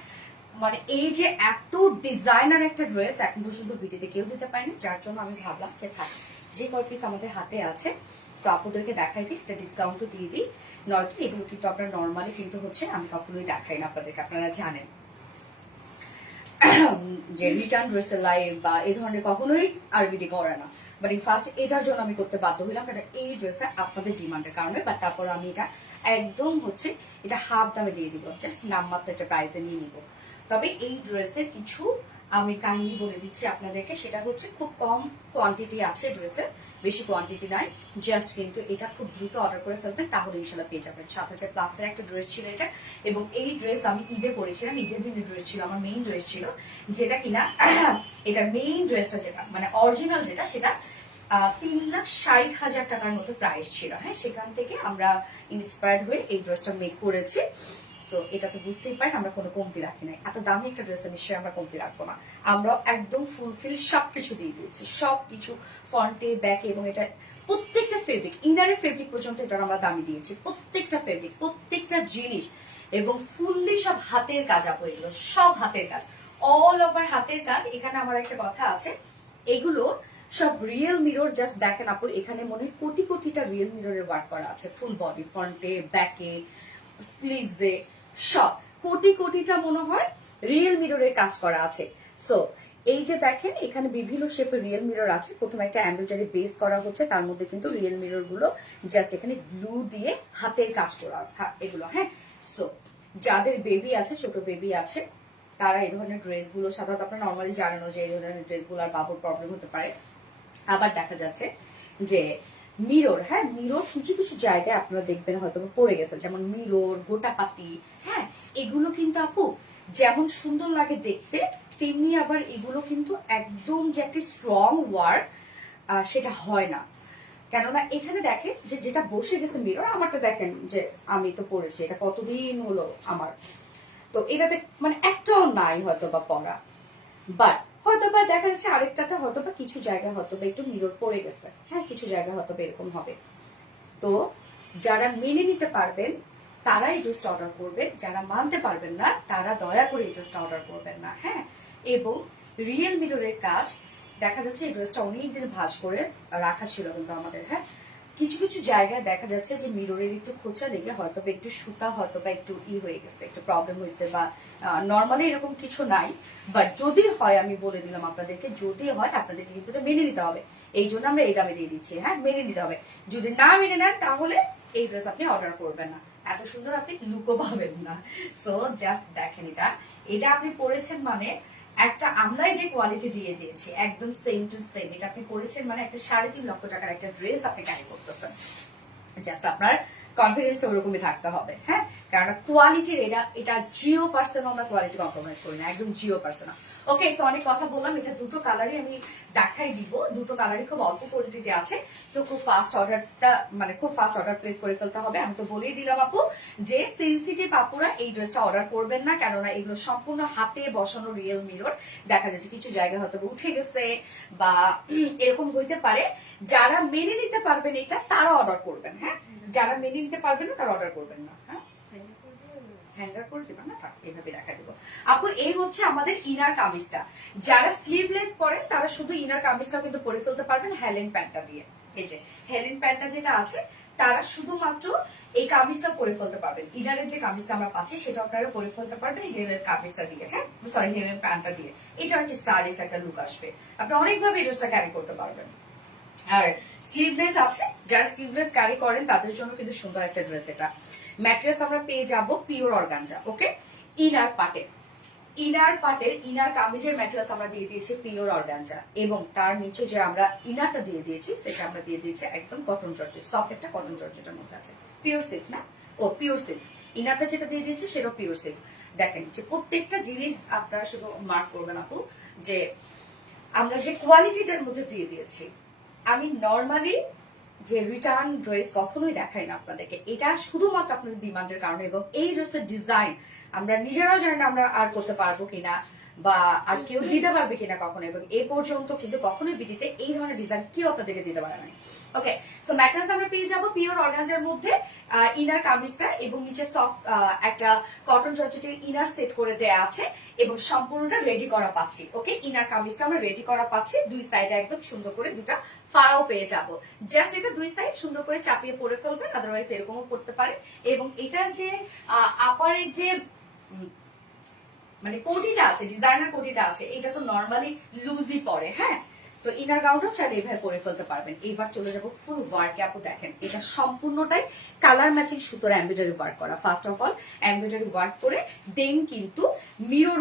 মানে এই যে এত ডিজাইনার একটা ড্রেস এখন পর্যন্ত বিটিতে কেউ দিতে পারেনি, যার জন্য আমি ভাবলাম যে থাক, যে কয় পিস আমাদের হাতে আছে তো আপুদেরকে দেখাই দিই, একটা ডিসকাউন্টও দিয়ে দিই। নয়তো এগুলো কিন্তু আপনার নর্মালি কিন্তু হচ্ছে আমি কখনোই দেখাই না আপনাদেরকে, আপনারা জানেন যে রিটার্ন ড্রেসের লাইভ বা এই ধরনের কখনোই আরবিডি করে না। বাট এই ফার্স্ট এটার জন্য আমি করতে বাধ্য হইলাম, কারণ এই ড্রেসটা আপনাদের ডিমান্ডের কারণে। বাট তারপর আমি এটা একদম হচ্ছে এটা হাফ দামে দিয়ে দিব, জাস্ট নামমাত্র একটা প্রাইসে নিয়ে নিব। তবে এই ড্রেসের কিছু আমি কাহিনী বলে দিচ্ছি আপনাদেরকে, সেটা হচ্ছে খুব কম কোয়ান্টিটি আছে ড্রেসের, বেশি কোয়ান্টিটি নাই। জাস্ট কিন্তু এটা খুব দ্রুত অর্ডার করে ফেলতেন, তাহলে ইনশাল্লাহ পেয়ে যাবেন। 7,000+ একটা ড্রেস ছিল এটা, এবং এই ড্রেস আমি ঈদে পরেছিলাম, ঈদের দিনের ড্রেস ছিল, আমার মেইন ড্রেস ছিল, যেটা কিনা এটা মেইন ড্রেসটা যেটা মানে অরিজিনাল যেটা, সেটা 3,60,000 টাকার মতো প্রাইস ছিল। হ্যাঁ, সেখান থেকে আমরা ইন্সপায়ার্ড হয়ে এই ড্রেসটা মেক করেছি। তো এটা তো বুঝতেই পারেন আমরা কোনো কমতি রাখি নাই, এত দামি একটা ড্রেসে নিশ্চয়ই আমরা কমতি রাখবো না। আমরা একদম ফুলফিল সবকিছু দিয়ে দিয়েছি, সবকিছু ফ্রন্টে ব্যাকে, এবং এটা প্রত্যেকটা ফেব্রিক, ইনারের ফেব্রিক পর্যন্ত এটা আমরা দামি দিয়েছি, প্রত্যেকটা ফেব্রিক, প্রত্যেকটা জিনিস, এবং ফুললি সব হাতের কাজ। আপু এগুলো সব হাতের কাজ, অল ওভার হাতের কাজ। এখানে আমার একটা কথা আছে, এগুলো সব রিয়েল মিরর, জাস্ট দেখেন আপু, এখানে মনে হয় কোটি কোটিটা রিয়েল মিররের ওয়ার্ক করা আছে, ফুল বডি, ফ্রন্টে ব্যাকে স্লিভসে, সব কোটি কোটিটা মনে হয় রিয়েল মিররের কাজ করা আছে। সো এই যে দেখেন এখানে বিভিন্ন শেপের রিয়েল মিরর আছে, প্রথমে একটা এমব্রয়ডারি বেস করা হচ্ছে, তার মধ্যে কিন্তু রিয়েল মিরর গুলো জাস্ট এখানে গ্লু দিয়ে হাতের কাজ করা এগুলো। হ্যাঁ, সো যাদের বেবি আছে, ছোট বেবি আছে, তারা এই ধরনের ড্রেস গুলো সাধারণত আপনারা নর্মালি জানেন যে এই ধরনের ড্রেস গুলো আর বাবুর প্রবলেম হতে পারে। আবার দেখা যাচ্ছে যে মিরর, হ্যাঁ মিরর কিছু কিছু জায়গায় আপনারা দেখবেন হয়তো পড়ে গেছে, যেমন মিরর, গোটাপাতি। হ্যাঁ, এগুলো কিন্তু আপু যেমন সুন্দর লাগে দেখতে, তেমনি আবার এগুলো কিন্তু একদম যে একটা স্ট্রং ওয়ার্ক সেটা হয় না। কেননা এখানে দেখেন যে যেটা বসে গেছে মিরর, আমারটা দেখেন যে আমি তো পড়েছি, এটা কতদিন হলো আমার, তো এটাতে মানে একটাও নাই হয়তো বা পড়া, বাট হয়তো বা দেখা যাচ্ছে আরেকটাতে হয়তো বা কিছু জায়গায় হয়তো বা একটু মিরর পড়ে গেছে। হ্যাঁ, কিছু জায়গায় হয়তো বা এরকম হবে। তো যারা মেনে নিতে পারবেন তারা এই ড্রেসটা অর্ডার করবেন, যারা মানতে পারবেন না তারা দয়া করে এই ড্রেসটা অর্ডার করবেন না। হ্যাঁ, এবং রিয়েল মিররের কাজ দেখা যাচ্ছে এই ড্রেসটা অনেকদিন ভাঁজ করে রাখা ছিল কিন্তু আমাদের। হ্যাঁ, কিছু কিছু জায়গায় দেখা যাচ্ছে যে মিররের একটু খোঁচা লেগে হয়তো বা একটু সুতা হয়তো বা একটু হয়ে গেছে, একটু প্রবলেম হয়েছে, বা নর্মালি এরকম কিছু নাই। বাট যদি হয়, আমি বলে দিলাম আপনাদেরকে, যদি হয় আপনাদেরকে কিন্তু এটা মেনে নিতে হবে, এই জন্য আমরা এই দামে দিয়ে দিচ্ছি। হ্যাঁ, মেনে নিতে হবে, যদি না মেনে নেন তাহলে এই ড্রেস আপনি অর্ডার করবেন না, এত সুন্দর আপনি লুকও পাবেন না। সো জাস্ট দেখেন, এটা এটা আপনি পরেছেন মানে একটা আমরাই যে কোয়ালিটি দিয়ে দিয়েছি একদম সেম টু সেম, এটা আপনি পরেছেন মানে একটা 3.5 লক্ষ টাকার একটা ড্রেস আপনি ক্যারি করতেছেন। জাস্ট আপনার কনফিডেন্স ওরকমই থাকতে হবে। হ্যাঁ, কারণ কোয়ালিটির এটা 0% আমরা কোয়ালিটি কম্প্রোমাইজ করি না, একদম 0%। ওকে, সো অনেক কথা বললাম, এটা দুটো কালারই আমি দেখাই দিব, দুটো কালারই খুব অল্প কোয়ান্টিটিতে আছে। সো খুব ফাস্ট অর্ডারটা মানে খুব ফাস্ট অর্ডার প্লেস করে ফেলতে হবে। আমি তো বলেই দিলাম আপু যে সেনসিটিভ আপুরা এই ড্রেসটা অর্ডার করবেন না, কেননা এগুলো সম্পূর্ণ হাতে বসানো রিয়েল মিরর, দেখা যাচ্ছে কিছু জায়গায় হয়তো উঠে গেছে বা এরকম হইতে পারে। যারা মেনে নিতে পারবেন এটা তারা অর্ডার করবেন। হ্যাঁ, যারা মেনে নিতে পারবেন না তারা অর্ডার করবেন না। হ্যাঁ, হ্যাঙ্গার করে দিবেন না, থাক এইভাবে দেখা দিব আপু। এই হচ্ছে আমাদের ইনার কামিজটা, যারা স্লিভলেস পরেন তারা শুধু ইনার কামিজটাও কিন্তু পরে ফেলতে পারবেন হেলেন প্যান্টটা দিয়ে। এই যে হেলেন প্যান্টটা যেটা আছে, তারা শুধুমাত্র এই কামিজটা পরে ফেলতে পারবেন। ইনারের যে কামিজটা আমরা পাচ্ছি সেটা আপনারা পরে ফেলতে পারবেন হেলেন কামিজটা দিয়ে। হ্যাঁ, সরি, হেলেন প্যান্টটা দিয়ে। এটা একটা স্টাইলিশ একটা লুক আসবে, আপনি অনেকভাবে এই ড্রেসটা ক্যারি করতে পারবেন। আর স্লিভলেস আছে, যারা স্লিভলেস ক্যারি করেন তাদের জন্য কিন্তু সুন্দর একটা ড্রেস। এটা ম্যাটেরিয়ালস আমরা পেয়ে যাব পিওর অর্গানজা। ওকে, ইনার কামিজের ম্যাটেরিয়ালস আমরা দিয়ে দিয়েছি পিওর অর্গানজা, এবং তার নিচে যে আমরা ইনারটা দিয়ে দিয়েছি সেটা আমরা দিয়ে দিয়েছি একদম কটন জর্জেট, সফট একটা কটন জর্জেটের মধ্যে আছে, পিওর সিল্ক না, ও পিওর সিল্ক। ইনারটা যেটা দিয়ে দিয়েছি সেটাও পিওর সিল্ক। দেখেন যে প্রত্যেকটা জিনিস আপনারা শুধু মার্ক করবেন আপু, যে আমরা যে কোয়ালিটিটার মধ্যে দিয়ে দিয়েছি। আমি নর্মালি যে রিটার্ন ড্রেস কখনোই দেখাই না আপনাদেরকে, এটা শুধুমাত্র আপনাদের ডিমান্ডের কারণে, এবং এই ড্রেসের ডিজাইন আমরা নিজেরাও জানি না আমরা আর করতে পারবো কিনা বা আর কেউ দিতে পারবে কিনা কখনো, এবং এ পর্যন্ত কিন্তু কখনোই বিদিতে এই ধরনের ডিজাইন কেউ আপনাদেরকে দিতে পারে না। ওকে, সো ম্যাটেরিয়ালস আমরা পেয়ে যাবো পিওর অর্গানজার মধ্যে ইনার কামিজটা, এবং নিচে সফট একটা কটন জর্জেটের ইনার সেট করে দেয়া আছে, এবং সম্পূর্ণটা রেডি করা পাচ্ছি। ওকে, ইনার কামিজটা আমরা রেডি করা পাচ্ছি, দুই সাইডে একদম সুন্দর করে দুটা ফাড়াও পেয়ে যাব। জাস্ট এটা দুই সাইড সুন্দর করে চাপিয়ে পরে ফেলবেন, আদারওয়াইজ এরকমও করতে পারে। এবং এটার যে আপারের যে মানে কোটিটা আছে, ডিজাইনার কোটিটা আছে, এটা তো নরমালি লুজই পড়ে। হ্যাঁ, তো ইনার গাউনটাও চাইলে এইভাবে পরে ফেলতে পারবেন। এইবার চলে যাবো ফুল ওয়ার্কে। আপু দেখেন এটা সম্পূর্ণটাই কালার ম্যাচিং সুতোর এমব্রয়ডারি ওয়ার্ক করা। First of all embroidery work করে দেন কিন্তু মিরর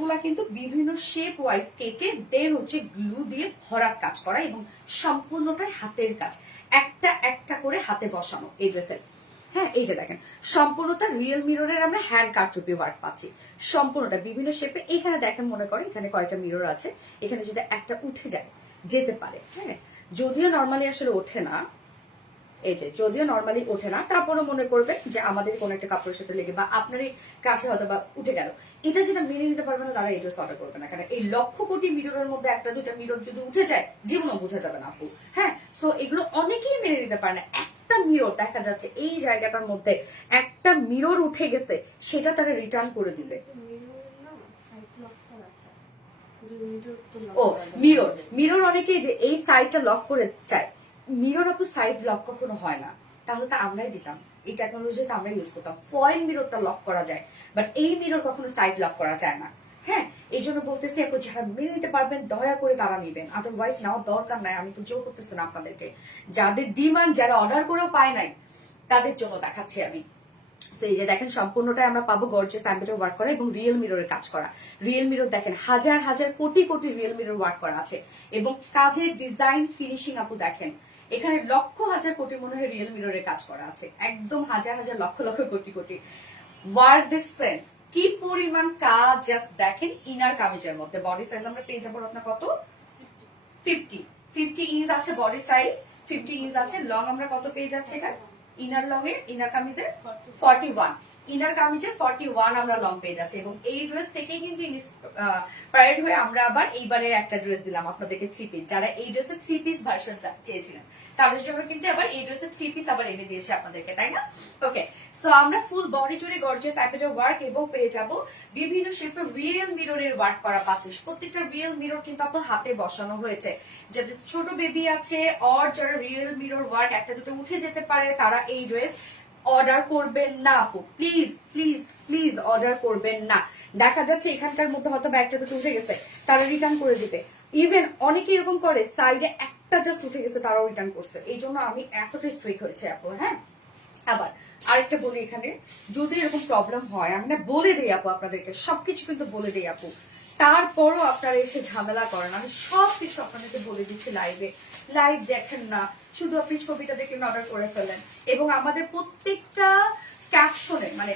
গুলা কিন্তু বিভিন্ন শেপ ওয়াইজ কেটে দেন হচ্ছে গ্লু দিয়ে ভরার কাজ করা, এবং সম্পূর্ণটাই হাতের কাজ, একটা একটা করে হাতে বসানো এই ড্রেসের। হ্যাঁ, এই যে দেখেন সম্পূর্ণটা রিয়েল মিররের আমরা হ্যান্ড কারচুপি ওয়ার্ক পাচ্ছি, সম্পূর্ণটা বিভিন্ন শেপে। এখানে দেখেন, মনে করেন এখানে কয়টা মিরর আছে, এখানে যদি একটা উঠে যায় যেতে পারে। হ্যাঁ, যদিও নর্মালি আসলে ওঠে না, এই যে যদিও নর্মালি ওঠে না, তারপরে মনে করবেন যে আমাদের কোন একটা কাপড়ের সাথে লেগে বা আপনারই কাছে হয়তো বা উঠে গেল, এটা যেটা মেনে নিতে পারবে না তারা এই ড্রেস অর্ডার করবে না। কারণ এই লক্ষ কোটি মিররের মধ্যে একটা দুইটা মিরর যদি উঠে যায় জীবনও বোঝা যাবে না আপু। হ্যাঁ, সো এগুলো অনেকেই মেনে নিতে পারে না। একটা মিরর দেখা যাচ্ছে এই জায়গাটার মধ্যে একটা মিরর উঠে গেছে, সেটা তারা রিটার্ন করে দিবে। ও মিরর অনেকেই যে এই সাইডটা লক করে চায়, মিরর আপু সাইড লক কখনো হয় না, তাহলে তো আমরাই দিতাম, এই টেকনোলজিতে আমরা ইউজ করতাম। ফয়েল মিররটা লক করা যায়, বাট এই মিরর কখনো সাইড লক করা যায় না। হ্যাঁ, এই জন্য বলতেছি আপু যারা মেনে নিতে পারবেন দয়া করে তারা নিবেন, আদারওয়াইজ নেওয়ার দরকার নাই। আমি তো জোর করতেছি না আপনাদেরকে, যাদের ডিমান্ড, যারা অর্ডার করেও পায় নাই তাদের জন্য দেখাচ্ছি আমি। এই যে দেখেন সম্পূর্ণটাই আমরা পাবো গর্জিয়াস এমব্রয়ডারি ওয়ার্ক করা এবং রিয়েল মিররের কাজ করা। রিয়েল মিরর দেখেন হাজার হাজার crore crore real mirror work করা আছে, এবং কাজের ডিজাইন ফিনিশিং আপু দেখেন এখানে লক্ষ হাজার কোটি মনে হয় রিয়েল মিররের কাজ করা আছে, একদম হাজার হাজার লক্ষ লক্ষ কোটি কোটি ওয়ার্ক। দেখছেন কি পরিমাণ কাজ, জাস্ট দেখেন। ইনার কামিজের মধ্যে বডি সাইজ আমরা পেয়ে যাবো আপনার কত 50 ইঞ্চ আছে বডি সাইজ, 50 ইঞ্চ আছে। লং আমরা কত পেয়ে যাচ্ছে, এটা ইনার লং এর ইনার কামিজের 41, ইনার কামিজের 41 আমরা লং পেয়ে যাচ্ছি। এবং এই ড্রেস থেকেই কিন্তু ইন্সপায়ার্ড হয়ে আমরা আবার এইবারে একটা ড্রেস দিলাম আপনাদেরকে 3 পিস। যারা এই ড্রেসের 3 পিস ভার্সন চেয়েছিলেন তাদের জন্য কিন্তু আবার এই ড্রেসের 3 পিস আবার এনে দিয়েছে আপনাদেরকে, তাই না? ওকে, সো আমরা ফুল বডি জুড়ে গর্জিয়াস এমব্রয়ডারি ওয়ার্ক এবং পেয়ে যাব বিভিন্ন শেপের রিয়েল মিররের ওয়ার্ক করা পাচ্ছি। প্রত্যেকটা রিয়েল মিরর কিন্তু আপনার হাতে বসানো হয়েছে। যাদের ছোট বেবি আছে অর যারা রিয়েল মিরর ওয়ার্ক একটা দুটো উঠে যেতে পারে তারা এই ড্রেস অর্ডার করবেন না আপু, প্লিজ প্লিজ প্লিজ অর্ডার করবেন না। দেখা যাচ্ছে এখানকার মধ্যে হয়তো বা একটা দুটো উঠে গেছে, তারা রিটার্ন করে দিবে। ইভেন অনেকে এরকম করে সাইডে একটা জাস্ট উঠে গেছে তারাও রিটার্ন করছে। এই জন্য আমি এতটাই স্ট্রিক্ট হয়েছে আপু। হ্যাঁ, আবার আরেকটা বলি, এখানে যদি এরকম প্রবলেম হয় আমি না বলে দিই আপু, আপনাদেরকে সবকিছু কিন্তু বলে দিই আপু, তারপরও আপনারা এসে ঝামেলা করেন। আমি সবকিছু আপনাদেরকে বলে দিচ্ছি লাইভে, লাইভ দেখেন না, শুধু আপনি ছবিটা দেখে অর্ডার করে ফেলেন। এবং আমাদের প্রত্যেকটা ক্যাপশনে মানে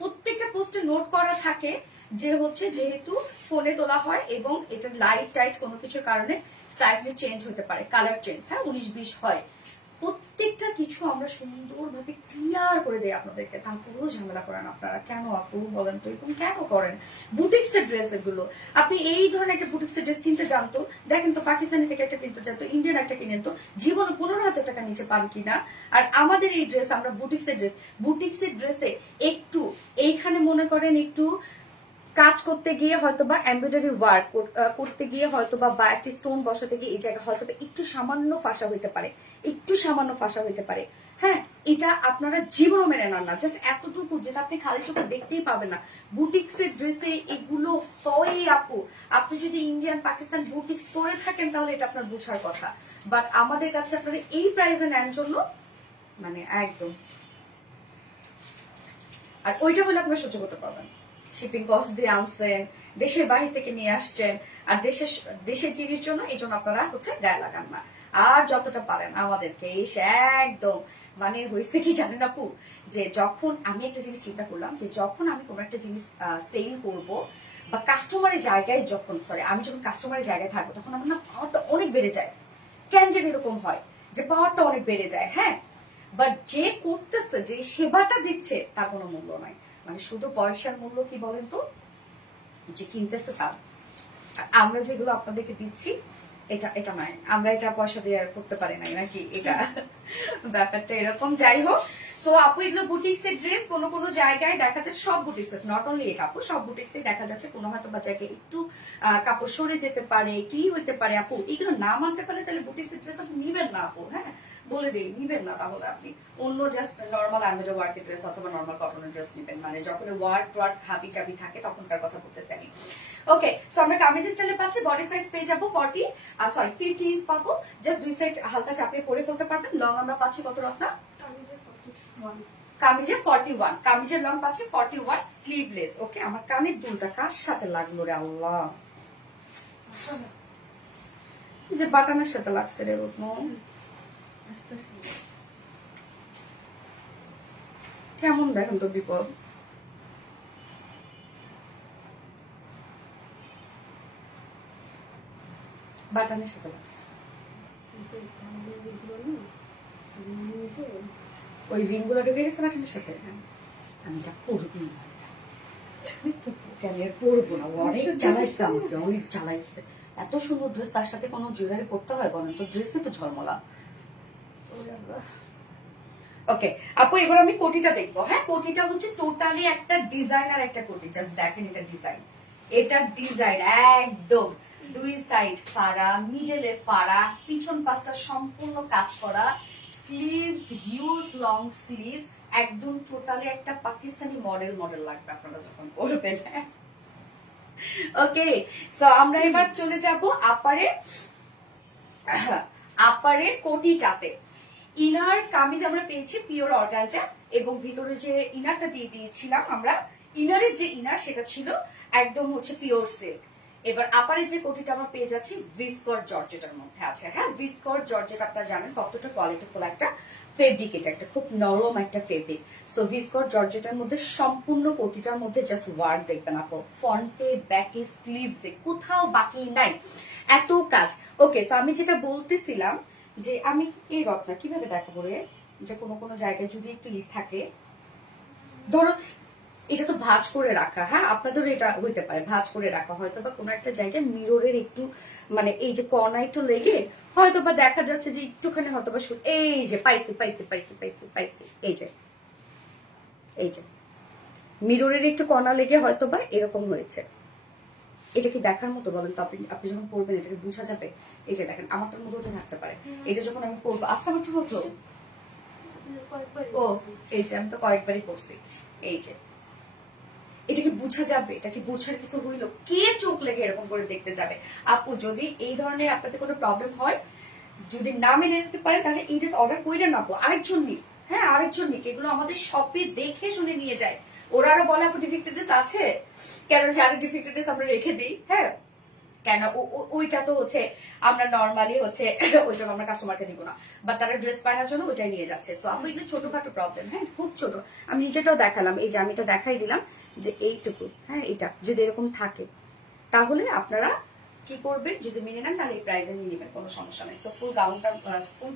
প্রত্যেকটা পোস্টে নোট করা থাকে যে হচ্ছে যেহেতু ফোনে তোলা হয় এবং এটা লাইট টাইট কোনো কিছুর কারণে স্লাইটলি চেঞ্জ হতে পারে, কালার চেঞ্জ, হ্যাঁ 19-20 হয়। প্রত্যেকটা কিছু আমরা সুন্দরভাবে ক্লিয়ার করে দেই আপনাদেরকে, তারপরেও ঝামেলা করেন আপনারা কেন আপু বলেন তো? এরকম কেন করেন? বুটিক্সের ড্রেস এগুলো, আপনি এই ধরনের একটা বুটিক্সের ড্রেস কিনতে জানতো, দেখেন তো পাকিস্তানি থেকে একটা কিনতে জানতো, ইন্ডিয়ান একটা কিনেন তো, জীবনে 15,000 টাকা নিচে পান কিনা। আর আমাদের এই ড্রেস, আমরা বুটিক্সের ড্রেসে একটু এইখানে মনে করেন একটু কাজ করতে গিয়ে হয়তো বা এমব্রয়ডারি ওয়ার্ক করতে গিয়ে হয়তো বা একটি স্টোন বসাতে গিয়ে এই জায়গায় হয়তো বা একটু সামান্য ফাঁসা হইতে পারে, একটু সামান্য ফাঁসা হইতে পারে। হ্যাঁ, এটা আপনারা জীবনও মেনে নেন না, জাস্ট এতটুকু যেটা আপনি খালি চোখে দেখতেই পাবেন না। বুটিক্সের ড্রেসে এগুলো হয় আপু। আপনি যদি ইন্ডিয়ান পাকিস্তান বুটিক্স পরে থাকেন তাহলে এটা আপনার বোঝার কথা, বাট আমাদের কাছে আপনারা এই প্রাইসে নেন জন্য মানে একদম। আর ওইটা হলে আপনারা সহ্য করতে পারবেন, শিপিং কস্ট দিয়ে আনছেন, দেশের বাহির থেকে নিয়ে আসছেন, আর দেশের জিনিস জন্য এই জন্য আপনারা হচ্ছে গায়ে লাগান না। আর যতটা পারেন আমাদেরকে এসে একদম মানে হয়েছে কি জানেন আপু, যে যখন আমি একটা জিনিস চিন্তা করলাম যে যখন আমি কোনো একটা জিনিস সেল করব বা কাস্টমারের জায়গায় আমি যখন কাস্টমারের জায়গায় থাকবো তখন আমার না পাওয়ারটা অনেক বেড়ে যায়। কেন যেন এরকম হয় যে পাওয়ারটা অনেক বেড়ে যায়। হ্যাঁ, বাট যে করতেছে, যে সেবাটা দিচ্ছে তার কোনো মূল্য নাই। মানে শুধু পয়সার মূল্য কি বলেন তো, যে কিনতেছে তার। আমরা যেগুলো আপনাদেরকে দিচ্ছি এটা নাই, আমরা এটা পয়সা দিয়ে করতে পারি নাই নাকি, এটা ব্যাপারটা এরকম। যাই হোক, সো আপু এগুলো বুটিক্সের ড্রেস, কোনো কোনো জায়গায় দেখা যাচ্ছে, সব বুটিক্স নট অনলি এটা আপু, সব বুটিক্সে দেখা যাচ্ছে কোনো হয়তো বা জায়গায় একটু কাপড় সরে যেতে পারে, একটু হইতে পারে। আপু এগুলো না মানতে পারলে তাহলে বুটিক্সের ড্রেস আপনি নিবেন না আপু। হ্যাঁ, বলে দিই নিবেন না, তাহলে আপনি অন্য জাস্ট নর্মাল আনবেজা ওয়ার্কের ড্রেস অথবা নর্মাল কটনের ড্রেস নিবেন, মানে যখন ওয়ার্ক হাবি চাবি থাকে তখনকার কথা বলতেছি আমি। ওকে, সো আমরা কামিজ স্টাইলে পাচ্ছি, বডি সাইজ পেয়ে যাবো 50 ইঞ্চ পাবো, জাস্ট দুই সাইড হালকা চাপিয়ে পরে ফেলতে পারবেন। লং আমরা পাচ্ছি কত রত্না? কামিজে 41, কামিজের লং পাচ্ছি 41, স্লিভলেস। ওকে, আমার কানের দুলটা কার সাথে লাগলো রে আল্লাহ, এই যে বাটনের সাথে লাগছে রে রত্ন। কেমন দেখেন তো বিপদ। বাটনের সাথে লাগছে, ওই রিং গুলো ঢুকে গেছে বাটনের সাথে। আমি এটা পরবো না, কেন পরবো না, অনেক চালাইছে আমাকে, অনেক চালাইছে। এত সুন্দর ড্রেস, তার সাথে কোনো জুয়েলারি পরতে হয় বলেন তো? ড্রেসে তো ঝলমলা। ওকে আপু, এবার আমি কোটিটা দেখবো। হ্যাঁ, কোটিটা হচ্ছে টোটালি একটা ডিজাইনার একটা কোটি, জাস্ট দেখেন এটা ডিজাইন, এটা ডিজাইন একদম দুই সাইড ফাড়া, মিডলে ফাড়া, পিছন পাশটা সম্পূর্ণ কাজ করা, স্লিভস হিউজ লং স্লিভস, একদম টোটালি একটা পাকিস্তানি মডেল লাগবে আপনারা যখন পরবেন। ওকে, সো আমরা এবার চলে যাব আপারে কোটিটাতে। ইনার কামিজ আমরা পেয়েছি পিওর অর্গানজা, এবং ভিতরে যে ইনারটা দিয়ে দিয়েছিলাম আমরা, ইনারের যে ইনার সেটা ছিল একদম হচ্ছে পিওর সিল্ক। এবার আপারে যে কোটিটা আমরা পেয়ে যাচ্ছি ভিসকর জর্জেটার মধ্যে আছে। হ্যাঁ, ভিসকর জর্জেট আপনারা জানেন কতটা কোয়ালিটিফুল একটা ফেব্রিক, এটা একটা খুব নরম একটা ফেব্রিক। সো ভিসকর জর্জেটার মধ্যে সম্পূর্ণ কোটিটার মধ্যে জাস্ট ওয়ার্ক দেখবেন আপু, ফ্রন্টে ব্যাকে স্লিভসে কোথাও বাকি নাই, এত কাজ। ওকে, সো আমি যেটা বলতেছিলাম যে আমি এই রত্না কিভাবে দেখাবো রে, যে কোনো কোনো জায়গায় যদি একটু থাকে, ধরো এটা তো ভাঁজ করে রাখা। হ্যাঁ, আপনাদেরও এটা হইতে পারে ভাঁজ করে রাখা, হয়তো বা কোনো একটা জায়গায় মিররের একটু মানে এই যে কর্নার একটু লেগে হয়তো বা দেখা যাচ্ছে যে একটুখানি হয়তো বা এই যে পাইছি এই যে মিররের একটু কর্নার লেগে হয়তো বা এরকম হয়েছে। এটা কি দেখার মতো বলেন তো? আপনি যখন পড়বেন এটাকে বোঝা যাবে? এই যে দেখেন আমারটার মধ্যে ওটা থাকতে পারে, এই যে যখন আমি পড়বো আস্তে আমারটার মতো, ও এই যে আমি তো কয়েকবারই পড়ছি, এই যে এটা কি বোঝা যাবে? এটা কি বোঝার কিছু হইলো? কে চোখ লেগে এরকম করে দেখতে যাবে? আপু যদি এই ধরনের আপনাদের কোনো প্রবলেম হয়, যদি না মেনে নিতে পারে, তাহলে এই ড্রেস অর্ডার করে না আপু, আরেকজন নিক। হ্যাঁ, আরেকজন নিক, এগুলো আমাদের শপে দেখে শুনে নিয়ে যায়। ওরা আরো বলে আপু ডিফেক্টেড আছে, কেন জানি ডিফেক্টেড আমরা রেখে দিই। হ্যাঁ, কেন ওইটা তো হচ্ছে আমরা নর্মালি হচ্ছে ওইটা আমরা কাস্টমারকে দিব না, বাট তারা ড্রেস পাওয়ার জন্য ওইটাই নিয়ে যাচ্ছে। সো আপু এগুলো ছোটখাটো প্রবলেম, হ্যাঁ খুব ছোট। আমি নিজেটাও দেখালাম, এই যে আমি এটা দেখাই দিলাম যে এইটুকু, হ্যাঁ এটা যদি এরকম থাকে তাহলে আপনারা কি করবেন, যদি মেনে নেন তাহলে এই প্রাইজে নিয়ে নেবেন, কোনো সমস্যা নেই। তো ফুল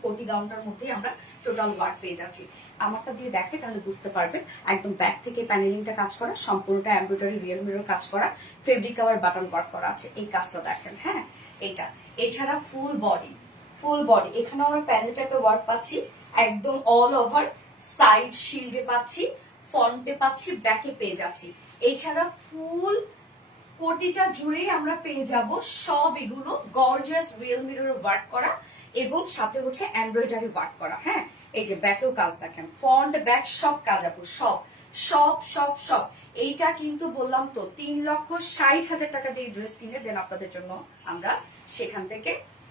কোটি গাউনটার মধ্যেই আমরা টোটাল ওয়ার্ক পেয়ে যাচ্ছি। আমারটা দিয়ে দেখে তাহলে বুঝতে পারবেন, একদম ব্যাক থেকে প্যানেলিংটা কাজ করা, সম্পূর্ণটা এমব্রয়ডারি রিয়েল মিরর কাজ করা, ফেব্রিক কভার বাটন ওয়ার্ক করা আছে, এই কাজটা দেখেন। হ্যাঁ, এটা এছাড়া ফুল বডি এখানে আমরা প্যানেল টাইপের ওয়ার্ক পাচ্ছি, একদম অল ওভার, সাইড শিল্ডে পাচ্ছি, ফ্রন্টে পাচ্ছি, ব্যাকে পেয়ে যাচ্ছি। এছাড়া ফুল কোটিটা জুড়েই আমরা পেয়ে যাব সব এগুলো গর্জিয়াস রিয়েল মিরর ওয়ার্ক করা এবং সাথে হচ্ছে এমব্রয়ডারি ওয়ার্ক করা। হ্যাঁ, এই যে ব্যাকেও কাজ দেখেন, ফ্রন্ট ব্যাক সব কাজ আপু, সব সব সব সব। এইটা কিন্তু বললাম তো 3,60,000 টাকা দিয়ে ড্রেস কিনে দেন আপনাদের জন্য আমরা সেখান থেকে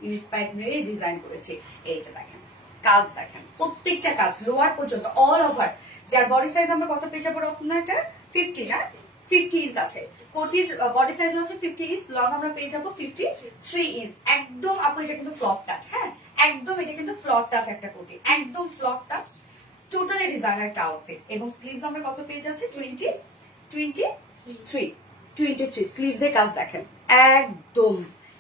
ইন্সপায়ার্ড নিয়ে ডিজাইন করেছি। এই যে দেখেন কাজ দেখেন, প্রত্যেকটা কাজ লোয়ার পর্যন্ত অল ওভার। যার বডি সাইজ আমরা কত পেয়ে যাবো রত্ন, এটা 50, হ্যাঁ 50 ইঞ্চ আছে। কোটির বডি সাইজ হচ্ছে 50 ইঞ্চ, লং আমরা পেয়ে যাবো 53 ইঞ্চ। একদম আপু এটা কিন্তু ফ্লপ টাচ, হ্যাঁ একদম এটা কিন্তু ফ্লপ টাচ একটা কোটি, একদম ফ্লপ টাচ, টোটালি ডিজাইনার একটা আউটফিট। এবং স্লিভস আমরা কত পেয়ে যাচ্ছি 23 স্লিভস এর কাজ দেখেন একদম।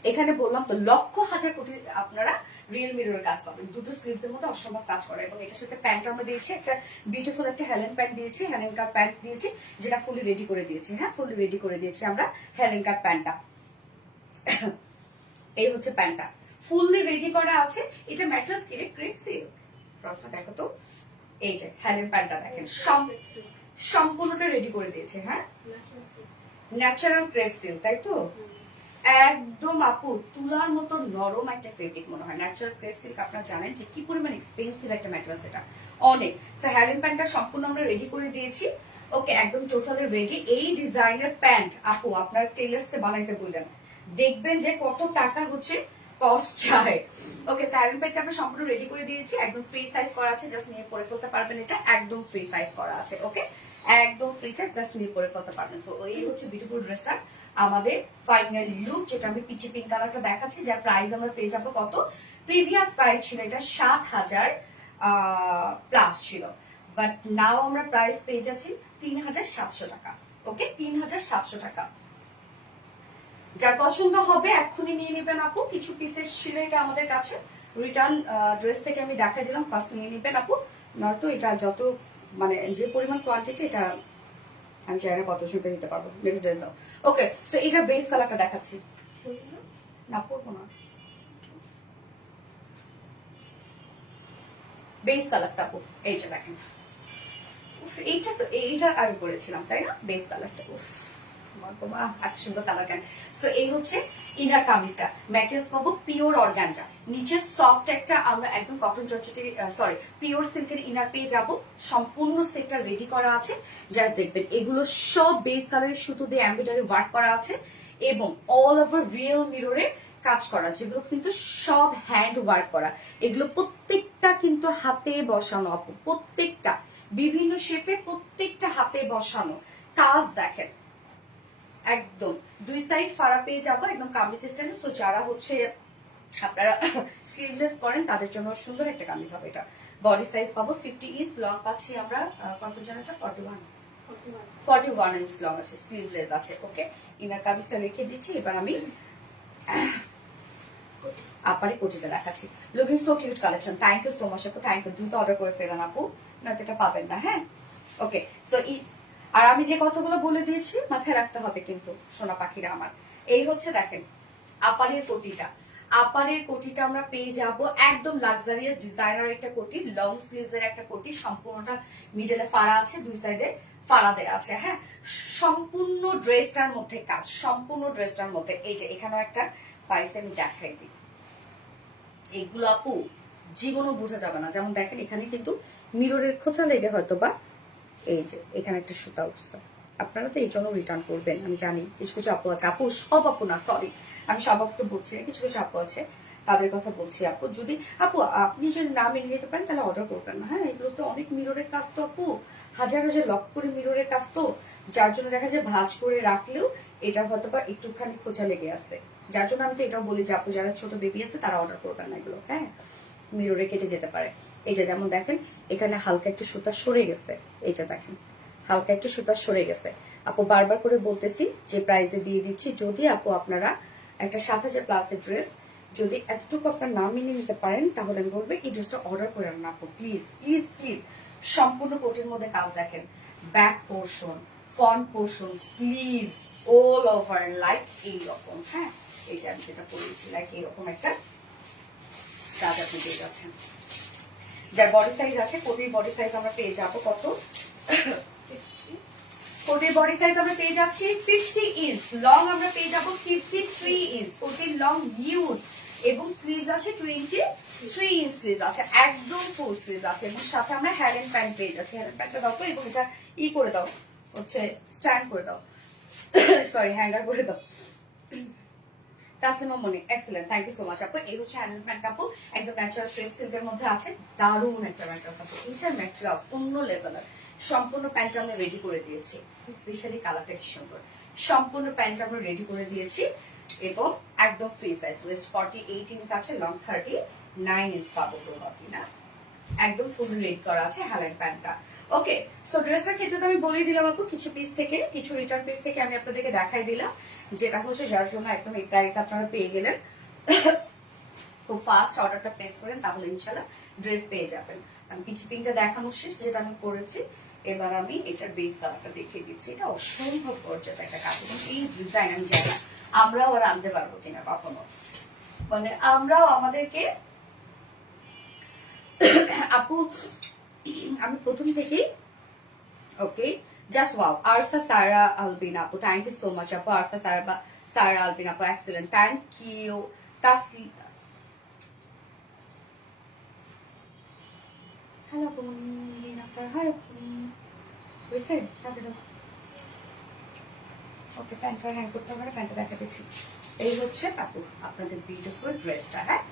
এখানে বললাম তো লক্ষ হাজার কোটি আপনারা রিয়েল মিররের কাজ পাবেন, দুটো স্লিভস এর মধ্যে অসম্ভব কাজ করা। এবং এটার সাথে প্যান্ট আমরা দিয়েছি, একটা বিউটিফুল একটা হেলেন প্যান্ট দিয়েছি, হেলেন কাট প্যান্ট দিয়েছি, যেটা ফুলি রেডি করে দিয়েছি। হ্যাঁ ফুলি রেডি করে দিয়েছি আমরা হেলেন কাট প্যান্টটা। এই হচ্ছে প্যান্টটা ফুললি রেডি করা আছে। এটা ম্যাট্রেস কিরে ক্রেপ সিল্ক, দেখো তো এই যে হেলেন প্যান্টটা দেখেন সম্পূর্ণটা রেডি করে দিয়েছে। হ্যাঁ ন্যাচারাল ক্রেপ সিল্ক, তাই তো একদম আপু তুলার মতো নরম একটা ফেব্রিক মনে হয়। ন্যাচারাল ক্রেপ সিল্ক আপনারা জানেন যে কি পরিমাণ এক্সপেন্সিভ একটা ম্যাটেরিয়াল, এটা অনেক। সো হেলেন প্যান্টটা সম্পূর্ণ আমরা রেডি করে দিয়েছি। ওকে একদম টোটালি রেডি। এই ডিজাইনের প্যান্ট আপু আপনার টেলার্সকে বানাইতে বললেন, দেখবেন যে কত টাকা হচ্ছে কস্ট চায়। ওকে হেলেন প্যান্টটা আমরা সম্পূর্ণ রেডি করে দিয়েছি, একদম ফ্রি সাইজ করা আছে, জাস্ট নিয়ে পরে ফেলতে পারবেন। এটা একদম ফ্রি সাইজ করা আছে, ওকে একদম ফ্রি সাইজ, জাস্ট নিয়ে পরে ফেলতে পারবেন। সো এই হচ্ছে বিউটিফুল ড্রেসটা আমাদের ফাইনাল লুক, যেটা আমি পিচি পিঙ্ক কালারটা দেখাচ্ছি, যার প্রাইস আমরা পেয়ে যাবো কত, প্রিভিয়াস প্রাইস ছিল এটা 7,000 প্লাস ছিল, বাট নাও আমরা প্রাইস পেয়ে যাচ্ছি 3,700 টাকা। ওকে 3,700 টাকা। যার পছন্দ হবে এক্ষুনি নিয়ে নেবেন আপু, কিছু পিসেস ছিল এটা আমাদের কাছে, রিটার্ন ড্রেস থেকে আমি দেখাই দিলাম, ফার্স্ট নিয়ে নেবেন আপু, নয়তো এটা যত মানে যে পরিমাণ কোয়ান্টিটি এটা আমি জানি না কত সুন্দর দিতে পারবো। নেক্সট ড্রেস দাও। ওকে সো এটা বেস কালারটা দেখাচ্ছি, না পরবো না, বেস কালারটা আপু এই যে দেখেন, এইটা তো এইটা আমি পরেছিলাম তাই না, বেস কালারটা এত সুন্দর কালার কেন। সো এই হচ্ছে ইনার কামিজটা, ম্যাটেরিয়ালস পাবো পিওর অর্গানজা, নিচে সফট একটা আমরা একদম কটন জর্জেটের সরি পিওর সিল্কের ইনার পেয়ে যাব। সম্পূর্ণ সেটটা রেডি করা আছে, জাস্ট দেখবেন এগুলো সব বেস কালারের সুতো দিয়ে এমব্রয়ডারি ওয়ার্ক করা আছে এবং অল ওভার রিয়েল মিররে কাজ করা, যেগুলো কিন্তু সব হ্যান্ড ওয়ার্ক করা। এগুলো প্রত্যেকটা কিন্তু হাতে বসানো আপু, প্রত্যেকটা বিভিন্ন শেপে, প্রত্যেকটা হাতে বসানো কাজ দেখেন একদম। দুই সাইড ফাড়া পেয়ে যাবো একদম কামিজ স্টাইল। সো যারা হচ্ছে আপনারা স্লিভলেস পরেন তাদের জন্য সুন্দর একটা কামিজ হবে এটা। বডি সাইজ পাবো 50 ইঞ্চ, লং পাচ্ছি আমরা কত জানো এটা 41 ইঞ্চ লং আছে, স্লিভলেস আছে। ওকে ইনার কামিজটা রেখে দিচ্ছি, এবার আমি আপারে কোটিটা দেখাচ্ছি। Looking so cute collection, thank you so much আপু, থ্যাংক ইউ। দ্রুত অর্ডার করে ফেলেন আপু, নয়তো এটা পাবেন না। হ্যাঁ ওকে সো আর আমি যে কথাগুলো বলে দিয়েছি মাথায় রাখতে হবে কিন্তু সোনা পাখিরা আমার। এই হচ্ছে দেখেন আপারের কোটিটা, আপারের কোটিটা আমরা পেয়ে যাব একদম লাক্সারিয়াস ডিজাইনার একটা কোটি, লং স্লিভস এর একটা কোটি, সম্পূর্ণটা মিডলে ফাড়া আছে, দুই সাইডে ফাড়া দেয়া আছে। হ্যাঁ সম্পূর্ণ ড্রেসটার মধ্যে কাজ, সম্পূর্ণ ড্রেসটার মধ্যে। এই যে এখানেও একটা পাইছে, আমি দেখাই দিই, এগুলো আপু জীবনও বোঝা যাবে না। যেমন দেখেন এখানে কিন্তু মিররের খোঁচা লেগে হয়তো বা এই যে এখানে একটা সুতা উঠছে, আপনারা তো এই জন্য রিটার্ন করবেন আমি জানি। কিছু কিছু আপু আছে, আপু সব আপু না, সরি আমি সব আপুকে বলছি না, কিছু কিছু আপু আছে তাদের কথা বলছি। আপু যদি আপু আপনি যদি না মেনে নিতে পারেন তাহলে অর্ডার করবেন না। হ্যাঁ এগুলো তো অনেক মিররের কাজ তো আপু, হাজার হাজার লক্ষ করে মিররের কাজ তো, যার জন্য দেখা যায় ভাঁজ করে রাখলেও এটা হয়তো বা একটুখানি খোঁচা লেগে আছে। যার জন্য আমি তো এটাও বলি যে আপু যারা ছোট বেবি আছে তারা অর্ডার করবেন না এগুলো, হ্যাঁ মিররে কেটে যেতে পারে। এই যে যেমন দেখেন এখানে হালকা একটু সুতা সরে গেছে, এইটা দেখেন হালকা একটু সুতা সরে গেছে। আপু বারবার করে বলতেছি যে প্রাইসে দিয়ে দিচ্ছি, যদি আপু আপনারা একটা 7,000 প্লাসের ড্রেস যদি এতটুকু আপনার না মেনে নিতে পারেন তাহলে আমি বলবো এই ড্রেসটা অর্ডার করেন না আপু, প্লিজ প্লিজ প্লিজ। সম্পূর্ণ কোটের মধ্যে কাজ দেখেন, back portion, front portion, sleeves all over like এইরকম। হ্যাঁ এই যে আমি যেটা পরেছি লাইক এইরকম একটা কাজ আপনি পেয়ে যাচ্ছেন। যার বডি সাইজ আছে কোটির বডি সাইজ আমরা পেয়ে যাবো কত কোটির বডি সাইজ আমরা পেয়ে যাচ্ছি 50 ইঞ্চ, লং আমরা পেয়ে যাবো 53 ইঞ্চ, কোটির লং ইউজ এবং স্লিভস আছে 23 ইঞ্চ স্লিভস আছে, একদম ফুল স্লিভস আছে এবং সাথে আমরা হ্যালেন প্যান্ট পেয়ে যাচ্ছি। হ্যালেন প্যান্টটা দাও তো এবং এটা করে দাও, হচ্ছে স্ট্যান্ড করে দাও, সরি হ্যাঙ্গার করে দাও। Taslima Moni excellent, thank you so much আপু। এই হচ্ছে হ্যান্ডেল প্যান্ট আপু, একদম ন্যাচারাল ক্রেপ সিল্কের মধ্যে আছে, দারুণ একটা ম্যাট্রেস আপু, ইন্টার ম্যাটেরিয়াল অন্য লেভেলের। সম্পূর্ণ প্যান্ট আমরা রেডি করে দিয়েছি, স্পেশালি কালারটা কি সুন্দর। সম্পূর্ণ প্যান্ট আমরা রেডি করে দিয়েছি এবং একদম ফ্রি সাইজ, ওয়েস্ট 48 ইঞ্চ আছে, লং 39 ইঞ্চ পাবো প্রবাবলি না, একদম ফুল রেডি করা আছে হ্যালেন প্যান্টটা। ওকে, সো ড্রেসটার ক্ষেত্রে তো আমি বলেই দিলাম আপু, কিছু পিস থেকে, কিছু রিটার্ন পিস থেকে আমি আপনাদেরকে দেখাই দিলাম, যেটা হচ্ছে যার জন্য একদম এই প্রাইস আপনারা পেয়ে গেলেন। খুব ফাস্ট অর্ডারটা প্লেস করেন তাহলে ইনশাল্লাহ ড্রেস পেয়ে যাবেন। আমি পিচি পিংটা দেখানো শেষ, যেটা আমি করেছি। এবার আমি এটার বেস কালারটা দেখিয়ে দিচ্ছি। এটা অসম্ভব গর্জাস একটা কাজ এবং এই ডিজাইন আমি জানি আমরাও আর আনতে পারবো কিনা কখনো, মানে আমরাও আমাদেরকে আপু আমি প্রথম থেকেই ওকে জাস্ট ওয়াও। আরফা সারা আলবিন আপু, থ্যাংক ইউ সো মাচ আপু। আরফা সারা আলবিন আপু এক্সেলেন্ট, থ্যাংক ইউ। হ্যালো আপু আপনার, হাই আপনি বুঝছে তাকে দাও। ওকে, প্যান্টটা হ্যাং করতে হবে, প্যান্টটা দেখা দিচ্ছি। এই হচ্ছে আপু আপনাদের বিউটিফুল ড্রেসটা, হ্যাঁ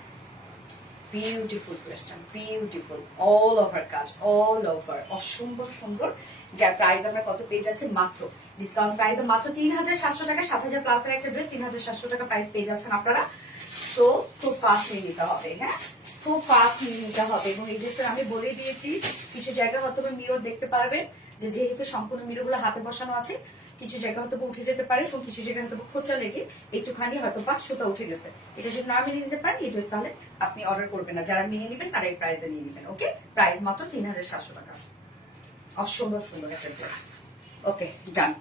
বিউটিফুল ড্রেসটা, বিউটিফুল অল ওভার কাজ, অল ওভার অসম্ভব সুন্দর। যার প্রাইস আমরা কত পেয়ে যাচ্ছে, মাত্র ডিসকাউন্ট প্রাইস মাত্র 3700 টাকা, 7000 প্লাসের একটা ড্রেস 3700 টাকা প্রাইস পেয়ে যাচ্ছেন আপনারা। তো খুব ফাস্ট নিয়ে নিতে হবে, হ্যাঁ খুব ফাস্ট নিয়ে নিতে হবে। এবং এই ড্রেসটা আমি বলে দিয়েছি, কিছু জায়গায় হয়তো মিরর দেখতে পারবেন, যেহেতু সম্পূর্ণ মিররগুলো হাতে বসানো আছে, কিছু জায়গা হয়তো উঠে যেতে পারে এবং কিছু জায়গায় হয়তো খোঁচা লেগে একটুখানি হয়তো বা সুতা উঠে গেছে। এটা যদি না মেনে নিতে পারেন এই ড্রেস তাহলে আপনি অর্ডার করবেন না, যারা মেনে নেবেন তারা এই প্রাইসে নিয়ে নেবেন। ওকে, প্রাইস মাত্র 3700 টাকা, অসম্ভব সুন্দর একটা ড্রেস। ওকে ডান,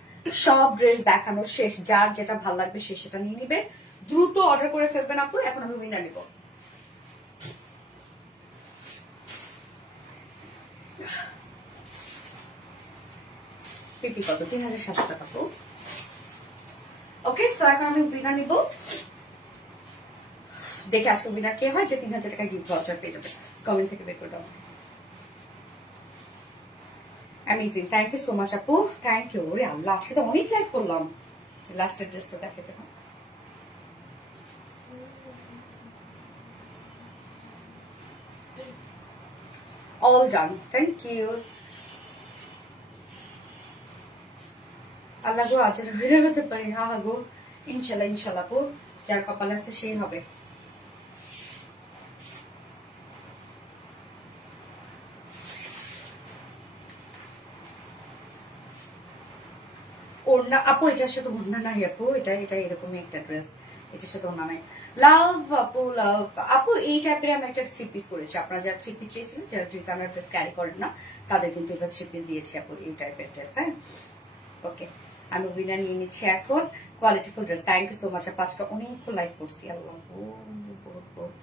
সব ড্রেস দেখানো শেষ, যার যেটা ভালো লাগবে সে সেটা নিয়ে নিবে, দ্রুত অর্ডার করে ফেলবেন আপু। এখন আমি উইনার নিব। পিপি কত, 3700 টাকা আপু। ওকে, সো এখন আমি উইনার নিব, দেখে আজকে উইনার কে হয়, যে 3000 টাকা গিফট ভাউচার পেয়ে যাবে। কমেন্ট থেকে বের করে দাও। Amazing, thank you so much আপু, থ্যাংক ইউ। ওরে আল্লাহ, আজকে তো অনেক লাইভ করলাম। লাস্টের ড্রেসটা দেখাতে হবে, অল ডান, থ্যাংক ইউ। আল্লাহ গো, আজ হয়ে হতে পারি, হা হা গো, ইনশাল্লাহ ইনশাল্লাহ আপু, যার কপালে আছে সেই হবে। ওড়না আপু, এটার সাথে ওড়না নাই আপু, এটা এরকমই একটা ড্রেস, এটার সাথে ওড়না নাই। লাভ আপু, লাভ আপু, এই টাইপের আমি একটা থ্রি পিস করেছি। আপনারা যারা থ্রি পিস চেয়েছিলেন, যারা ডিজাইনার ড্রেস ক্যারি করেন না, তাদের কিন্তু এবার থ্রি পিস দিয়েছি আপু, এই টাইপের ড্রেস। হ্যাঁ ওকে, আমি উইনার নিয়ে নিচ্ছি এখন। Qualityful dress, thank you so much. আজকে অনেকক্ষণ লাইভ করছি, আল্লাহ বহুত বহুত।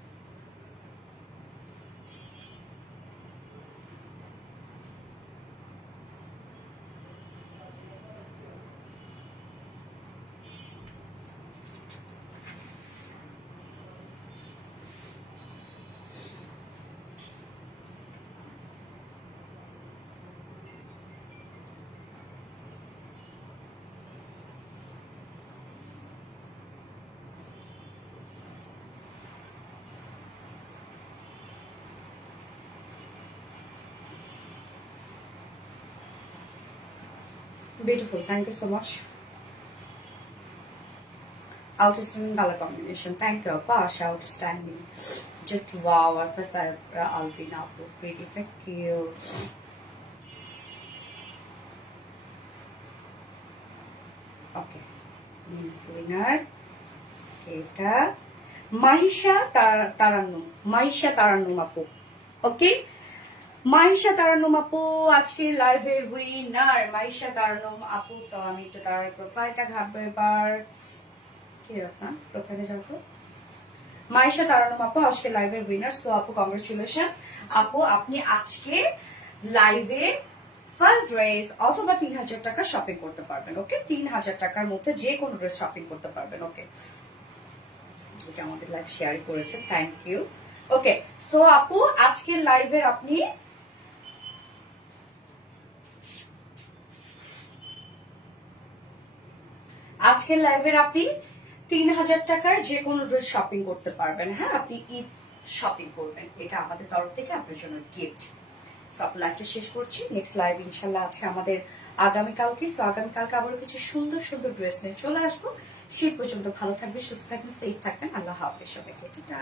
Beautiful, thank you so much. Outstanding color combination, thank you Apash, outstanding. Just wow, Alpha Alvina, pretty, thank you. Okay, winner এটা মাহিশা তারান্নুম, মাহিশা তারান্নুম আপু। ওকে, মাহিশা তারান্নুম আপু আজকে লাইভের উইনার, মাহিশা তারান্নুম আপু। সো আমি একটু তার প্রোফাইলটা ঘাটবো এবার, কি আপনার প্রোফাইলে যাবো। মাহিশা তারান্নুম আপু আজকে লাইভের উইনার। সো আপু কংগ্রেচুলেশন আপু, আপনি আজকে লাইভে ফার্স্ট ড্রেস অথবা 3000 টাকা শপিং করতে পারবেন। ওকে, 3000 টাকার মধ্যে যে কোনো ড্রেস শপিং করতে পারবেন। ওকে, যেটা আমাদের লাইভ শেয়ার করেছেন, থ্যাংক ইউ। ওকে, সো আপু আজকের লাইভের আপনি আজকের লাইভের আপনি 3000 টাকার যে কোনো ড্রেস শপিং করতে পারবেন। হ্যাঁ, আপনি ঈদ শপিং করবেন, এটা আমাদের তরফ থেকে আপনার জন্য গিফট। সব লাইভটা শেষ করছি, নেক্সট লাইভ ইনশাল্লাহ আছে আমাদের আগামীকালকে। সো আগামীকালকে আবার কিছু সুন্দর সুন্দর ড্রেস নিয়ে চলে আসবো। সেই পর্যন্ত ভালো থাকবেন, সুস্থ থাকবেন, সেফ থাকবেন। আল্লাহ হাফেজ সবাইকে, টাটা।